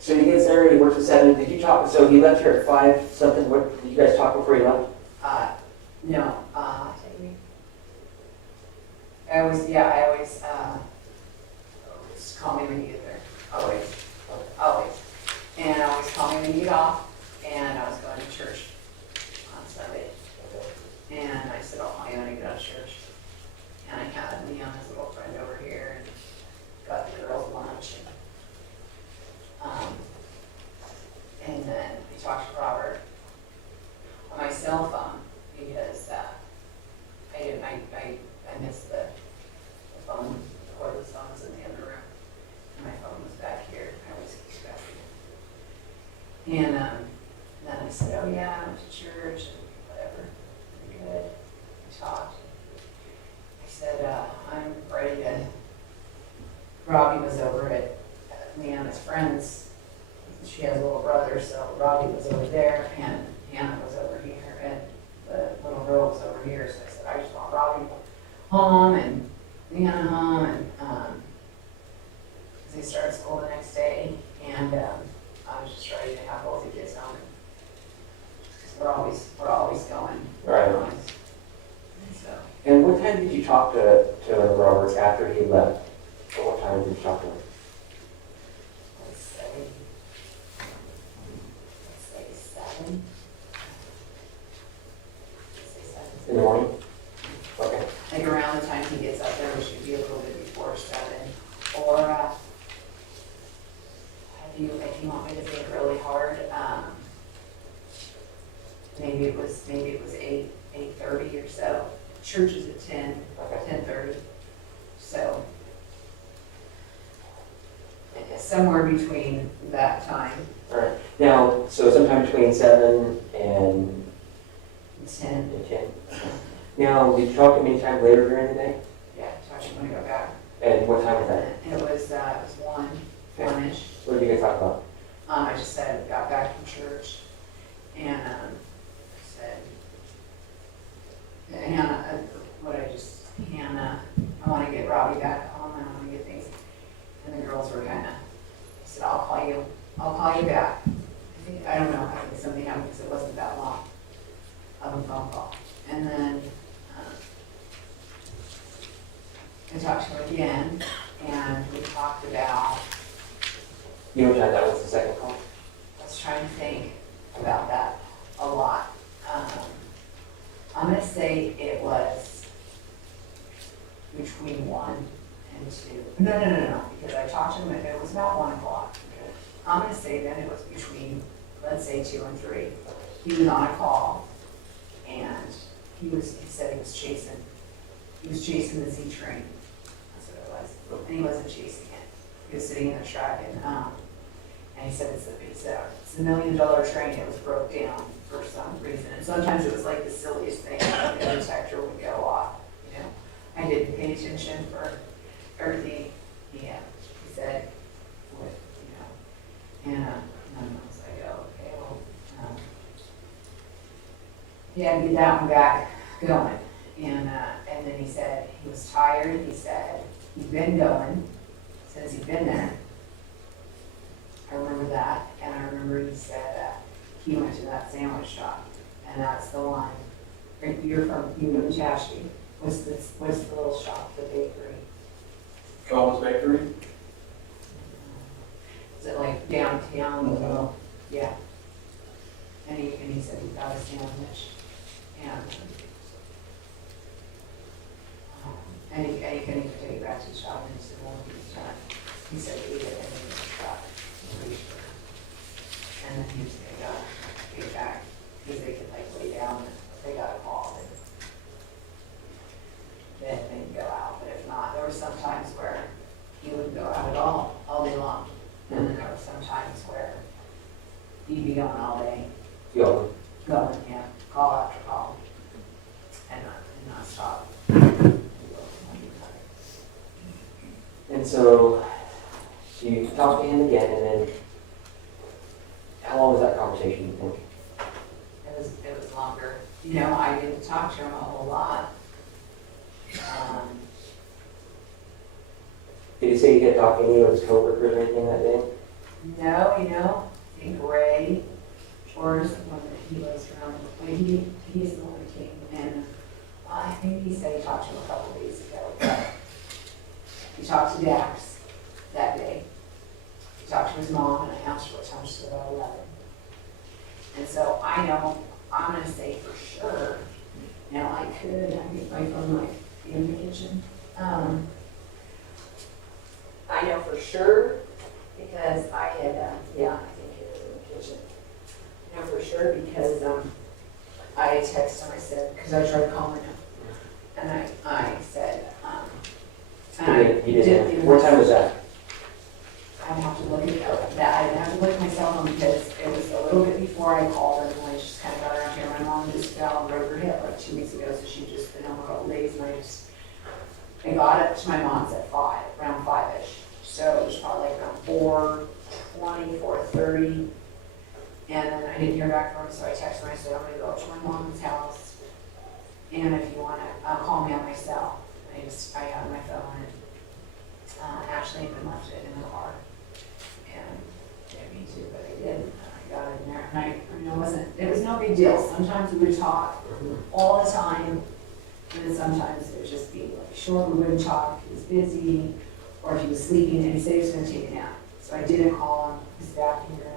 So he gets there, he works at 7. Did you talk, so he left here at 5 something, what, did you guys talk before he left? No, I always, just call me when you get there, always. And always call me when you get off, and I was going to church on Sunday. And I said, I'll call you when I get out of church. And I had Leon's little friend over here, and got the girls lunch. And then we talked to Robert on my cell phone, because I missed the phone, the cordless phone was in the other room, and my phone was back here. I always keep it back here. And then I said, oh yeah, I went to church and whatever. Pretty good. We talked. I said, I'm ready to. Robbie was over at Leanna's friend's. She has a little brother, so Robbie was over there, and Hannah was over here, and the little girl was over here. So I said, I just want Robbie home and Leanna home, and they started school the next day, and I was just ready to have both the kids home. Because we're always going. Right. So And what time did you talk to Robert after he left? Or what time did you talk to him? let's say 7. Let's say 7. In the morning? Okay. Like around the time he gets up there, which should be a little bit before 7. Or if you want me to think really hard, maybe it was 8:30 or so. Church is at 10, Okay. 10:30. So I guess somewhere between that time, All right. Now, so sometime between 7 and 10, and 10. Now, did you talk to me any time later during the day? yeah, talk to you when I got back. And what time was that? It was 1-ish. What did you guys talk about? I just said, got back from church, and said, Hannah, Hannah, I want to get Robbie back home, and I want to get things. And the girls were kind of, said, I'll call you back. I don't know, I think something happened because it wasn't that long of a phone call. And then I talked to her again, and we talked about, You know what time that was, the second call? I was trying to think about that a lot. I'm gonna say it was between 1 and 2. No, because I talked to him, it was about 1 o'clock. I'm gonna say then it was between, let's say 2 and 3. He was on a call, and he said he was chasing the Z train. That's what it was. And he wasn't chasing it. He was sitting in the truck, and he said it's a $1 million train. It was broke down for some reason. And sometimes it was like the silliest thing, like the detector would go off, you know. I didn't pay attention for everything he said, what, you know. And I was like, oh, okay, well, he had to get that one back going. And then he said he was tired. He said he'd been going since he'd been there. I remember that, and I remember he said he went to that sandwich shop, and that's the one. You're from Tashkee. Was the little shop, the bakery? Collins Bakery? Is it like downtown? Yeah. And he said he got a sandwich, and he couldn't even take it back to the shop, and he said, well, he was done. He said he ate it and he was shot. And then he was gonna get back, because they could like lay down, and they got a call, and then they'd go out, but if not, there were some times where he wouldn't go out at all day long. And then there were some times where he'd be going all day, Yo. going, yeah, call after call, and not stop. And so, you talked to him again, and then, how long was that conversation, you think? It was longer. You know, I didn't talk to him a whole lot. Did he say he kept talking to you or his coworkers or anything that day? No, you know, I think Ray, or someone that he was around, he's the one who came, and I think he said he talked to him a couple days ago, but he talked to Dax that day. He talked to his mom, and I asked her what time. She said about 11. And so I know, I'm gonna say for sure, now I get my phone might be in the kitchen. I know for sure, because I had, yeah, I think it was in the kitchen. I know for sure because I texted him, I said, because I tried calling him, and I said, He didn't. What time was that? I'd have to look at that. I'd have to look at my cell phone because it was a little bit before I called her, and I just kind of got around here. My mom just fell and broke her hip like 2 weeks ago, so she'd just been home a couple days, and I got up to my mom's at 5, around 5-ish. So it was probably like around 4:20, 4:30, and then I didn't hear back from her, so I texted her. I said, I'm gonna go up to my mom's house, and if you wanna call me on my cell. I got my phone, and Ashley even left it in the car. And yeah, me too, but I did. I got it in there, and it was no big deal. Sometimes we would talk all the time, and then sometimes it would just be like short, we wouldn't talk, he was busy, or if he was sleeping, and he said he was gonna take a nap. So I didn't call him, he's back in here,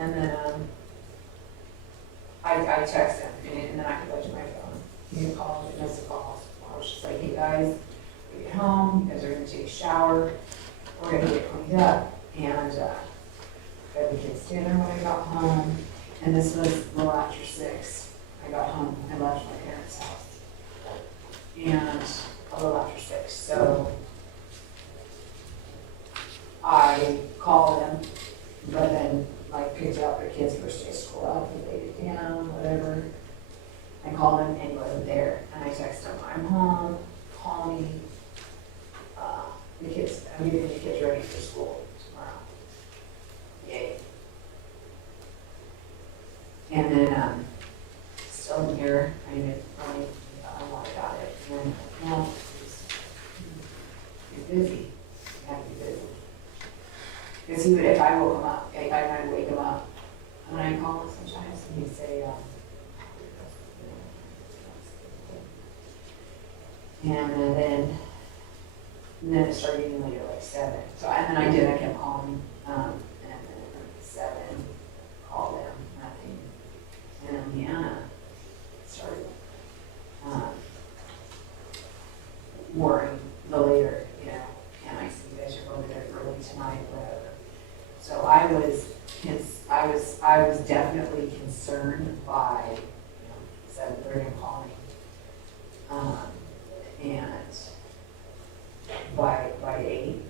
and then I texted him, and then I could go to my phone. He could call, and miss a call. I was just like, hey guys, we get home, you guys are gonna take a shower, we're gonna get cleaned up, and got the kids dinner when I got home, and this was a little after 6. I got home, I left my parents' house, and a little after 6, so wasn't there. And I texted him, I'm home, call me. I'm getting the kids ready for school tomorrow. Yay. And then, still in here, I wanted about it. And, well, you're busy. You have to be busy. Because he would, if I woke him up, I might wake him up. When I call him sometimes, and he'd say, and then it started getting later, like 7. So, and then I kept calling, and then at 7, called him, nothing. And then Leanna started, worrying the later, can I see you guys are over there early tonight, whatever. So I was definitely concerned by, 7:30 I'm calling. And by 8,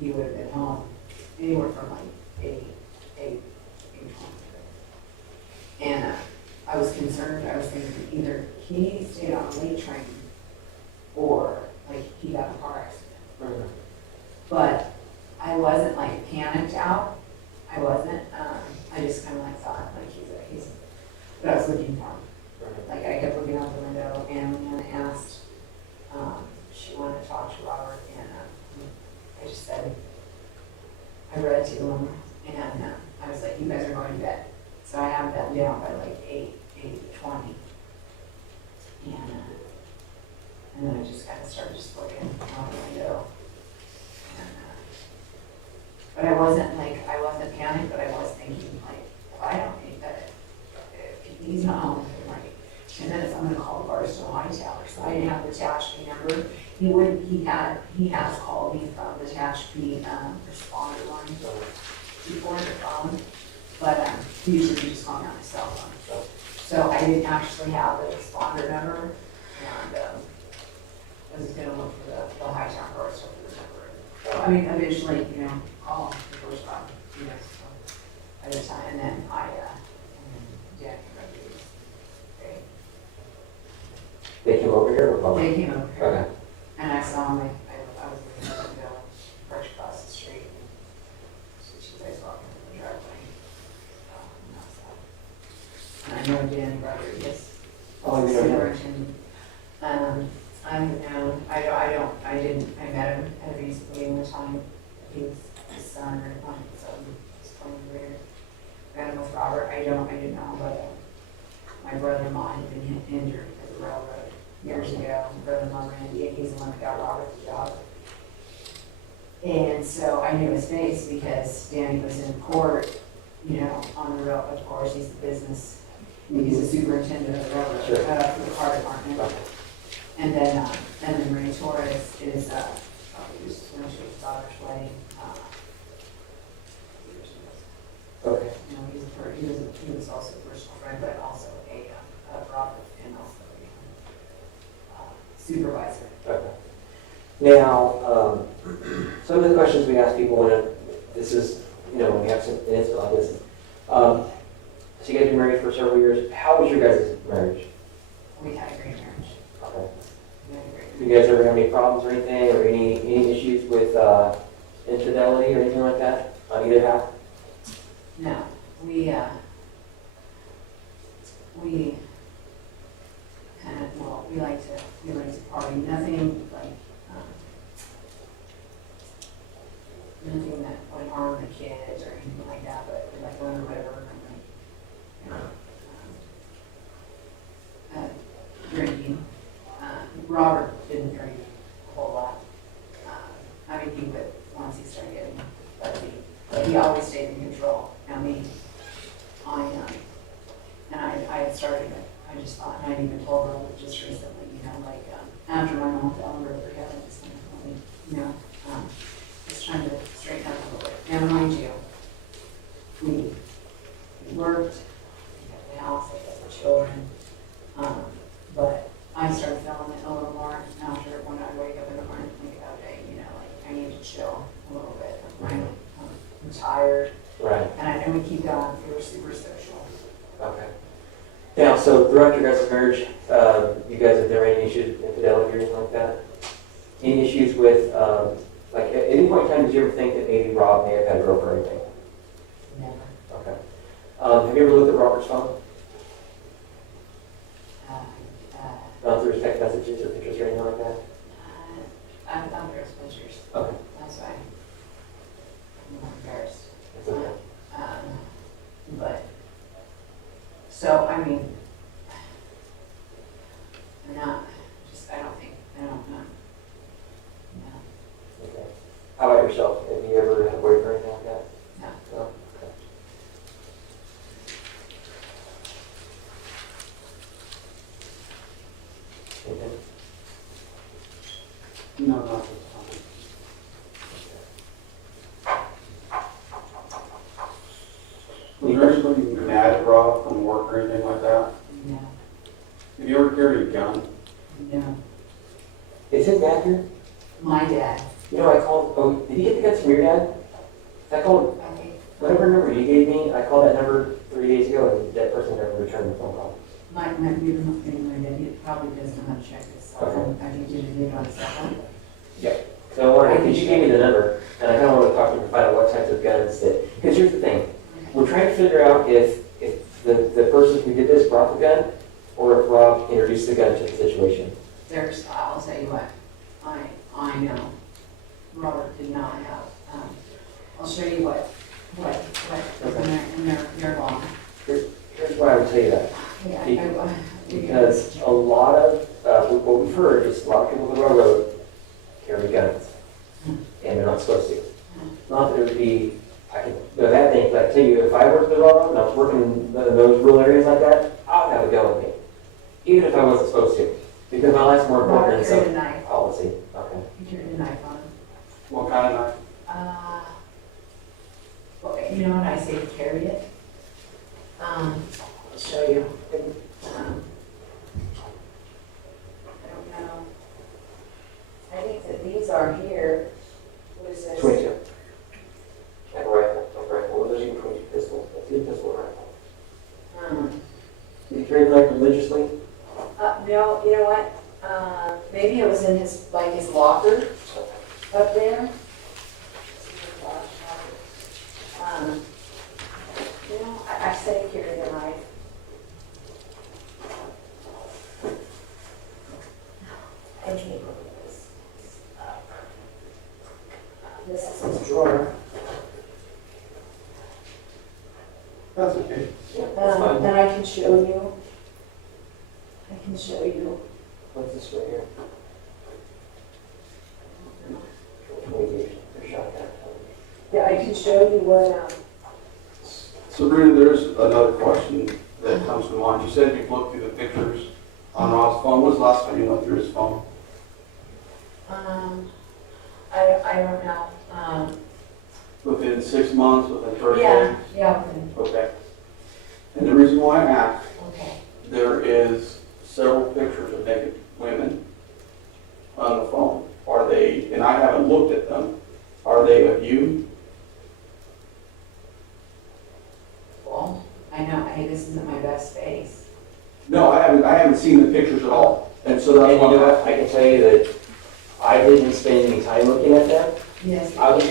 he would have been home anywhere from 8. And I was concerned, I was thinking either he stayed on a late train or he got in a car accident. But I wasn't panicked out. I wasn't. I just kind of thought he's. But I was looking for him. I kept looking out the window, and Leanna asked. She wanted to talk to Robert, and I just said. I read to him, and I was like, "You guys are going to bed." So I have them down by 8:20, and then I just kind of started just looking out the window. But I wasn't panicked, but I was thinking if I don't think that if he's not home, and then if I'm gonna call Barstow Hightower, so I didn't have the Tehachapi number. He has called me from the Tehachapi responder line before the phone, but usually he just called me on his cell phone. So I didn't actually have the responder number, and I was gonna look for the Hightower Barstow for the number. So I mean, eventually, call him the first time, so at a time, and then Jack and They came over here or called? they came over here. Okay. And I saw him, I was in the window, fresh across the street, and she guys walking in the driveway. And I know Danny Rodriguez. Oh, you don't know? Superintendent. I met him at a music meeting one time. He was his son or one, so his 20 years. Met him with Robert. I didn't know, but my brother-in-law had been injured at the railroad years ago. My brother-in-law Randy, he's the one that got Robert the job. And so I knew his face because Danny was in court, on the railroad. Of course, he's the business. He's the superintendent of the railroad, Sure. For the car department. And then Ray Torres is, he was when she was his daughter's wedding. Okay. He was also a personal friend, but also a Robert and also a supervisor. Okay. Now, some of the questions we ask people when this is, when we have some incident like this. So you guys been married for several years. How was your guys' marriage? We had a great marriage. Okay. We had a great Do you guys ever have any problems or anything, or any issues with infidelity or anything like that on either half? No, we kind of, we like to party, nothing nothing that would harm the kids or anything like that, but we like going to the river and drinking. Robert didn't drink a whole lot. He would once he started getting fuzzy, but he always stayed in control. Now me, I had started, I just thought, and I even told her just recently, after my mom fell in her heaven, it's just trying to straighten up a little bit. Now, mind you, we worked, we had the house, we had the children, but I started feeling it a little more after when I wake up in the morning and think, okay, I need to chill a little bit. I'm tired. Right. And we keep going. We were super social. Okay. Now, so throughout your guys' marriage, you guys, have there any issues, infidelity or anything like that? Any issues with, like, at any point in time, did you ever think that maybe Rob may have had a girlfriend or anything? Never. Okay. Have you ever looked at Robert's phone? Gone through his text messages or pictures or anything like that? I've gone through his pictures. Okay. That's why I'm not embarrassed. That's okay. But, so, I mean, I'm not, I don't know. No. Okay. How about yourself? Have you ever had a boyfriend or anything like that? No. No? Okay. Anything? No, not this time. Was there anybody mad at Rob from work or anything like that? No. Have you ever carried a gun? No. Is his dad here? My dad, You know, I called, oh, did he get the guns from your dad? I called, I think, whatever number you gave me, I called that number 3 days ago and that person never returned the phone call. we don't think my dad, he probably doesn't know how to check his cell phone. I think he did it on his cell phone. So I wanted, because you gave me the number, and I kind of want to talk to him to find out what types of guns that, because here's the thing, we're trying to figure out if the person who did this brought the gun, or if Rob introduced the gun to the situation. I'll tell you what, I know, Robert did not have, I'll show you what is in their law. Here's why I would tell you that. Yeah, Because a lot of, what we've heard is a lot of people on the railroad carry guns, and they're not supposed to. Not that it would be, the bad thing, but I tell you, if I worked the railroad and I was working in those rural areas like that, I would have a gun with me, even if I wasn't supposed to, because my life's more important than carried a some knife. policy. Okay. He carried a knife on him. What kind of knife? Well, you know what I say, carry it. I'll show you. I don't know. I think that these are here. What is this? 22. And a rifle, a rifle. Well, there's even 22 pistols. Let's do a pistol and rifle. Did he carry the knife religiously? No, you know what? Maybe it was in his locker up there. You know, I said he carried a knife. I can't look at this. This is his drawer. That's okay. Yeah, that's fine. Then I can show you. I can show you. What's this right here? 28 shotgun. Yeah, I can show you what, Sabrina, there's another question that comes to mind. You said you've looked through the pictures on Rob's phone. When was the last time you went through his phone? I don't know. Within 6 months, within 30 Yeah, days? yeah, Okay. And the reason why I asked, okay. there is several pictures of naked women on the phone. Are they, and I haven't looked at them, are they of you? Well, I know, hey, this isn't my best face. No, I haven't seen the pictures at all. And so that's And you know why what? I can tell you that I didn't spend any time looking at them. Yes. I was,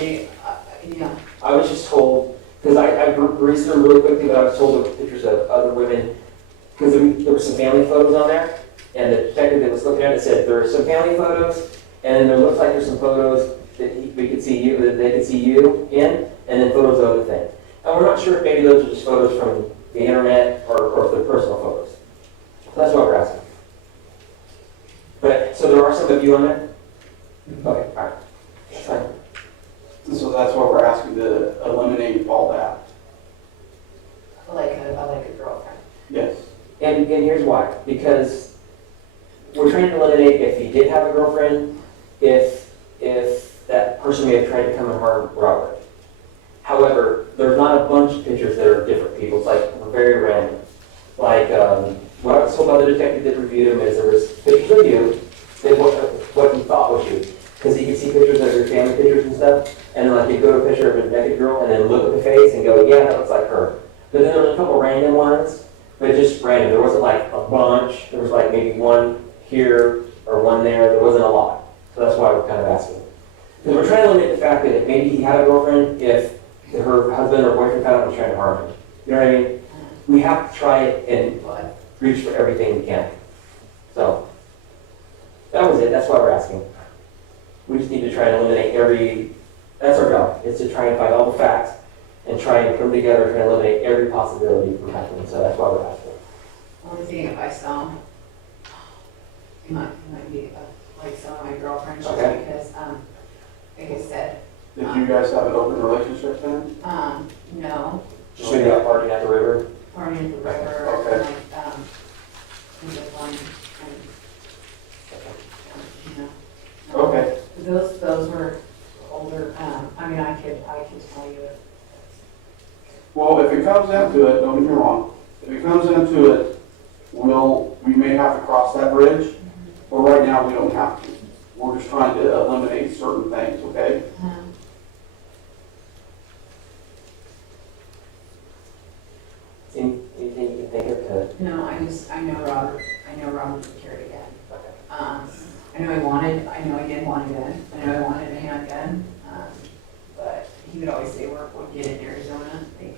Yeah. I was just told, because I breezed through them really quickly, but I was told there were pictures of other women, because there were some family photos on there, and the detective that was looking at it said there are some family photos, and then there looks like there's some photos that we could see you, that they could see you in, and then photos of other things. And we're not sure if maybe those are just photos from the internet or if they're personal photos. So that's what we're asking. But, so there are some of you on there? Okay, all right. That's fine. And so that's why we're asking to eliminate all that. Like a girlfriend. Yes. And here's why. Because we're trying to eliminate if he did have a girlfriend, if that person may have tried to come and harm Robert. However, there's not a bunch of pictures that are different people. It's like very random. Like what I was told by the detective that reviewed him is there was pictures of you, that what he thought was you. Because he could see pictures of your family pictures and stuff, and then like you go to a picture of a naked girl and then look at the face and go, yeah, that looks like her. But then there was a couple random ones but just random. There wasn't like a bunch. There was like maybe one here or one there. There wasn't a lot. So that's why we're kind of asking. Because we're trying to limit the fact that if maybe he had a girlfriend, if her husband or boyfriend found out and was trying to harm him. You know what I mean? We have to try it and reach for everything we can. So, that was it. That's why we're asking. We just need to try and eliminate that's our job, is to try and find all the facts and try and put them together and eliminate every possibility from happening. So that's why we're asking. Only thing if I saw him, it might be like some of my girlfriends, just Okay. because, like I said, Did you guys have an open relationship then? no, Just maybe out partying at the river. partying at the river, Okay. like, things like one, and, you know. Okay. Those were older, I mean, I could tell you it. Well, if it comes into it, don't get me wrong, if it comes into it, we may have to cross that bridge, but right now we don't have to. We're just trying to eliminate certain things, okay? Anything you can think of to... No, I know Robert would care again. I know he did want a gun, I know he wanted a handgun, but he would always say work would get in Arizona, like,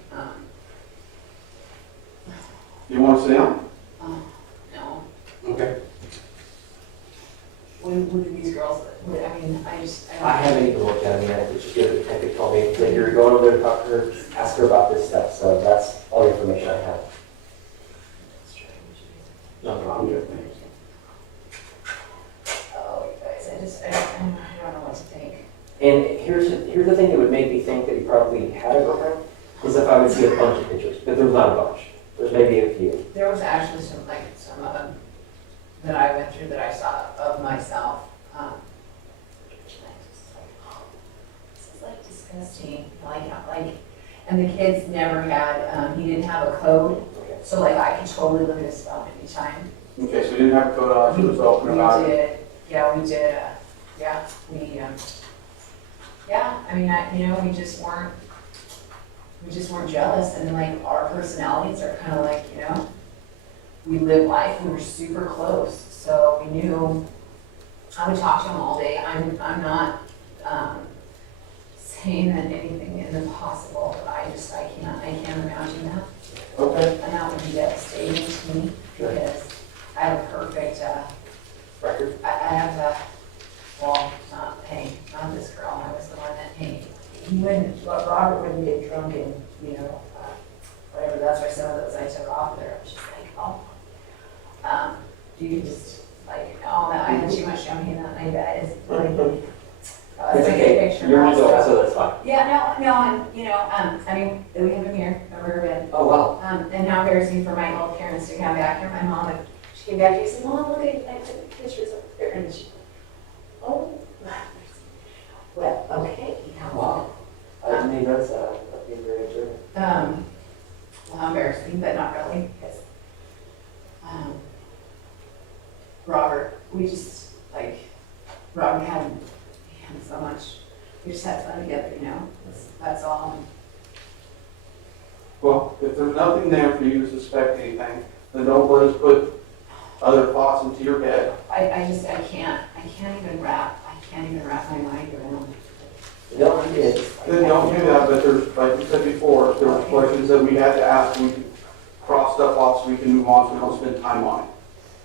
You want to sit down? no. Okay. What do these girls, I mean, I don't. I haven't even looked at it yet. It's just the other detective told me that you're going over there to talk to her, ask her about this stuff. So that's all the information I have. Nothing wrong with it. Oh, you guys, I don't know what to think. And here's the thing that would make me think that he probably had a girlfriend, is if I would see a bunch of pictures. But there's not a bunch. There's maybe a few. There was actually some of them that I went through that I saw of myself. This is like disgusting, and the kids never had, he didn't have a code, so like I could totally look at his phone anytime. Okay, so you didn't have a code on, you was open about it. We did, yeah, we did, yeah, I mean, we just weren't jealous, and like our personalities are kind of like, we live life, we were super close, so we knew, I would talk to him all day. I'm not saying that anything isn't possible, but I can't imagine that. Okay. And that would be devastating to me, because I have a perfect, Record? I have well, not this girl, I was the one that, Robert wouldn't get drunk and, whatever, that's why some of those I took off of there, I was just like, oh. You just, like, I had too much champagne that night, guys. It's okay. You're an adult, so that's fine. Yeah, I mean, we have him here, over her bed. Oh, wow. And how embarrassing for my old parents to come back here. My mom, she came back here and said, Mom, look, I took pictures up there. And she, oh, well, okay. Wow. I mean, that's that'd be very interesting. Well, embarrassing, but not really, because, Robert, we just, Robert had so much, we just had fun together, that's all. Well, if there's nothing there for you to suspect anything, then don't let us put other thoughts into your head. I can't even wrap my mind around. No, I did. Then don't do that, but there's, like we said before, there were questions that we had to ask, we can cross stuff off so we can move on, so we don't spend time on it.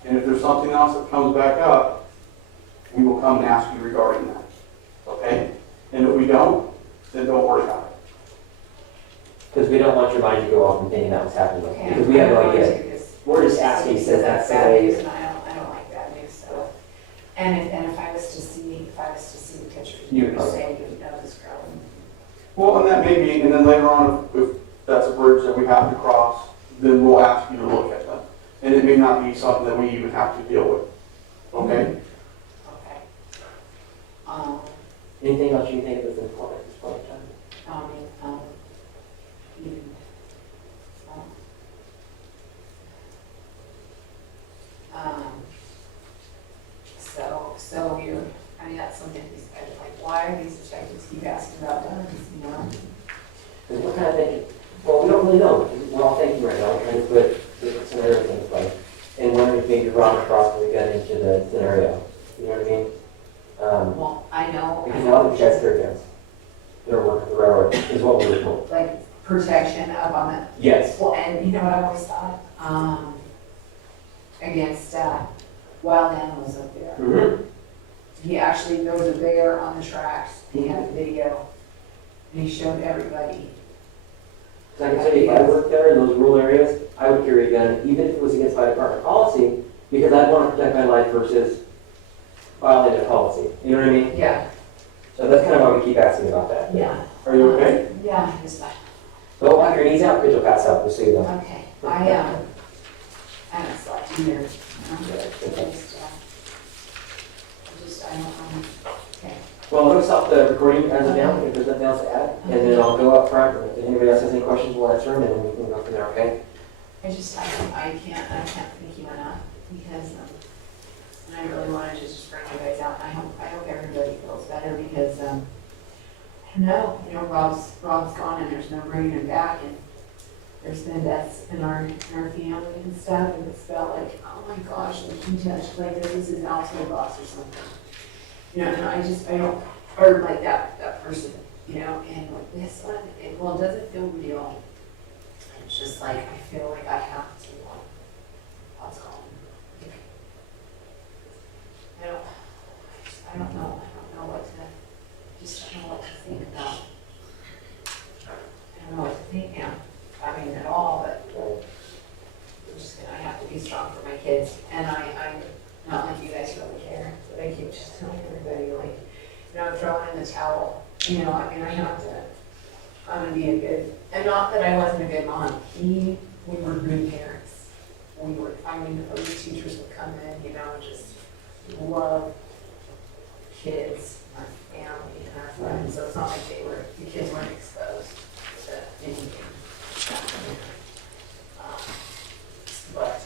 And if there's something else that comes back up, we will come and ask you regarding that, okay? And if we don't, then don't worry about it. Because we don't want your mind to go off and thinking that was happening. Okay, Because we have no I don't want idea. to, 'cause We're just asking, because says that's that's the bad news, way. and I don't like bad news, so. And if I was to see the pictures, you would say you would know this girl. Well, and that may be, and then later on, if that's a bridge that we have to cross, then we'll ask you to look at them. And it may not be something that we even have to deal with, okay? Okay. Anything else you think is important at this point in time? Even, so you're, that's something these guys are like, why are these detectives keep asking about guns, Because we're kind of thinking, well, we don't really know. We're all thinking right now, we're trying to put what everything's like. And wondering if maybe Robert properly got into the scenario. You know what I mean? Well, I know, Because a lot of these guys carry guns. They're working the railroad, is what we were told. like protection up on the, Yes. well, and you know what I always thought? Against, wild animals up there. Mm-hmm. He actually, there was a bear on the tracks, he had a video, and he showed everybody. So I can tell you, if I worked there in those rural areas, I would carry a gun, even if it was against my department policy, because I'd want to protect my life versus violating the policy. You know what I mean? Yeah, So that's kind of why we keep asking about that. yeah. Are you okay? Yeah, just like, Don't have your knees out, because you'll pass out, just so you know. okay, I haven't slept either. I'm good. I don't, okay. Well, I'm going to stop the recording as of now, if there's nothing else to add, and then I'll go up front. If anybody else has any questions, we'll answer them, and then we can go from there, okay? I can't thank you enough, because, and I really wanted to just bring you guys out, and I hope everybody feels better, because, no, you know, Rob's gone, and there's no bringing him back, and there's been deaths in our family and stuff, and it's felt like, oh my gosh, like he touched, like this is his household boss or something. You know, and I don't, or like that person, you know, and with this one, it doesn't feel real. It's just like, I feel like I have to, I'll call him. I don't know what to think about. I don't know what to think now, I mean, at all, but I have to be strong for my kids, and I'm not like you guys really care, but I keep just telling everybody, like, you know, throwing in the towel, you know, I mean, I'm gonna be a good, and not that I wasn't a good mom, we were good parents. The teachers would come in, you know, just love kids, our family, and our friends, so it's not like the kids weren't exposed to anything. But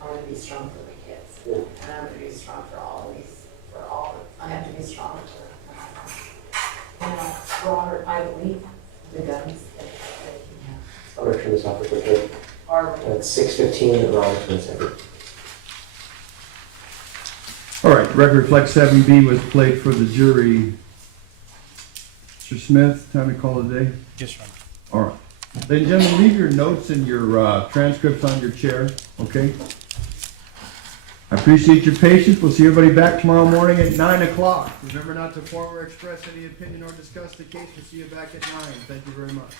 I'm gonna be strong for my kids, and I'm gonna be strong for all of these, I have to be strong for, Robert, I believe the guns that you have I'm going to turn this off real quick. are. It's 6:15, and I'll turn this over. All right, record reflects 7B was played for the jury. Mr. Smith, time to call it a day? Yes, Your Honor. All right. Ladies and gentlemen, leave your notes and your transcripts on your chair, okay? I appreciate your patience. We'll see everybody back tomorrow morning at 9 o'clock. Remember not to form or express any opinion or discuss the case. We'll see you back at 9. Thank you very much.